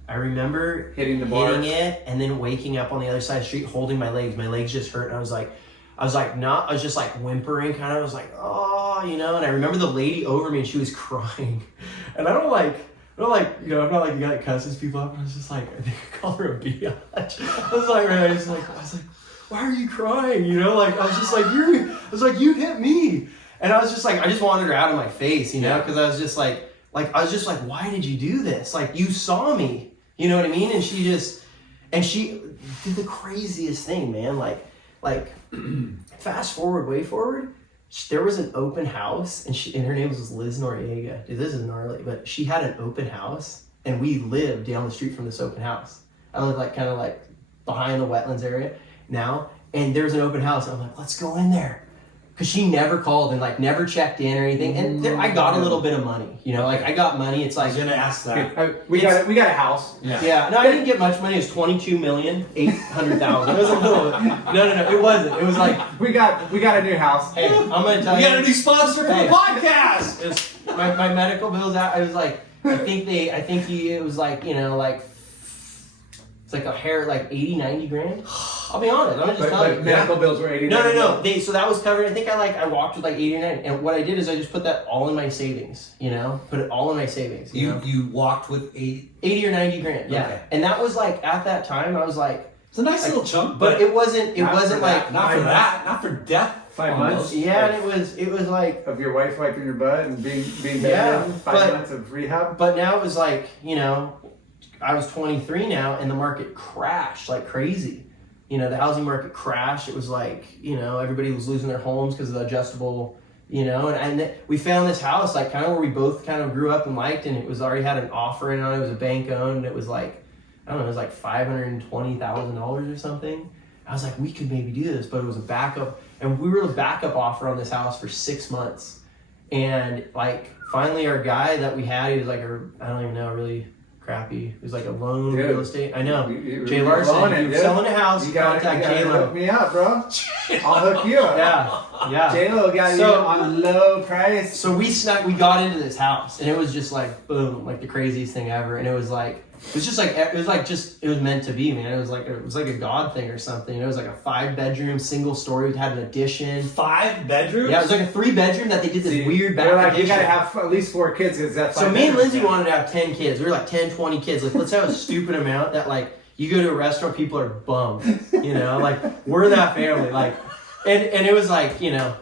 hitting the bar, hitting it, and then waking up on the other side of the street, holding my legs. My legs just hurt, and I was just like whimpering, kind of. I was like, oh, and I remember the lady over me, and she was crying, and I'm not like the guy that cusses people up. I was just like, I think I called her a biatch. I was like, why are you crying? I was just like, you hit me. And I was just like, I just wanted her out of my face, because I was just like, why did you do this? Like, you saw me, you know what I mean? And she did the craziest thing, man. Like fast forward, way forward, there was an open house, and her name was Liz Noriega. Dude, this is gnarly, but she had an open house, and we lived down the street from this open house. I lived kind of behind the wetlands area now, and there was an open house, and I'm like, let's go in there. Because she never called and never checked in or anything. And I got a little bit of money, I got money. It's like, I was gonna ask that. We got a house. Yeah. No, I didn't get much money. It was $22,800,000. It was a little. No. It wasn't. It was like we got a new house. Hey, I'm gonna tell you. We got a new sponsor for the podcast. It was, my medical bills out. I was like, it was like, it's like a hair, like 80, 90 grand. I'll be honest. I'm just telling you. Medical bills were 80. No. So that was covered. I think I walked with like 80 or 90. And what I did is I just put that all in my savings, Put it all in my savings. You walked with 80 or 90 grand. Yeah. Okay. And that was like, at that time, I was like. It's a nice little chunk. But it wasn't like. Not for that. Not for death. 5 months. Yeah, and it was like. Of your wife wiping your butt and being bedridden. 5 months of rehab. But now it was like, I was 23 now, and the market crashed like crazy. The housing market crashed. It was like, everybody was losing their homes because of the adjustable, and we found this house, like kind of where we both kind of grew up and liked, and it was already had an offer in on it. It was a bank owned, and it was like, I don't know, it was like $520,000 or something. I was like, we could maybe do this, but it was a backup, and we were a backup offer on this house for 6 months. And like, finally our guy that we had, he was like, I don't even know, really crappy. It was like a loan real estate. I know. Jay Larson, you're selling a house. You contact J-Lo. Hook me up, bro. I'll hook you up. Yeah. J-Lo got you on low price. So we got into this house, and it was just like boom, like the craziest thing ever. And it was like It was just like it was meant to be, man. It was like a God thing or something. It was like a 5-bedroom, single story. It had an addition. 5 bedrooms? Yeah, it was like a 3-bedroom that they did this weird back They're like, addition. you gotta have at least 4 kids because that's. So me and Lindsay wanted to have 10 kids. We were like 10, 20 kids. Like, let's have a stupid amount that like you go to a restaurant, people are bummed. You know, like we're that family. Like, and it was like, you know,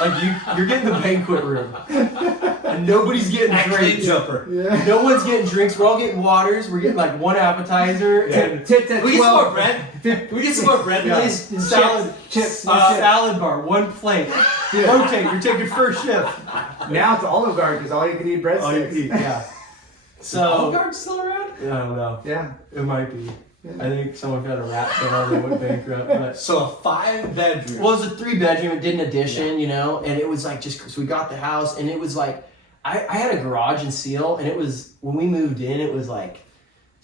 like you're getting the banquet room, and nobody's getting drinks. Jumper. Yeah. No one's getting drinks. We're all getting waters. We're getting like one appetizer. And Tipped at We get some 12. more bread. Can we get some more bread, Yeah. please? Salad, Chips. salad bar, one plate. Yeah. Rotate. You're taking first shift. Now it's Olive Garden because all you can eat breadsticks. Yeah. So Olive Garden's still around? I don't know. Yeah. It might be. Yeah. I think someone got a rat channel that went bankrupt. But. So a 5 bedroom. Well, it was a 3-bedroom. It did an addition, you know, and it was like just so we got the house, and it was like I had a garage and seal, and it was when we moved in, it was like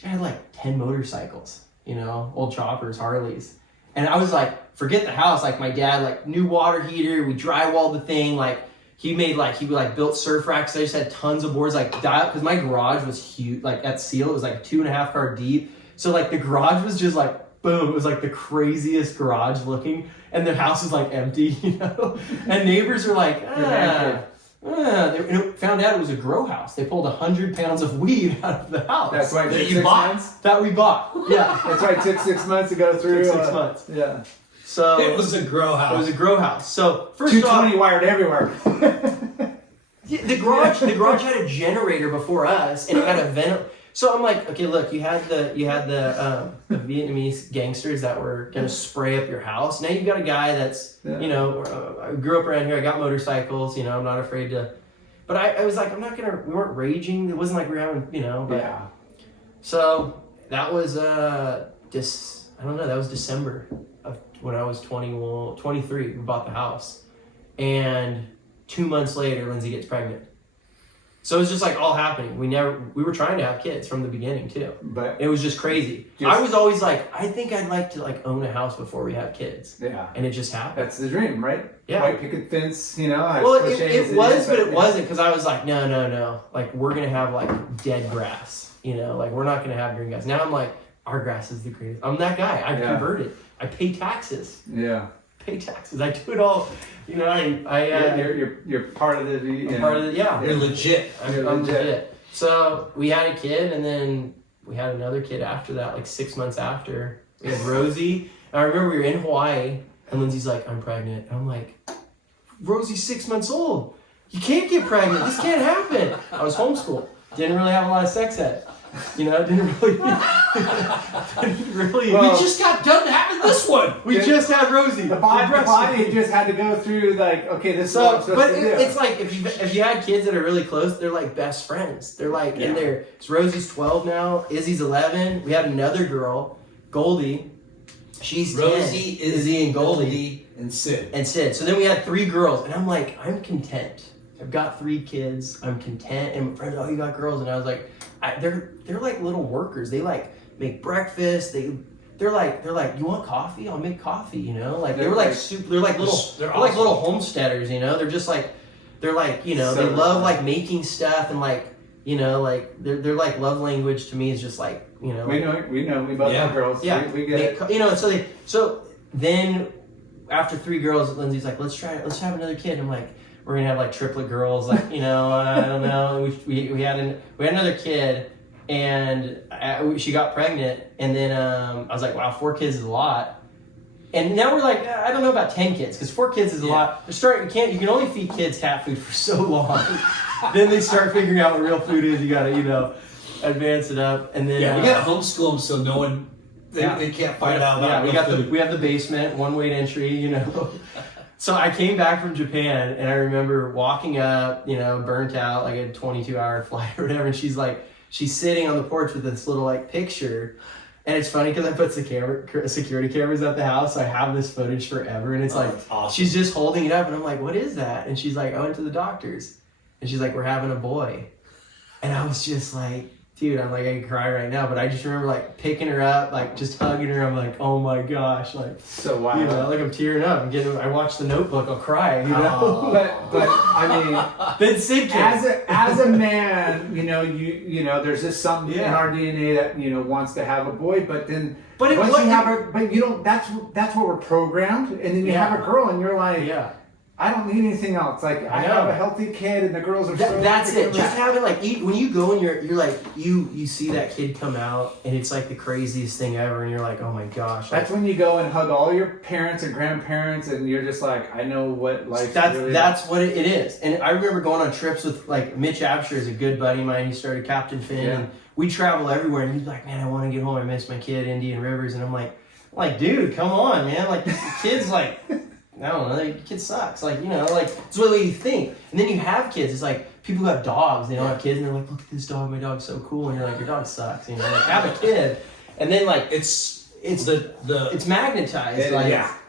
I had like 10 motorcycles, you know, old choppers, Harleys, and I was like, forget the house. Like my dad, like new water heater, we drywalled the thing, like. He built surf racks. I just had tons of boards, like because my garage was huge. Like at Seal, it was like 2.5 car deep. So like the garage was just like boom. It was like the craziest garage looking, and the house is like empty, you know. And neighbors are like, They found out it was a grow house. They pulled 100 pounds of weed out of the house. That's why it took That you 6 bought? months. That we bought. Yeah. That's why it took 6 months to go through. 6 months. Yeah. So It was a grow house. It was a grow house. So first 220 wired everywhere. yeah, the garage had a generator before us, and it had a vent. So I'm like, okay, look, you had the Vietnamese gangsters that were gonna spray up your house. Now you've got a guy that's, you know, I grew up around here. I got motorcycles. You know, I'm not afraid to. But I was like, we weren't raging. It wasn't like we were having, you know. But, Yeah. So that was I don't know. That was December of when I was 23. We bought the house, and 2 months later, Lindsay gets pregnant. So it was just like all happening. We were trying to have kids from the beginning too. But It was just crazy. I was always like, I think I'd like to like own a house before we have kids. yeah, And it just happened. that's the dream, right? Yeah. White picket fence, you know. Well, as cliche as it was, is, but it wasn't, because I was like, no. Like, we're going to have like dead grass, you know, like we're not going to have green grass. Now I'm like, our grass is the greenest. I'm that guy. I've converted. I pay taxes. Yeah. I do it all. You know, You're part of the. I'm part of the, yeah. You're legit. I'm legit. So we had a kid, and then we had another kid after that, like 6 months after. We had Rosie. And I remember we were in Hawaii, and Lindsay's like, I'm pregnant. And I'm like, Rosie's 6 months old. You can't get pregnant. This can't happen. I was homeschooled. Didn't really have a lot of sex ed. You know, didn't really. We just got done having this one. We just had Rosie. The body just had to go through like, okay, this is what I'm So, supposed but to do. it's like if you had kids that are really close, they're like best friends. They're like in there. So Rosie's 12 now. Izzy's 11. We had another girl, Goldie. She's Rosie, 10. Izzy, and Goldie, and Sid. So then we had 3 girls, and I'm like, I'm content. I've got 3 kids. I'm content. And my friends, oh, you got girls, and I was like, they're like little workers. They like make breakfast. They're like, you want coffee? I'll make coffee. You know, like they were like super. They're like little. They're like little homesteaders. You know, they're just like, you know, they love like making stuff, and like, you know, like they're like love language to me is just like, you know. We know. We both have girls. Yeah, we get it. You know, so then after 3 girls, Lindsay's like, let's have another kid. I'm like, we're gonna have like triplet girls, like, you know, I don't know. We had another kid, and she got pregnant, and then I was like, wow, 4 kids is a lot. And now we're like, I don't know about 10 kids, because 4 kids is a lot. You can only feed kids cat food for so long. Then they start figuring out what real food is. You gotta, you know, advance it up, and then we gotta homeschool them so no one they can't find out about. Yeah, we have the basement, 1-way entry, you know. So I came back from Japan, and I remember walking up, you know, burnt out, like a 22-hour flight or whatever, and she's sitting on the porch with this little like picture. And it's funny because I put security cameras at the house, so I have this footage forever, and it's like awesome. She's just holding it up, and I'm like, what is that? And she's like, I went to the doctors, and she's like, we're having a boy. And I was just like, dude, I'm like, I can cry right now, but I just remember like picking her up, like just hugging her. I'm like, oh my gosh, like, So wild. you know, like I'm tearing up. I watch The Notebook, I'll cry, you know. But I mean, Then Sid came. as a man, you know, there's just something in our DNA that wants to have a boy, but then But it once wasn't- you have but you don't. That's what we're programmed, and then you have a girl, and you're like, Yeah. I don't need anything else. Like I know. have a healthy kid, and the girls are. So That's it. freaking Just rad. having like when you go and you're like you see that kid come out and it's like the craziest thing ever, and you're like, oh my gosh. That's when you go and hug all your parents and grandparents, and you're just like, I know what life. That's what it is. And I remember going on trips with like Mitch Absher is a good buddy of mine. He started Captain Finn, and we travel everywhere. And he's like, man, I want to get home. I miss my kid, Indian Rivers. And I'm like, dude, come on, man. Like the kid's like. I don't know, like, kid sucks. Like, you know, like, it's the way you think. And then you have kids. It's like, people who have dogs, they don't have kids, and they're like, look at this dog, my dog's so cool. And you're like, your dog sucks. You know, like, have a kid. And then, like, it's magnetized.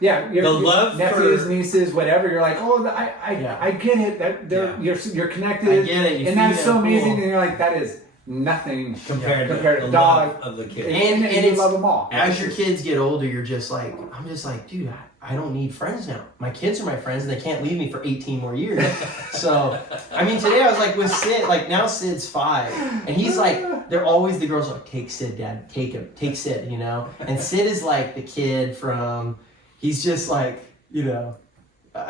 Your love nephews, for- nieces, whatever. You're like, oh, I get it. That you're connected. I get it. You and feel that's so cool. amazing. And you're like, that is nothing compared to the the dog love of the kid. And you it's, love them all. As your kids get older, you're just like, I'm just like, dude, I don't need friends now. My kids are my friends, and they can't leave me for 18 more years. So, I mean, today I was like with Sid, like now Sid's 5, and he's like, they're always, the girls are like, take Sid, Dad, take him, take Sid, you know? And Sid is like the kid from, he's just like, you know,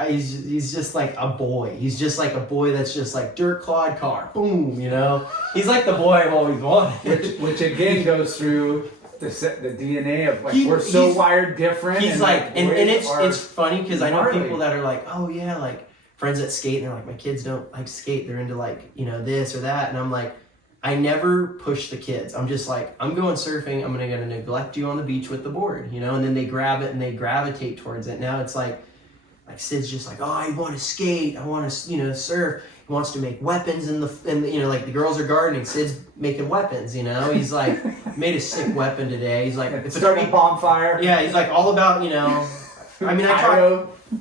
he's just like a boy. He's just like a boy that's just like dirt clod car, boom, you know? He's like the boy I've always wanted. Which again goes through the DNA of like we're so wired different. He's and like, and it's funny because I know gnarly. people that are like, oh yeah, like friends that skate, and they're like, my kids don't like skate, they're into like, you know, this or that, and I'm like, I never push the kids. I'm just like, I'm going surfing, I'm gonna neglect you on the beach with the board, you know, and then they grab it and they gravitate towards it. Now it's like Sid's just like, oh, I want to skate, I want to, you know, surf. He wants to make weapons and you know, like the girls are gardening, Sid's making weapons, you know. He's like made a sick weapon today. He's like, it's starting a bonfire. Yeah, he's like all about, you know. I mean,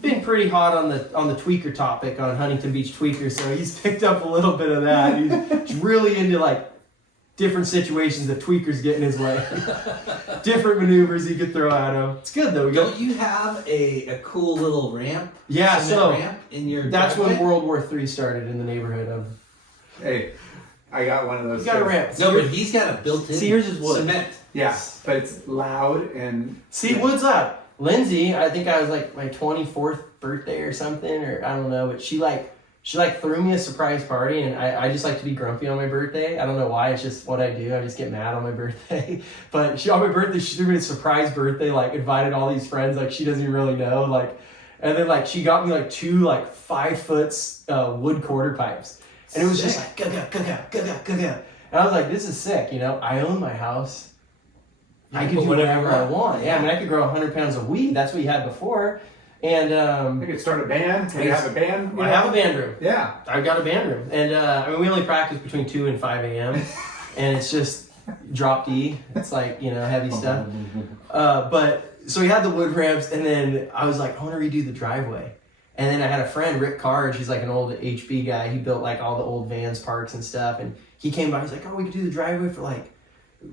been pretty hot on the tweaker topic on Huntington Beach tweaker, so he's picked up a little bit of that. He's really into like different situations that tweakers get in his way. Different maneuvers he could throw at him. It's good though. Don't you have a cool little ramp? Yeah, so ramp in your that's driveway? when World War III started in the neighborhood of. Hey, I got one of those. He's got a ramp. No, but he's got a built-in See, yours is wood. cement. Yeah, but it's loud and. See, wood's up. Lindsay, I think I was like my 24th birthday or something, or I don't know, but she threw me a surprise party, and I just like to be grumpy on my birthday. I don't know why, it's just what I do. I just get mad on my birthday. But on my birthday, she threw me a surprise birthday, like invited all these friends, like she doesn't even really know, like, and then like she got me like 2 like 5-foot wood quarter pipes. And it was just like, gaga, gaga, gaga, gaga. And I was like, this is sick, you know? I own my house. I can do whatever I want. Yeah, I mean, I could grow 100 pounds of weed. That's what you had before. And you could start a band. You have a band. I have a band room. Yeah, I've got a band room, and I mean, we only practice between 2 and 5 a.m. and it's just drop D. It's like, you know, heavy stuff. But so we had the wood ramps, and then I was like, I want to redo the driveway. And then I had a friend, Rick Carge. He's like an old HB guy. He built like all the old Vans parks and stuff. And he came by. He's like, oh, we could do the driveway for like,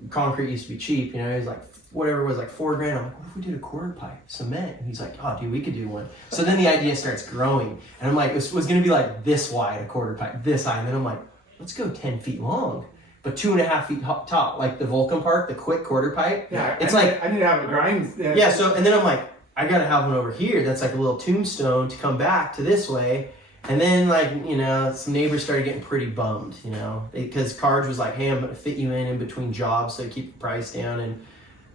concrete used to be cheap. You know, he was like, whatever it was, like $4 grand. I'm like, what if we did a quarter pipe cement? And he's like, oh, dude, we could do one. So then the idea starts growing. And I'm like, it was going to be like this wide, a quarter pipe, this high. And then I'm like, let's go 10 feet long, but 2.5 feet tall, like the Vulcan Park, the quick quarter pipe. Yeah, it's I need to have a grind. Yeah, so, and then I'm like, I got to have one over here that's like a little tombstone to come back to this way. And then, like, you know, some neighbors started getting pretty bummed, you know, because Carge was like, hey, I'm going to fit you in between jobs so I keep the price down. And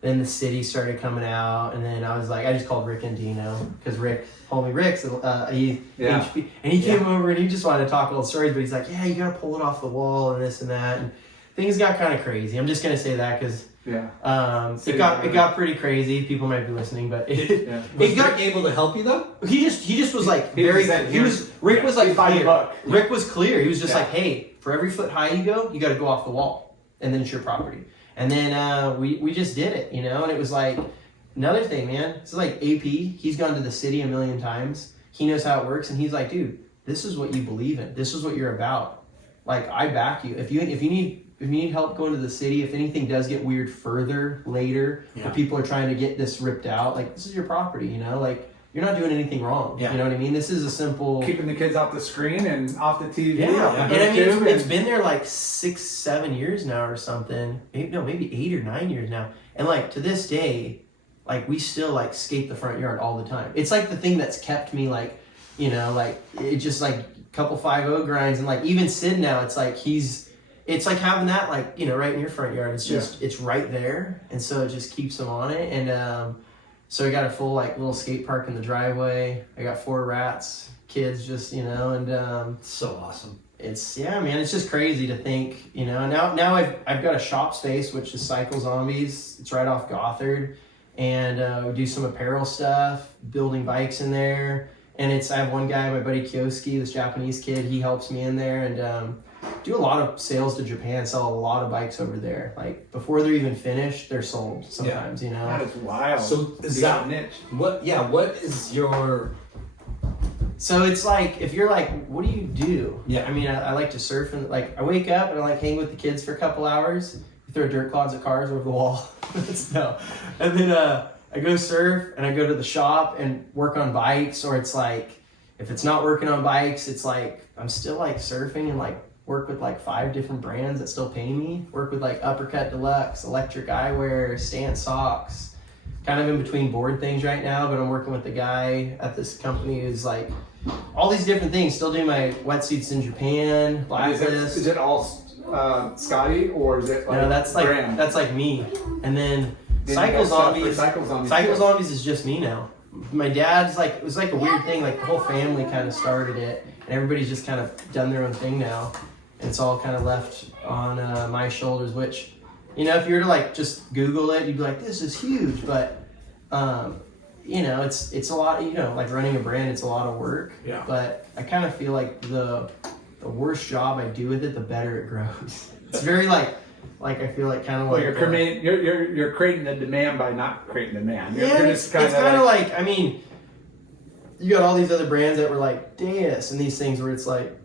then the city started coming out. And then I was like, I just called Rick and Dino because homie Rick's, HP. And he came over and he just wanted to talk old stories. But he's like, yeah, you got to pull it off the wall and this and that. And things got kind of crazy. I'm just going to say that because it got pretty crazy. People might be listening, but Was Rick able to help you though? He just was like Rick was like clear. Rick was clear. He was just like, hey, for every foot high you go, you got to go off the wall, and then it's your property. And then we just did it, you know. And it was like another thing, man. It's like AP. He's gone to the city 1,000,000 times. He knows how it works, and he's like, dude, this is what you believe in. This is what you're about. Like, I back you. If you need you need help going to the city, if anything does get weird further later, Yeah. if people are trying to get this ripped out, like this is your property, you know, like you're not doing anything wrong. Yeah. You know what I mean? This is a simple. Keeping the kids off the screen and off the TV. Yeah, off the and I mean YouTube it's been there like 6-7 years now or something. Maybe 8 or 9 years now. And like to this day, like we still like skate the front yard all the time. It's like the thing that's kept me like, you know, like it just like a couple 5-0 grinds, and like even Sid now, it's like it's like having that like, you know, right in your front yard. It's just it's right there, and so it just keeps him on it. And so I got a full like little skate park in the driveway. I got 4 rats, kids, just, you know, and So awesome. it's, yeah, man, it's just crazy to think, you know. Now I've got a shop space, which is Cycle Zombies. It's right off Gothard, and we do some apparel stuff, building bikes in there. And I have one guy, my buddy Kioski, this Japanese kid, he helps me in there, and do a lot of sales to Japan, sell a lot of bikes over there. Like before they're even finished, they're sold sometimes, you know. That is wild. So is You got a niche. what is your So it's like, if you're like, what do you do? Yeah. I mean, I like to surf, and like I wake up and I like hang with the kids for a couple hours. We throw dirt clods at cars over the wall. No. And then I go surf, and I go to the shop and work on bikes. Or it's like, if it's not working on bikes, it's like I'm still like surfing and like work with like 5 different brands that still pay me. Work with like Uppercut Deluxe, Electric Eyewear, Stance Socks. Kind of in between board things right now, but I'm working with the guy at this company who's like all these different things. Still doing my wetsuits in Japan, Blacklist. Is it all Scotty, or is it like No, that's like me. And then Cycle Zombies. Cycle Zombies. Cycle Zombies is just me now. My dad's like, it was like a weird thing. Like the whole family kind of started it, and everybody's just kind of done their own thing now, and it's all kind of left on my shoulders. Which, you know, if you were to like just Google it, you'd be like, this is huge. But you know, it's a lot. You know, like running a brand, it's a lot of work. Yeah. But I kind of feel like the worse job I do with it, the better it grows. It's very like I feel like kind of Well, like you're creating the demand by not creating demand. You're yeah, just it's kind of like, I mean, you got all these other brands that were like Deus and these things where it's like,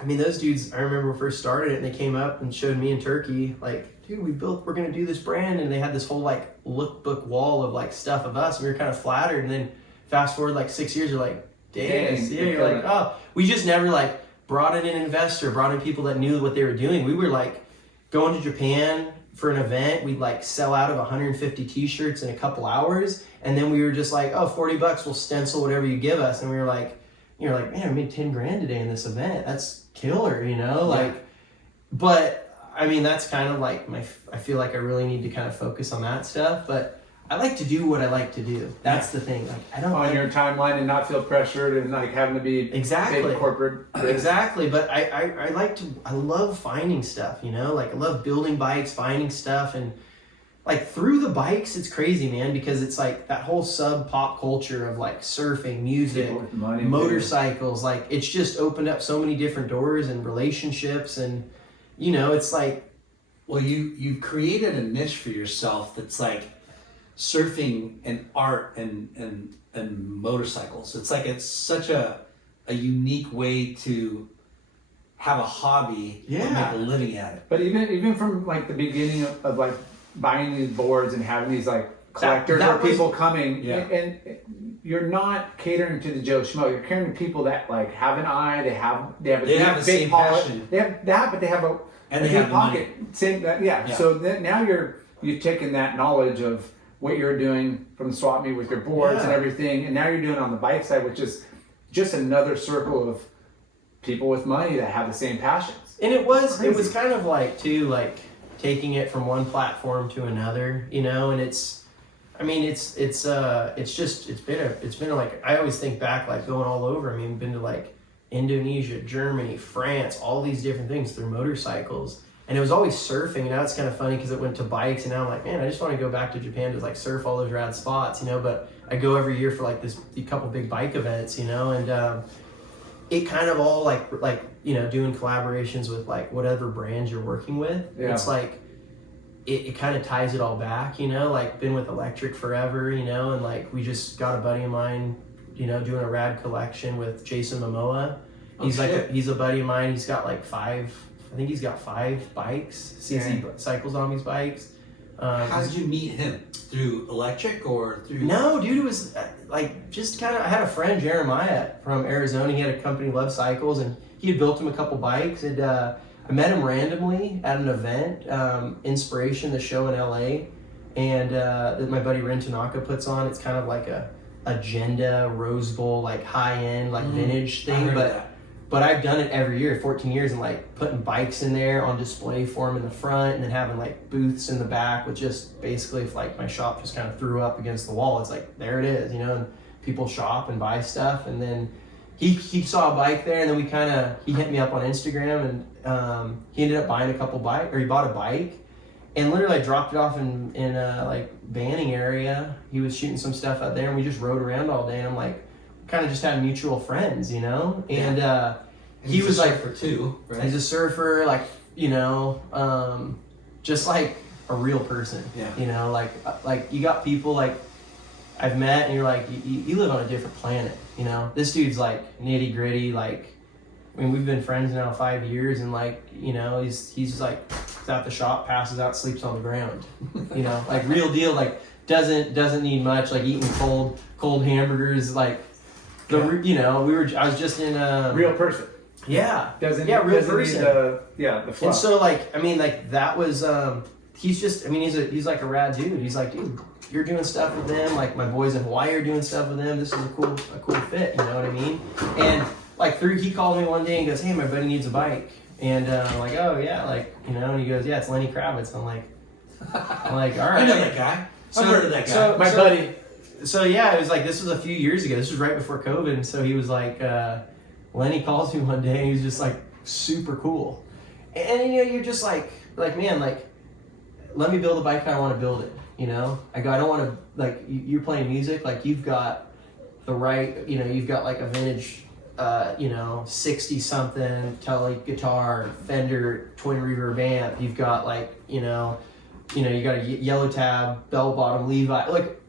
I mean, those dudes, I remember when we first started it, and they came up and showed me in Turkey, like, dude, we're going to do this brand. And they had this whole like lookbook wall of like stuff of us. And we were kind of flattered. And then fast forward like 6 years, you're like, Deus. Dang, Yeah, you're like, oh, we just never like brought in an investor, brought in people that knew what they were doing. We were like going to Japan for an event. We'd like sell out of 150 t-shirts in a couple hours. And then we were just like, oh, $40, we'll stencil whatever you give us. And we were like, you're like, man, I made 10 grand today in this event. That's killer, you know? Like, but I mean, that's kind of like I feel like I really need to kind of focus on that stuff. But I like to do what I like to do. That's the thing. Like, I don't on your timeline and not feel pressured and like having to be Exactly. big corporate. Exactly, but I love finding stuff, you know? Like I love building bikes, finding stuff, and like through the bikes, it's crazy, man, because it's like that whole sub pop culture of like surfing, music, People with money, motorcycles, like it's just opened up so many different doors and relationships, and you know, it's like, well, you've created a niche for yourself that's like surfing and art and motorcycles. It's like it's such a unique way to have a hobby and make a living at it. But even from like the beginning of like buying these boards and having these like collectors that or was- people coming, Yeah. and you're not catering to the Joe Schmo. You're catering to people that like have an eye. They have a They have big, the big same wallet. passion. They have that, but they have a And a they big have the pocket. money. Same, yeah. Yeah. So then now you're taking that knowledge of what you're doing from the swap meet with your boards and Yeah. everything, and now you're doing it on the bike side, which is just another circle of people with money that have the same passions. and it was Crazy. kind of like too, like taking it from one platform to another, you know, and it's been like, I always think back, like going all over. I mean, been to like Indonesia, Germany, France, all these different things through motorcycles. And it was always surfing. And now it's kind of funny because it went to bikes. And now I'm like, man, I just want to go back to Japan to like surf all those rad spots, you know. But I go every year for like a couple big bike events, you know. And it kind of all like you know, doing collaborations with like whatever brands you're working with. Yeah. It's like it kind of ties it all back, you know. Like been with Electric forever, you know, and like we just got a buddy of mine, you know, doing a rad collection with Jason Momoa. He's he's a buddy of mine. He's got like five I think he's got 5 bikes, CZ Cycle Zombies bikes. How did you meet him? Through electric or through? No, dude, it was like just kind of. I had a friend, Jeremiah, from Arizona. He had a company, Love Cycles, and he had built him a couple bikes. And I met him randomly at an event, Inspiration, the show in LA, and that my buddy Ren Tanaka puts on. It's kind of like a agenda Rose Bowl, like high end, like vintage thing, but I've done it every year, 14 years, and like putting bikes in there on display for them in the front, and then having like booths in the back with just basically if like my shop just kind of threw up against the wall, it's like there it is, you know, and people shop and buy stuff. And then he saw a bike there, and then he hit me up on Instagram, and he ended up buying he bought a bike, and literally I dropped it off in like Banning area. He was shooting some stuff out there, and we just rode around all day, and I'm like, kind of just had mutual friends, you know, and he was like surfer too, right? He's a surfer, like, you know, just like a real person, you know, like you got people like I've met, and you're like, you live on a different planet, you know. This dude's like nitty gritty, like, I mean, we've been friends now 5 years, and like, you know, he's just like at the shop, passes out, sleeps on the ground, you know, like real deal, like doesn't need much, like eating cold hamburgers, like. You know, I was just in real person. Yeah. Real person. The fluff. And so like, I mean, like that was he's just, I mean, he's like a rad dude. He's like, dude, you're doing stuff with them, like my boys in Hawaii are doing stuff with them. This is a cool fit, you know what I mean? And like he called me one day and goes, hey, my buddy needs a bike. And I'm like, oh yeah, like, you know, and he goes, yeah, it's Lenny Kravitz. I'm like, all right. I know that guy. I've heard of that guy. My buddy. So yeah, it was like, this was a few years ago. This was right before COVID. And so he was like, Lenny calls me one day, and he was just like super cool. And you know, you're just like man, like, let me build a bike how I want to build it. You know, I don't want to, like, you're playing music, like you've got the right, you know, you've got like a vintage, you know, 60 something Tele guitar, Fender twin reverb amp. You've got like, you know, you got a yellow tab, bell bottom Levi, like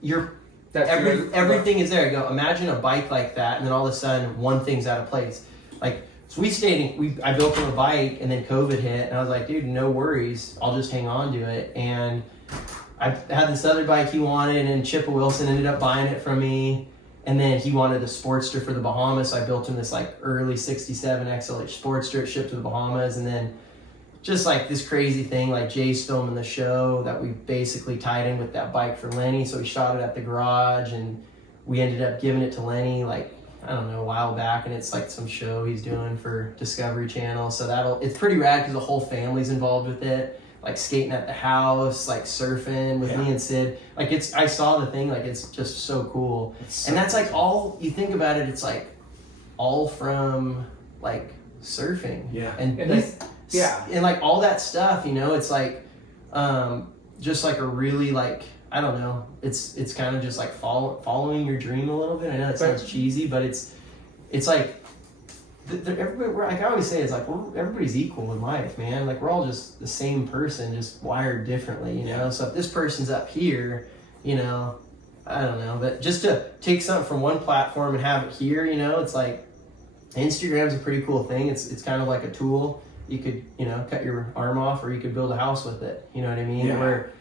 everything is there. You go, imagine a bike like that, and then all of a sudden one thing's out of place. Like, so I built him a bike, and then COVID hit, and I was like, dude, no worries, I'll just hang on to it. And I had this other bike he wanted, and Chippa Wilson ended up buying it from me. And then he wanted a Sportster for the Bahamas, so I built him this like early '67 XLH Sportster. It shipped to the Bahamas, and then just like this crazy thing, like Jay's filming the show that we basically tied in with that bike for Lenny. So we shot it at the garage, and we ended up giving it to Lenny, like, I don't know, a while back. And it's like some show he's doing for Discovery Channel. So it's pretty rad because the whole family's involved with it. Like skating at the house, like surfing with me and Sid. Like I saw the thing, like it's just so cool. And that's like all, you think about it, it's like all from like surfing. Yeah. And like all that stuff, you know, it's like just like a really, like, I don't know, it's kind of just like following your dream a little bit. I know it sounds cheesy, but it's like like I always say, it's like everybody's equal in life, man. Like we're all just the same person, just wired differently, you know. So if this person's up here, you know, I don't know, but just to take something from one platform and have it here, you know, it's like Instagram's a pretty cool thing. It's kind of like a tool. You could, you know, cut your arm off, or you could build a house with it. You know what I mean? Yeah. Where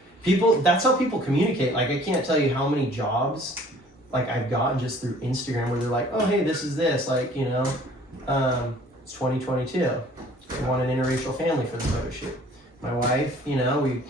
that's how people communicate. Like I can't tell you how many jobs like I've gotten just through Instagram where they're like, oh hey, this is this, like, you know. It's 2022. We want an interracial family for the photo shoot. My wife, you know, we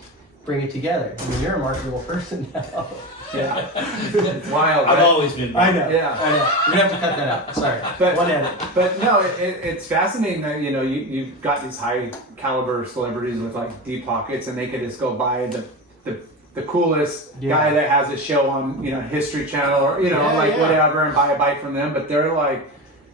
bring it together. I mean, you're a marketable person now. Yeah. It's wild. I've right? always been. I know. Yeah. I know. We're gonna have to cut that out. Sorry. But, one edit. But no, it's fascinating that, you know, you've got these high caliber celebrities with like deep pockets, and they could just go buy the coolest guy that has a show on, you know, History Channel, or, you know, whatever, and buy a bike from them. But they're like,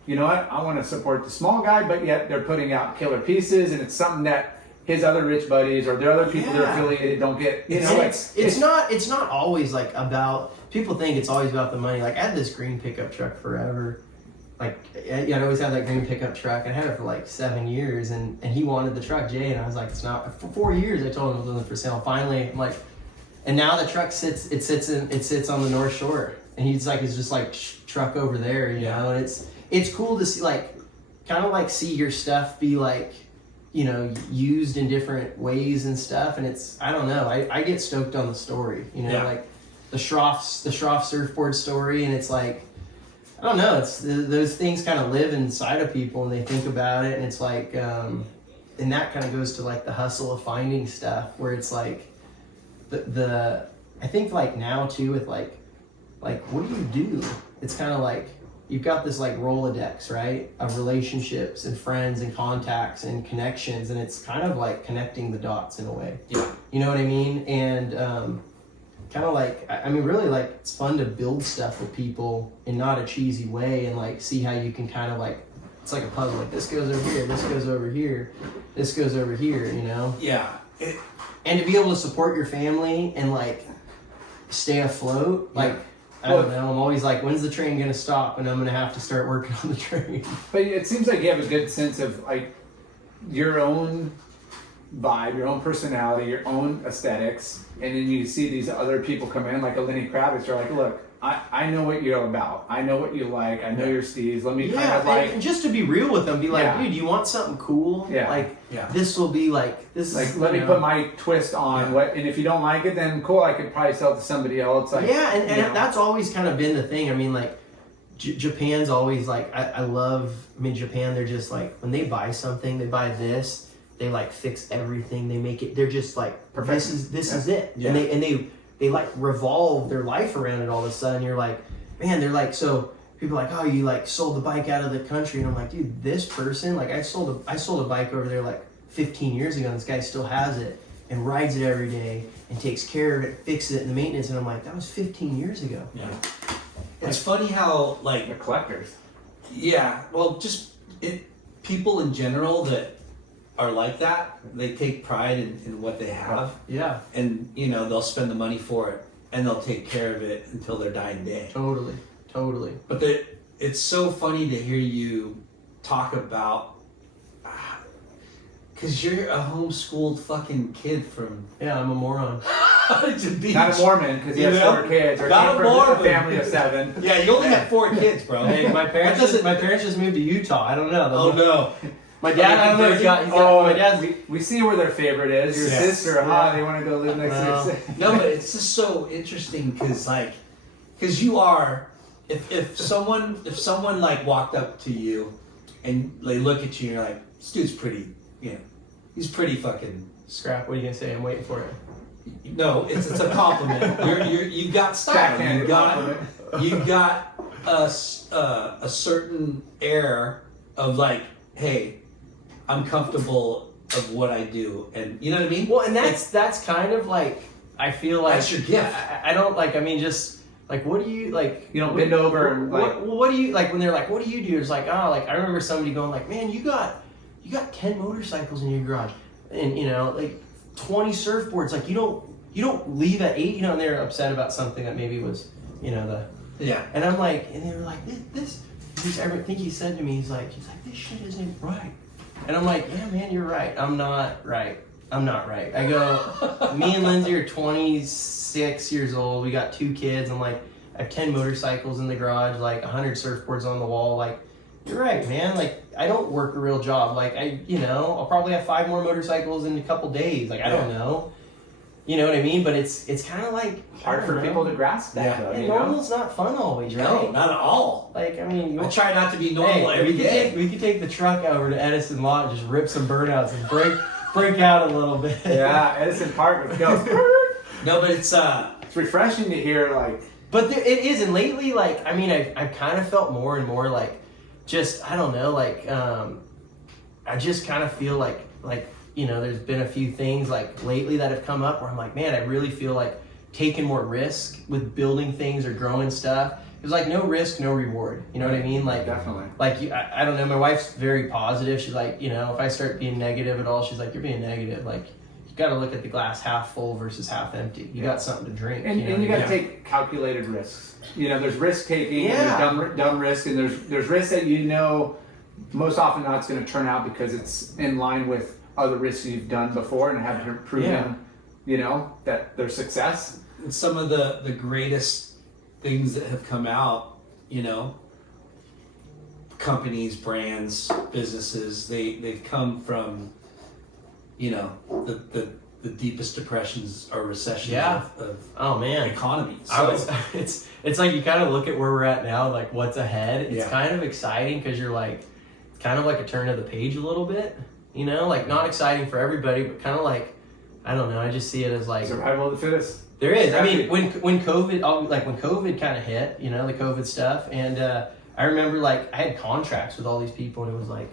you know what, I want to support the small guy, but yet they're putting out killer pieces, and it's something that his other rich buddies or the other people that are affiliated don't get. You know, it's not always like about, people think it's always about the money. Like I had this green pickup truck forever. Like I always had that green pickup truck. I had it for like 7 years, and he wanted the truck, Jay, and I was like, it's not. For 4 years I told him it wasn't for sale. Finally, I'm like, and now the truck sits on the North Shore, and he's like, it's just like truck over there, you know, and it's cool to see, like, kind of like see your stuff be like used in different ways and stuff. And it's, I don't know, I get stoked on the story, like the Schroff surfboard story. And it's like, I don't know, it's those things kind of live inside of people and they think about it. And it's like, and that kind of goes to like the hustle of finding stuff where it's like I think like now too with like what do you do? It's kind of like you've got this like Rolodex, right, of relationships and friends and contacts and connections, and it's kind of like connecting the dots in a way. Yeah. You know what I mean? And kind of like, I mean, really like it's fun to build stuff with people in not a cheesy way and like see how you can kind of like, it's like a puzzle. Like this goes over here, this goes over here, this goes over here, Yeah. And to be able to support your family and like stay afloat, like. Yeah. I don't know. I'm always like, when's the train going to stop? And I'm going to have to start working on the train. But it seems like you have a good sense of like your own vibe, your own personality, your own aesthetics. And then you see these other people come in, like a Lenny Kravitz. You're like, look, I know what you're about. I know what you like. I know your steez. Let me kind of like... And just to be real with them, be like, dude, you want something cool? Yeah. Like, this will be like... This like, is, let me put my twist on what... And if you don't like it, then cool, I could probably sell it to somebody else. Like, and that's always kind of been the thing. I mean, like, Japan's always like... I love... I mean, Japan, they're just like... When they buy something, they buy this, they like fix everything. They make it... They're just like, this is it. Yeah. And they like revolve their life around it all of a sudden. You're like, man, they're like, so people are like, oh, you like sold the bike out of the country. And I'm like, dude, this person, like I sold a bike over there like 15 years ago and this guy still has it and rides it every day and takes care of it, fixes it in the maintenance. And I'm like, that was 15 years ago. Yeah. It's funny how like... The collectors. Yeah. Well, just people in general that are like that, they take pride in what they have. Yeah. And, they'll spend the money for it and they'll take care of it until their dying day. Totally. But it's so funny to hear you talk about, because you're a homeschooled fucking kid from... Yeah, I'm a moron. Not a Mormon, because he has 4 kids. Or not a Mormon. A family of 7. Yeah, you only have 4 kids, bro. Hey, my parents just moved to Utah. I don't know. Oh, no. My dad, I don't know. My dad's. We see where their favorite is. Your sister, they want to go live next to your sister. No, but it's just so interesting because you are. If someone like walked up to you, and they look at you, and you're like, this dude's pretty. He's pretty fucking. Scrap. What are you gonna say? I'm waiting for it. No, it's a compliment. You got style. You got a certain air of like, hey, I'm comfortable of what I do, and you know what I mean. Well, and that's kind of like, I feel like that's your gift. I don't like. I mean, just like, what do you like? You don't bend over and like. What do you like when they're like, what do you do? It's like, oh, like I remember somebody going like, man, you got 10 motorcycles in your garage, and like 20 surfboards. Like you don't leave at 8. And they're upset about something that maybe was Yeah. And I'm like, and they were like, this. I think he said to me, he's like, this shit isn't right. And I'm like, yeah, man, you're right. I'm not right. I go, me and Lindsay are 26 years old. We got 2 kids. I'm like, I have 10 motorcycles in the garage, like 100 surfboards on the wall. Like, you're right, man. Like, I don't work a real job. Like, I'll probably have 5 more motorcycles in a couple days. Like, I don't know. You know what I mean? But it's kind of like hard for people to grasp that. Yeah. Though, normal's not fun always, right? No, not at all. Like, I mean, I try not to be normal every day. We could take the truck over to Edison Lot and just rip some burnouts and break out a little bit. Yeah, Edison Park, let's go. No, but it's refreshing to hear like. But it is, and lately, like, I mean, I've kind of felt more and more like, just I don't know, like, I just kind of feel like. There's been a few things like lately that have come up where I'm like, man, I really feel like taking more risk with building things or growing stuff. It's like no risk, no reward. You know what I mean? Like, definitely. Like, I don't know. My wife's very positive. She's like, if I start being negative at all, she's like, you're being negative. Like, you got to look at the glass half full versus half empty. You got something to drink. And you got to take calculated risks. There's risk taking, there's dumb risk, and there's risks that most often not it's going to turn out because it's in line with other risks you've done before and have proven, that their success. And some of the greatest things that have come out, companies, brands, businesses, they've come from you know, the deepest depressions or recessions Yeah. of Oh man, economies. it's like you kind of look at where we're at now, like what's ahead. It's Yeah. kind of exciting because you're like, it's kind of like a turn of the page a little bit, you know, like not exciting for everybody, but kind of like, I don't know. I just see it as like Survival of the fittest. there is. I mean, when COVID kind of hit, you know, the COVID stuff, and I remember like I had contracts with all these people, and it was like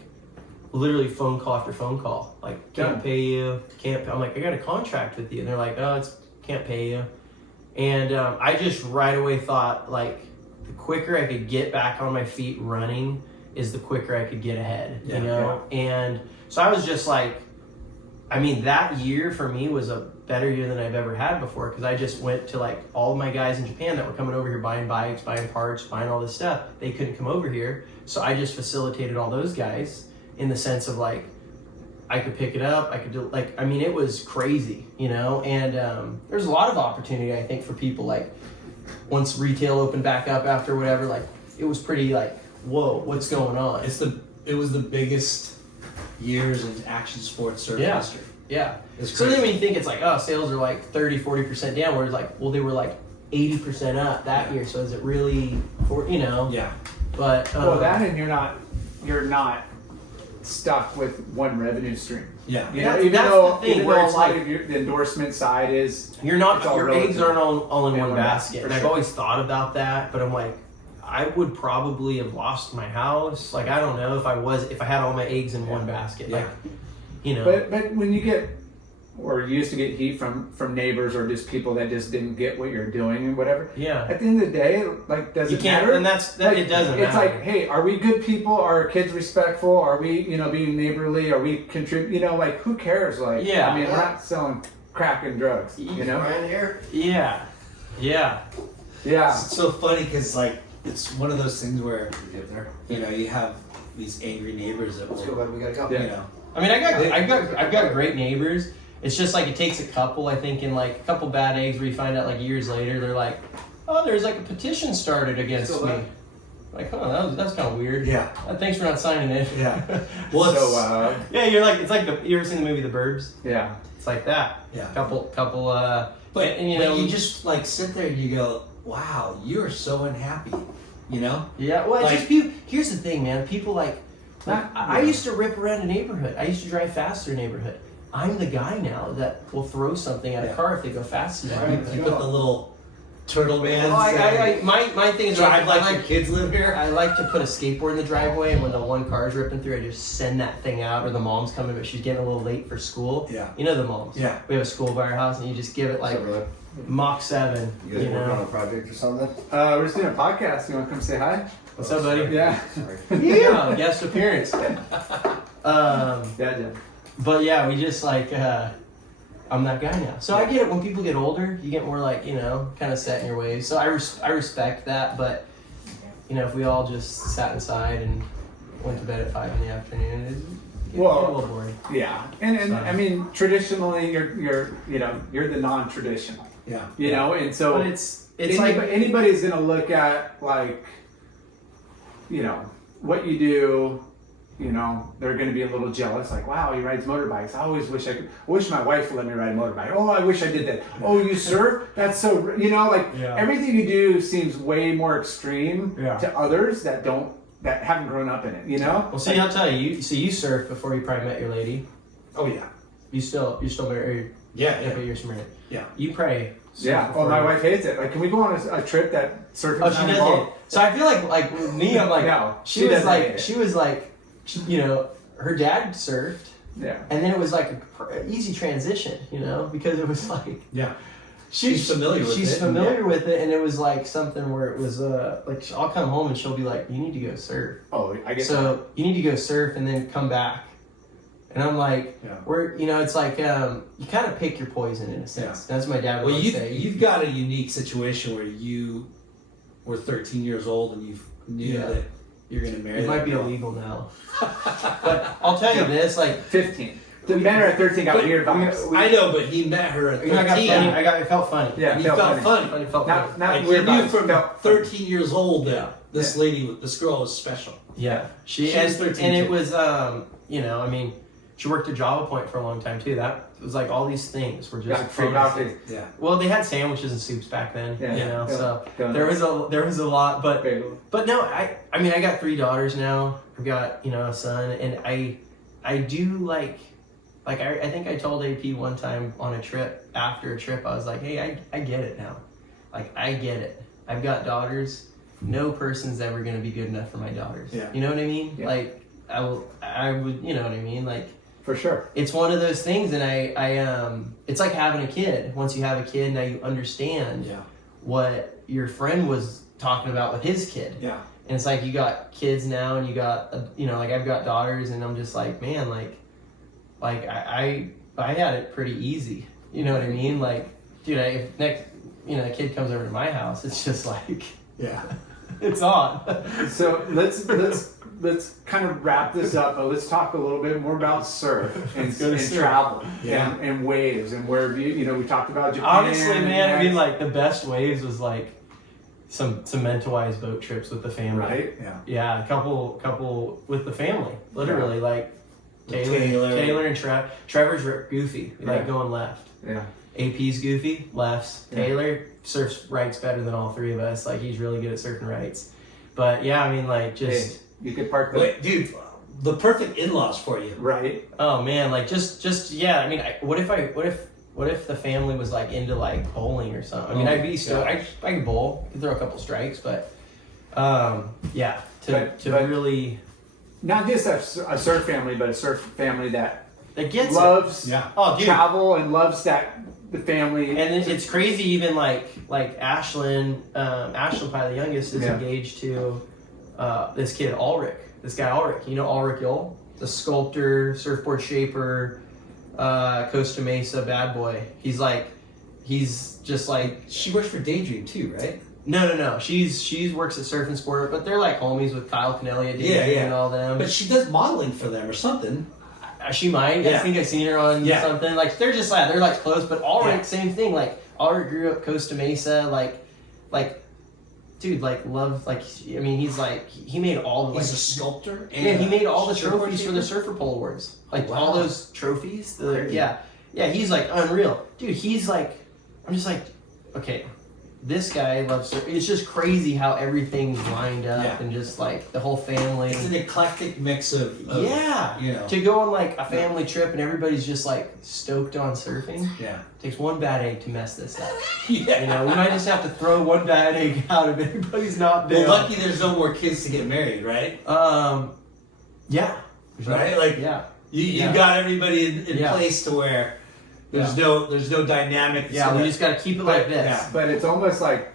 literally phone call after phone call, like can't pay you, can't. I'm like, I got a contract with you, and they're like, oh, it's can't pay you, and I just right away thought like the quicker I could get back on my feet running is the quicker I could get ahead, you know, and so I was just like, I mean, that year for me was a better year than I've ever had before because I just went to like all of my guys in Japan that were coming over here buying bikes, buying parts, buying all this stuff. They couldn't come over here, so I just facilitated all those guys in the sense of like I could pick it up, I could do like, I mean, it was crazy, you know, and there's a lot of opportunity I think for people like once retail opened back up after whatever, like it was pretty like, whoa, what's going on? It was the biggest years in action sports surf history. Yeah. It's So crazy. then we think it's like, oh, sales are like 30-40% down, where it's like, well, they were like 80% up that year, so is it really for, you know? Yeah. But Well, that and you're not stuck with one revenue stream. Yeah. You know, That's even the though thing, where a it's lot like- of the endorsement side is you're not, it's all your relative. eggs aren't all in one basket. for And I've sure. always thought about that, but I'm like, I would probably have lost my house. Like, I don't know if I had all my eggs in one basket. Yeah. Like, you know. But when you get or you used to get heat from neighbors or just people that just didn't get what you're doing and whatever. Yeah. At the end of the day, like, does You it can't, matter? and that's Like, it doesn't It's matter. like, hey, are we good people? Are our kids respectful? Are we, being neighborly? Are we contribute? Like, who cares? Like, Yeah. I mean, we're not selling crack and drugs. Right here. Yeah. Yeah. Yeah. It's so funny because like it's one of those things where you have these angry neighbors that Let's go, will, bud. We gotta go. you know. I mean, I've got great neighbors. It's just like it takes a couple, I think, in like a couple bad eggs where you find out like years later they're like, oh, there's like a petition started against Still me. there. Like, oh, that's kind of weird. Yeah. Thanks for not signing it. Yeah. Well, it's, So, Yeah, you're like, it's like you ever seen the movie The Burbs? yeah. It's like that. Yeah. Couple. but and, you know, you just like sit there and you go, wow, you are so unhappy, you know? Yeah. Well, it's like- just people. Here's the thing, man. People like I Yeah. used to rip around a neighborhood. I used to drive fast through a neighborhood. I'm the guy now that will throw something at a Yeah. car if they go fast enough. You put the little turtle man. My thing is drive like I your kids live here. I like to put a skateboard in the driveway, and when the one car's ripping through, I just send that thing out, or the mom's coming, but she's getting a little late for school. Yeah. You know the moms. Yeah. We have a school by our house, and you just give it like What's up, brother? Mach 7. You guys You working on know. a project or something? We're just doing a podcast. You want to come say hi? What's up, buddy? Yeah. Sorry. Yeah, guest appearance. Yeah, But yeah, we just like I'm that guy now. So I get it. When people get older, you get more like kind of set in your ways. So I respect that. But if we all just sat inside and went to bed at 5 in the afternoon, it'd get a little boring. Yeah. And So- I mean, traditionally, you're the non-traditional. Yeah. And so But it's like anybody's gonna look at like, what you do. They're going to be a little jealous. Like, wow, he rides motorbikes. I always wish I wish my wife would let me ride a motorbike. Oh, I wish I did that. Oh, you surf? That's so. Yeah. Everything you do seems way more extreme Yeah. to others that haven't grown up in it. Well, see, I'll tell you. You surfed before you probably met your lady. Oh yeah. You're still married. Yeah. Yeah, but you're married. Yeah. You pray. Yeah. Well, my wife hates it. Like, can we go on a trip that surfing? Oh, she doesn't. So I feel like with me, I'm like, No, she she was doesn't hate like, it. her dad surfed, Yeah. and then it was like an easy transition, because it was like Yeah. She's familiar with it. She's familiar with it, and it was like something where it was like I'll come home and she'll be like, "You need to go surf." Oh, I guess. So you need to go surf and then come back. And I'm like, Yeah. it's like you kind of pick your poison in a sense. That's what my dad would Well, always say. you've got a unique situation where you were 13 years old and you knew Yeah. that you're going to marry. It that might be girl. illegal now, but I'll tell you this: like, 15. The men are at 13 got But weird vibes. I know, but he met her at 13. I got funny. It felt funny. Yeah, And you felt funny. Funny, felt funny. Not Like weird you knew vibes. from Felt 13 years old that Yeah. this girl was special. Yeah, She and, was 13 and it too. was I mean, She worked at Java Point for a long time too. That was like all these things were just free coffee. Yeah. Well, they had sandwiches and soups back then, Yeah, you know. yeah. So Donuts. there was a lot, but Bagel. no, I mean I got 3 daughters now. I've got, you know, a son, and I do like I think I told AP one time on a trip, after a trip, I was like, hey, I get it now. Like, I get it. I've got daughters. No person's ever gonna be good enough for my daughters. Yeah. You know what I mean? Yeah. Like I would, you know what I mean? Like, For sure. it's one of those things, and I it's like having a kid. Once you have a kid, now you understand what your friend was talking about with his kid. Yeah. And it's like, you got kids now, and you got, you know, like I've got daughters, and I'm just like, man, like I had it pretty easy. You know what I mean? Like, dude, if next, you know, a kid comes over to my house, it's just like, Yeah. it's on. So let's kind of wrap this up, but let's talk a little bit more about surf and surf. travel Yeah. and waves and where you know, we talked about Japan. Honestly, man, I mean, and- like the best waves was like some mentalized boat trips with the family. right? Yeah. Yeah, a couple with the family, literally, like Taylor. Taylor and Trevor's goofy, we like Right. going left. Yeah. AP's goofy, lefts. Yeah. Taylor surfs rights better than all 3 of us. Like, he's really good at surfing rights. But yeah, I mean, like, just Hey, you could park the Wait, dude, the perfect in-laws for you. right. oh man, like just yeah. I mean, what if the family was like into like bowling or something? I mean, Oh, I'd be still yeah. I could bowl, could throw a couple strikes, but yeah, But really Not just a surf family, but a surf family that it gets loves Yeah. Oh, dude. travel and loves the family. And it's crazy, even like Ashlyn, Ashlyn, probably the youngest, is Yeah. engaged to this kid Ulrich. This guy Ulrich, you know Ulrich Yule, the sculptor, surfboard shaper, Costa Mesa bad boy. He's just like, She works for Daydream too, right? no. She's works at Surf and Sport, but they're like homies with Kyle Canelli at Yeah, Daydream yeah. and all them. But she does modeling for them or something. She might. Yeah. I think I've seen her on Yeah. something. Like, they're just like, they're like close, but Ulrich, Yeah. same thing. Like, Ulrich grew up Costa Mesa, like, dude, like, love, like, I mean, he's like, he made all the, like, He's a sculptor. And yeah, he made all the surfboard trophies for the shaper? Surfer Pole Awards. Like, Wow. all those trophies. Crazy. Yeah, he's like unreal. Dude, he's like, I'm just like, okay, this guy loves surf. It's just crazy how everything's lined up Yeah. and just like the whole family. It's an eclectic mix of Yeah, you know. to go on like a family trip and everybody's just like stoked on surfing. Yeah. Takes one bad egg to mess this up. Yeah. You know, we might just have to throw one bad egg out if everybody's not Well, there. lucky there's no more kids to get married, right? Yeah. Right? Like Yeah. you Yeah. got everybody in Yeah. place to where there's no dynamic. Yeah, we just gotta keep it like this. yeah. But it's almost like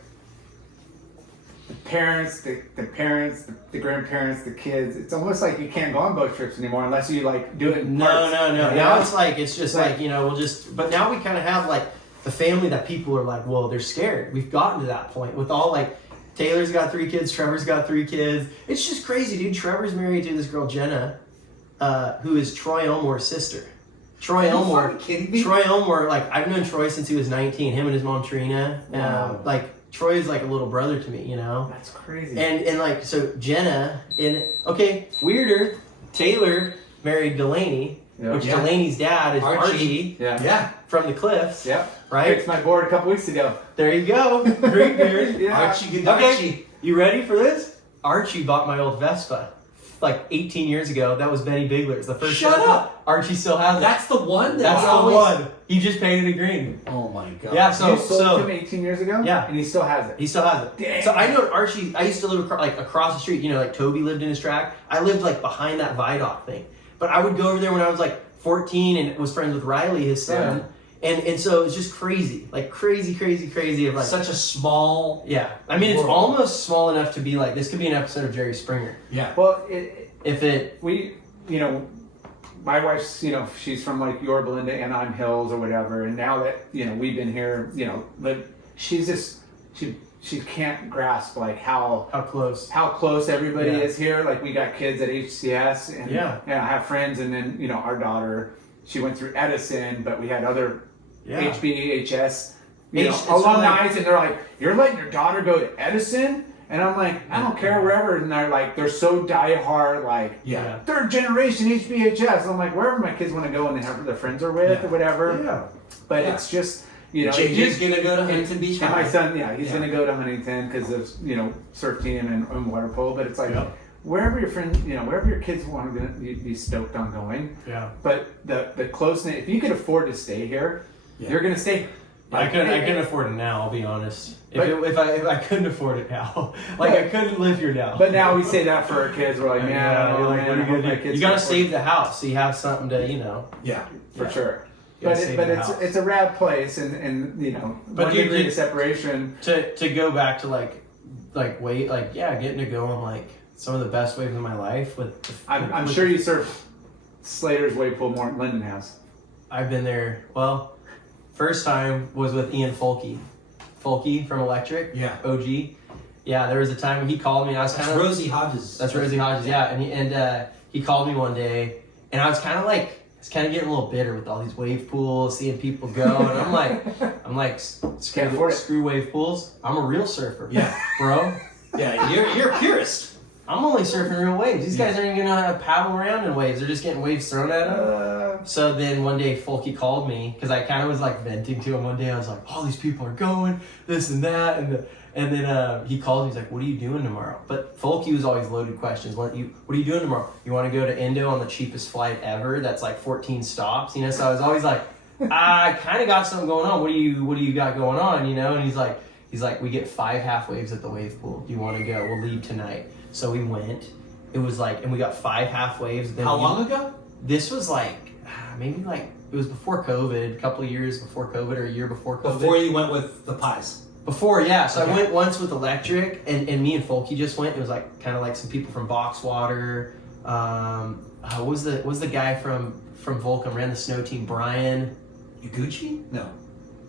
the parents, the parents, the grandparents, the kids. It's almost like you can't go on boat trips anymore unless you like do it in No. parts. Now Yeah. it's like, it's just like, you know, we'll just, but now we kind of have like the family that people are like, well, they're scared. We've gotten to that point with all like, Taylor's got 3 kids, Trevor's got 3 kids. It's just crazy, dude. Trevor's married to this girl, Jenna, who is Troy Elmore's sister. Troy Are you Elmore. fucking kidding me? Troy Elmore, like, I've known Troy since he was 19, him and his mom, Trina. Wow. Like, Troy's like a little brother to me, you know? That's crazy. And like, so Jenna, okay, weirder, Taylor married Delaney, Yeah. which Yeah. Delaney's dad is Archie. Archie yeah. Yeah. from the Cliffs, Yep. right? Fixed my board a couple weeks ago. There you go. Great beard. Yeah. Archie Okay, Gadachi. you ready for this? Archie bought my old Vespa like 18 years ago. That was Benny Bigler's. The first Shut Vespa. up. Archie still has it. That's the one. That's the always- one. He just painted it green. Oh my god. Yeah, You so sold him 18 years ago. Yeah. And he still has it. he still has it. Dang. So I know Archie. I used to live across the street. You know, like Toby lived in his track. I lived like behind that Vidoc thing. But I would go over there when I was like 14 and was friends with Riley, his son. And so it's just crazy, like crazy of like Such a small. yeah. I mean, it's world. almost small enough to be like this could be an episode of Jerry Springer Yeah. Well, if it. we, you know, my wife's, you know, she's from like Yorba Linda, Anaheim Hills or whatever. And now that, you know, we've been here, you know, but she's just, she can't grasp like how How close. everybody Yeah. is here. Like we got kids at HCS and Yeah. I have friends. And then, you know, our daughter, she went through Edison, but we had other HB, HS, you know, it's alumni, like- and they're like, "You're letting your daughter go to Edison?" And I'm like, I don't care wherever. And they're so diehard, like, Yeah. third generation HBHS. I'm like, wherever my kids want to go and they have their friends are with or whatever. Yeah. But it's just, you know. JJ's gonna go to Huntington Beach And High. my son, he's going to go to Huntington because of, surf team and water polo. But it's like, wherever your friends, wherever your kids want to be stoked on going. Yeah. But the closeness, if you could afford to stay here, you're going to stay. I couldn't afford it now. I'll be honest. If I couldn't afford it now, I couldn't live here now. But now we say that for our kids. We're like, man, you're like, man, I hope my kids you gotta can afford save the house so you have something to, Yeah. for sure. gotta But save the house. it's a rad place, and But one dude, degree of separation. To go back to getting to go on some of the best waves of my life I'm sure you surf Slater's wave pool more than Linden has. I've been there. Well, first time was with Ian Folke from Electric. Yeah. OG. Yeah, there was a time when he called me. I was That's kind of Rosie Hodges. That's Rosie Hodges. Yeah, and he called me one day, and I was kind of getting a little bitter with all these wave pools, seeing people go, and I'm like, screw wave pools. I'm a real surfer. Yeah. Bro. Yeah, you're a purist. I'm only surfing real waves. These guys aren't even gonna know how to paddle around in waves. They're just getting waves thrown at them. So then one day Folky called me because I kind of was venting to him one day. I was like, all these people are going, this and that, and then he called me. He's like, what are you doing tomorrow? But Folky was always loaded questions. What are you doing tomorrow? You want to go to Indo on the cheapest flight ever? That's 14 stops. So I was always like, I kind of got something going on. What do you got going on? And he's like, we get 5 half waves at the wave pool. Do you want to go? We'll leave tonight. So we went. It was and we got 5 half waves. Then How long ago? This was maybe it was before COVID, a couple of years before COVID or a year before COVID. Before you went with the pies. Before, yeah. So Okay. I went once with Electric, and me and Folky just went. It was kind of some people from Boxwater. What was the guy from Volcom ran the snow team? Brian. Yaguchi? No.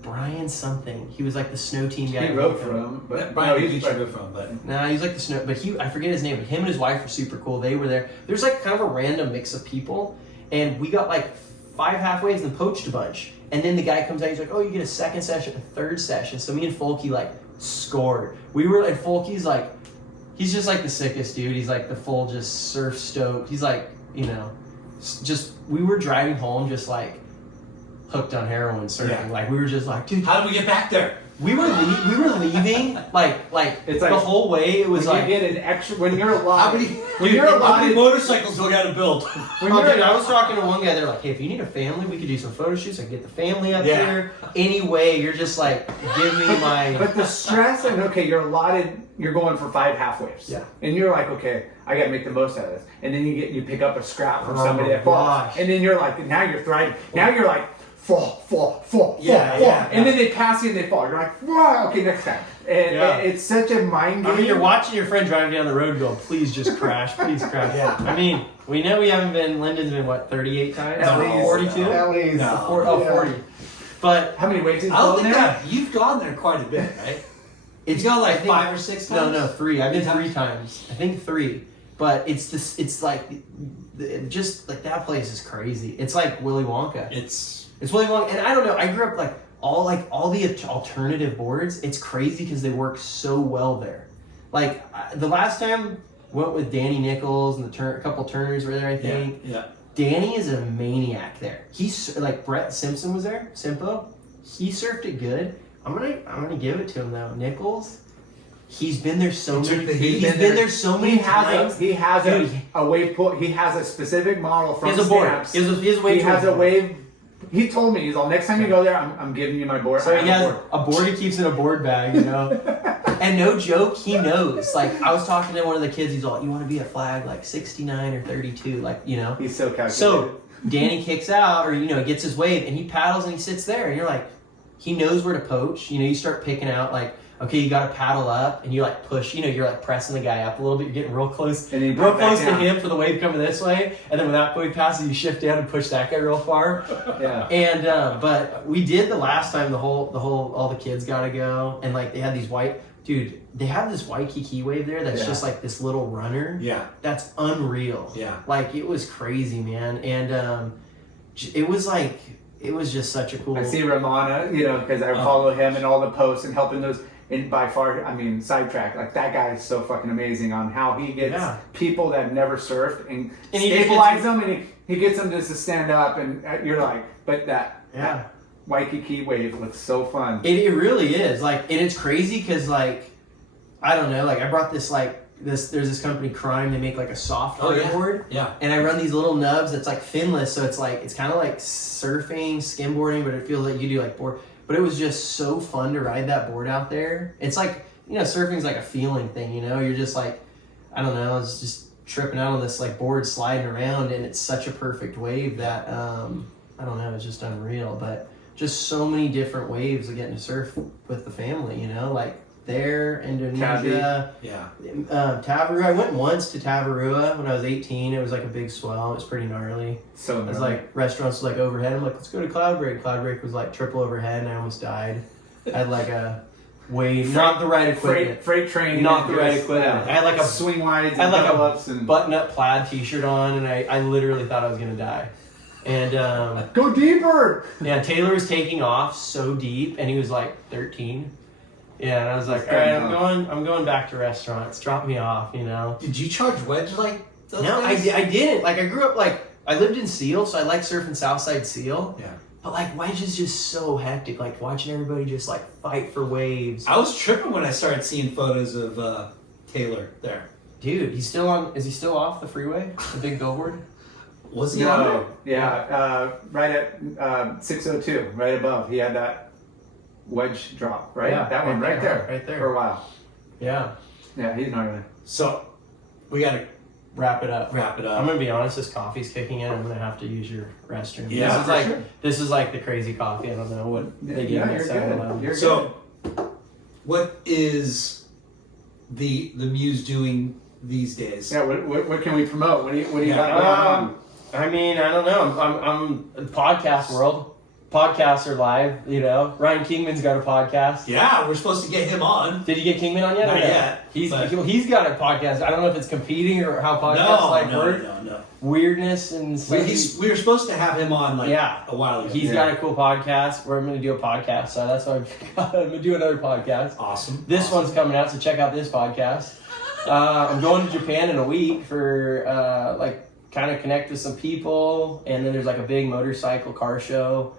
Brian something. He was the snow team guy. He wrote for him, but Brian no, Yaguchi wrote from, but Nah, he's the snow, but I forget his name, but him and his wife were super cool. They were there. There's kind of a random mix of people, and we got 5 half waves and poached a bunch. And then the guy comes out, he's like, oh, you get a second session, a third session. So me and Folky scored. We were Folky's he's just the sickest dude. He's the full just surf stoked. He's just, we were driving home just hooked on heroin surfing. Yeah. We were just dude, how did we get back there? we were leaving It's the whole way. It was when you get an extra when you're allotted. How many motorcycles do we got to build? Dude, I was talking to one guy. They're like, "Hey, if you need a family, we could do some photo shoots. I can get the family up here. Anyway, you're just give me my." But the stress and you're allotted. You're going for 5 half waves. Yeah. And you're okay, I got to make the most out of this. And then you pick up a scrap from somebody that gosh. falls. And then you're now you're thriving. Now you're fall. Yeah. And then they pass you and they fall. You're wow, okay, next time. And it's such a mind game. I mean, you're watching your friend driving down the road going, please just crash, please crash. Yeah. I mean, we know we haven't been, Lyndon's been, 38 times? At least. 42? At least. No. 40. But how many waves is I don't going think there? that you've gone there quite a bit, right? it's You gone I think- 5 or 6 times? No, 3. I've been 3 3 times. I think 3. But it's just that place is crazy. It's like Willy Wonka. It's Willy Wonka. And I don't know, I grew up all the alternative boards. It's crazy because they work so well there. The last time went with Danny Nichols and a couple Turners were there, I think. Yeah. Danny is a maniac there. He's Brett Simpson was there. Simpo, he surfed it good. I'm gonna give it to him though. Nichols, he's been there so He many. took the heat. He's been there so many times. He has Dude. a wave pool. He has a specific model from He has a board. Stamps. He has a wave. He has pool. a wave. He told me, he's all, next time you go there, I'm giving you my board. So I he have has a board he keeps in a board bag, And no joke, he knows. I was talking to one of the kids, he's all, you want to be a flag 69 or 32, He's so calculated. So Danny kicks out or, gets his wave and he paddles and he sits there and you're he knows where to poach. You start picking out okay, you got to paddle up and you push, you're pressing the guy up a little bit. You're getting real close, and then real close to down. him for the wave coming this way. And then when that wave passes, you shift down and push that guy real far. Yeah. And, but we did the last time all the kids got to go. And they had these they have this Waikiki wave there that's just this little runner. Yeah. That's unreal. Yeah. It was crazy, man. And, it was just such a cool. I see Ramana, because I follow him and all the posts and helping those. And by far, I mean, sidetrack. Like that guy is so fucking amazing on how he gets people that have never surfed and stabilize them, and he gets them just to stand up, and you're like, but that Waikiki wave looks so fun. It really is. Like, and it's crazy because, like, I don't know, like I brought this there's this company Crime, they make like a soft hardboard. Yeah. And I run these little nubs that's like finless, so it's kind of like surfing, skimboarding, but it feels like you do like board. But it was just so fun to ride that board out there. It's like, surfing's like a feeling thing, You're just like, I don't know, I was just tripping out on this like board sliding around, and it's such a perfect wave that, I don't know, it's just unreal. But just so many different waves of getting to surf with the family, like there, Indonesia. Tavarua. I went once to Tavarua when I was 18. It was like a big swell. It was pretty gnarly. So it was like restaurants like overhead. I'm like, let's go to Cloudbreak. Cloudbreak was like triple overhead, and I almost died. I had like a not the right equipment. Freight train. Not the right equipment. I had like a swing wides. I had like a button-up plaid T-shirt on, and I literally thought I was gonna die. And go deeper. Yeah, Taylor was taking off so deep, and he was like 13. Yeah, and I was like, all right, I'm going back to restaurants. Drop me off, Did you charge wedge like those No, days? I didn't. Like, I grew up, like, I lived in Seal, so I like surfing Southside Seal. Yeah. But, like, wedge is just so hectic. Like, watching everybody just, like, fight for waves. I was tripping when I started seeing photos of Taylor there. Dude, is he still off the freeway? The big billboard? Was he on there? Yeah, right at 602, right above. He had that wedge drop, right? Yeah, that one right there for a while. Yeah. Yeah, he's not gonna. So we gotta wrap it up. I'm gonna be honest. This coffee's kicking in. I'm gonna have to use your restroom. Yeah, this is like the crazy coffee. I don't know what they give me. You're so, what is the Muse doing these days? Yeah, what can we promote? What do you got going on? I mean, I don't know. I'm in the podcast world. Podcasts are live, Ryan Kingman's got a podcast. Yeah, we're supposed to get him on. Did you get Kingman on yet? Not yet. He's got a podcast. I don't know if it's competing or how podcasts work. No. Weirdness and we were supposed to have him on a while ago. He's got a cool podcast. I'm going to do a podcast, so that's why I'm going to do another podcast. Awesome. This one's coming out, so check out this podcast. I'm going to Japan in a week for kind of connect with some people, and then there's like a big motorcycle car show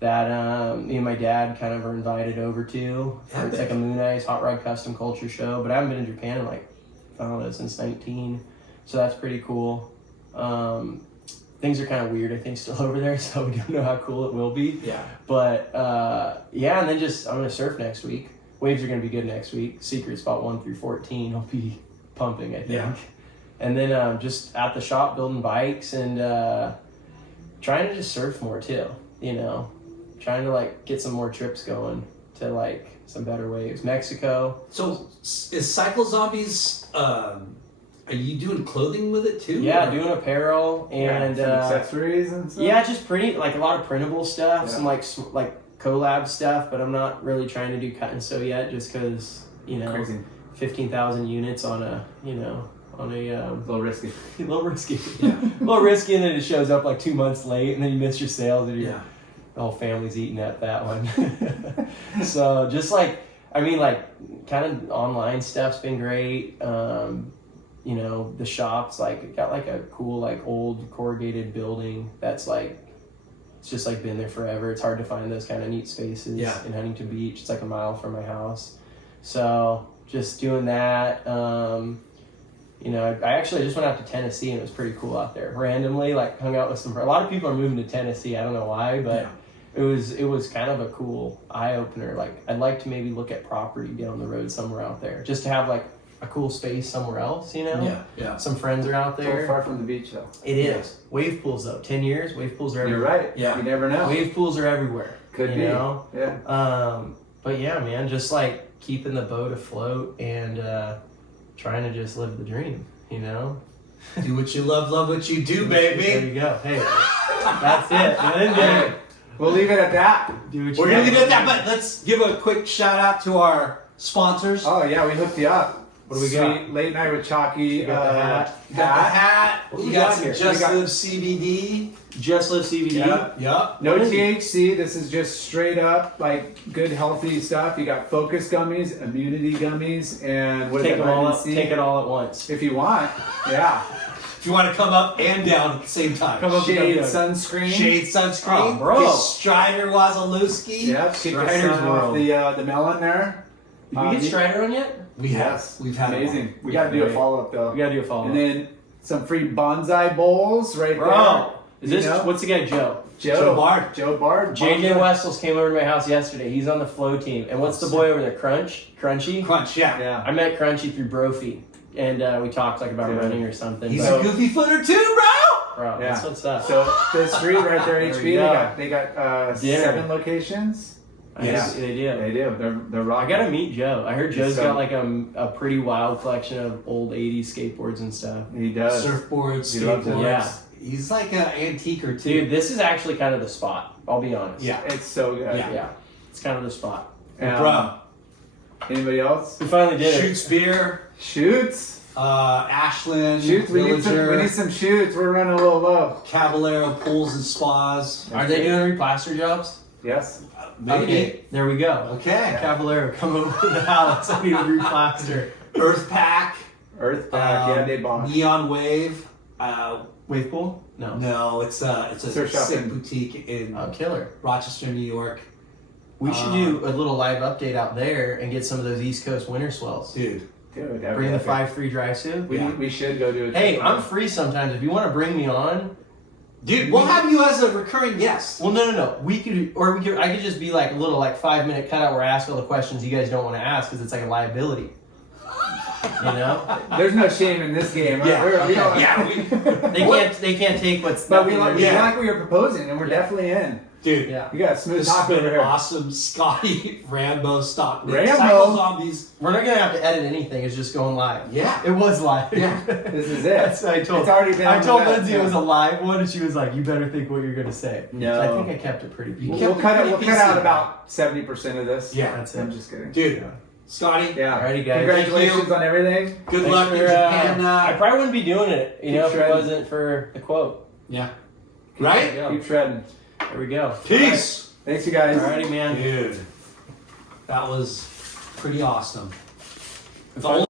that me and my dad kind of are invited over to. It's like a Moon Ice Hot Rod Custom Culture show, but I haven't been in Japan in since 19, so that's pretty cool. Things are kind of weird, I think, still over there, so we don't know how cool it will be. Yeah. But and then I'm gonna surf next week. Waves are gonna be good next week. Secret spot 1 through 14 will be pumping, I think. Yeah. And then just at the shop building bikes and trying to just surf more too, trying to get some more trips going to some better waves. Mexico. So is Cycle Zombies, are you doing clothing with it too? Yeah, doing apparel and some accessories and stuff. Yeah, just pretty a lot of printable stuff, some like collab stuff, but I'm not really trying to do cut and sew yet just because, Crazy. 15,000 units on a a little risky. a little risky. Yeah. A little risky, and then it shows up 2 months late, and then you miss your sales, and your whole family's eating at that one. So just kind of online stuff's been great. The shop's got a cool old corrugated building that's it's just like been there forever. It's hard to find those kind of neat spaces in Huntington Beach. It's like a mile from my house. So just doing that. I actually just went out to Tennessee and it was pretty cool out there. Randomly, hung out with a lot of people are moving to Tennessee. I don't know why, but it was kind of a cool eye opener. I'd like to maybe look at property, get on the road somewhere out there, just to have a cool space somewhere else. Yeah. Some friends are out there. So far from the beach though. It is. Wave pools though. 10 years, wave pools are everywhere. You're right. Yeah. You never know. Wave pools are everywhere. Could be. Yeah. But yeah, man, just keeping the boat afloat and trying to just live the dream, Do what you love what you do, baby. There you go. Hey, that's it. We'll leave it at that. We're gonna leave it at that, but let's give a quick shout out to our sponsors. Oh yeah, we hooked you up. What do we got? Sweet late night with Chalky. got the hat. You got the hat. What do You we got got some here? Just We got- Live CBD. Just Live CBD. Yeah. Yup. No What is it? THC. This is just straight up like good healthy stuff. You got focus gummies, immunity gummies, and what is Take that, them all. vitamin C? Take it all at once. If you want. Yeah. If you want to come up and down at the same time. Come up- Shade yeah. sunscreen. Shade sunscreen. Oh, bro. Get Strider Wazalewski. Yep. Keep the Strider's sun off world. the melon there. Did we get Strider on yet? We have. Yes. We've had amazing. One. We got to do a Great. follow up though. We gotta do a follow And then some free bonsai bowls right Bro, is You this know? what's the guy Joe? there. Joe Bard. Joe Bard. JJ bonsai. Wessels came over to my house yesterday. He's on the flow team. And what's the boy over there? Crunchy? Crunch, yeah. Yeah. I met Crunchy through Brophy. And we talked like about Dude. running or something. He's but- a goofy footer too, bro. Bro, that's Yeah. what's up. So the street right there, There HB, we go. they got Dinner. 7 locations. Yes. They do. They do. They're I rocking. gotta meet Joe. I heard Joe's So- got like a pretty wild collection of old 80s skateboards and stuff. He does. Surfboards, He loves it. skateboards. Yeah. He's like an antiquer too. Dude, this is actually kind of the spot. I'll be honest. Yeah. It's so good. Yeah. Yeah. It's kind of the spot. Bro. Anybody else? We finally did it. Shoots beer. Shoots. Ashland. Shoots. We need Villager, some shoots. We're running a little low. Caballero pools and spas. Are they doing replaster jobs? Yes. Maybe. Okay, there we go. Okay. Caballero, come over to the house. I need a replaster. Earth Pack. Earth back. Yeah, they bought. Neon Wave. Wave pool? No. No, it's a Surf shop sick in- boutique in Oh, killer. Rochester, New York. We should do a little live update out there and get some of those East Coast winter swells. Dude. Dude, that'd Bring be the epic. 5.3 dry suit. We should go do it. Hey, I'm free sometimes. If you want to bring me on, Dude, we'll have you as a recurring guest. well, no. We could, or we could. I could just be like a little 5-minute cutout where I ask all the questions you guys don't want to ask because it's like a liability. You know, There's no shame in this game. Yeah, We don't- yeah, they can't take what's. But we like, nothing we there. like what you're proposing, and we're definitely in. Dude. Yeah, You got a smooth This has talk over been here. awesome. Scotty, Rambo, Stopnik, Rambo? Cycle Zombies. we're not gonna have to edit anything. It's just going live. Yeah. It was live. Yeah. This is it. That's what I told. It's already been I on the told web, Lindsay yeah. it was a live one, and she was like, "You better think what you're gonna say." No. So I think I kept it pretty. You We'll, kept we'll it cut pretty it. We'll cut out PC. about 70% of this. Yeah. That's I'm it. just kidding. Dude, Scotty, Yeah. Alrighty, guys. Congratulations on everything. good Thanks luck in for, Japan. I probably wouldn't be doing it, Keep if it shredding. wasn't for the quote. Yeah. Right? There we Keep shredding. go. There we go. Peace. Thanks, you guys. Alrighty, man. Dude, that was pretty awesome. If I-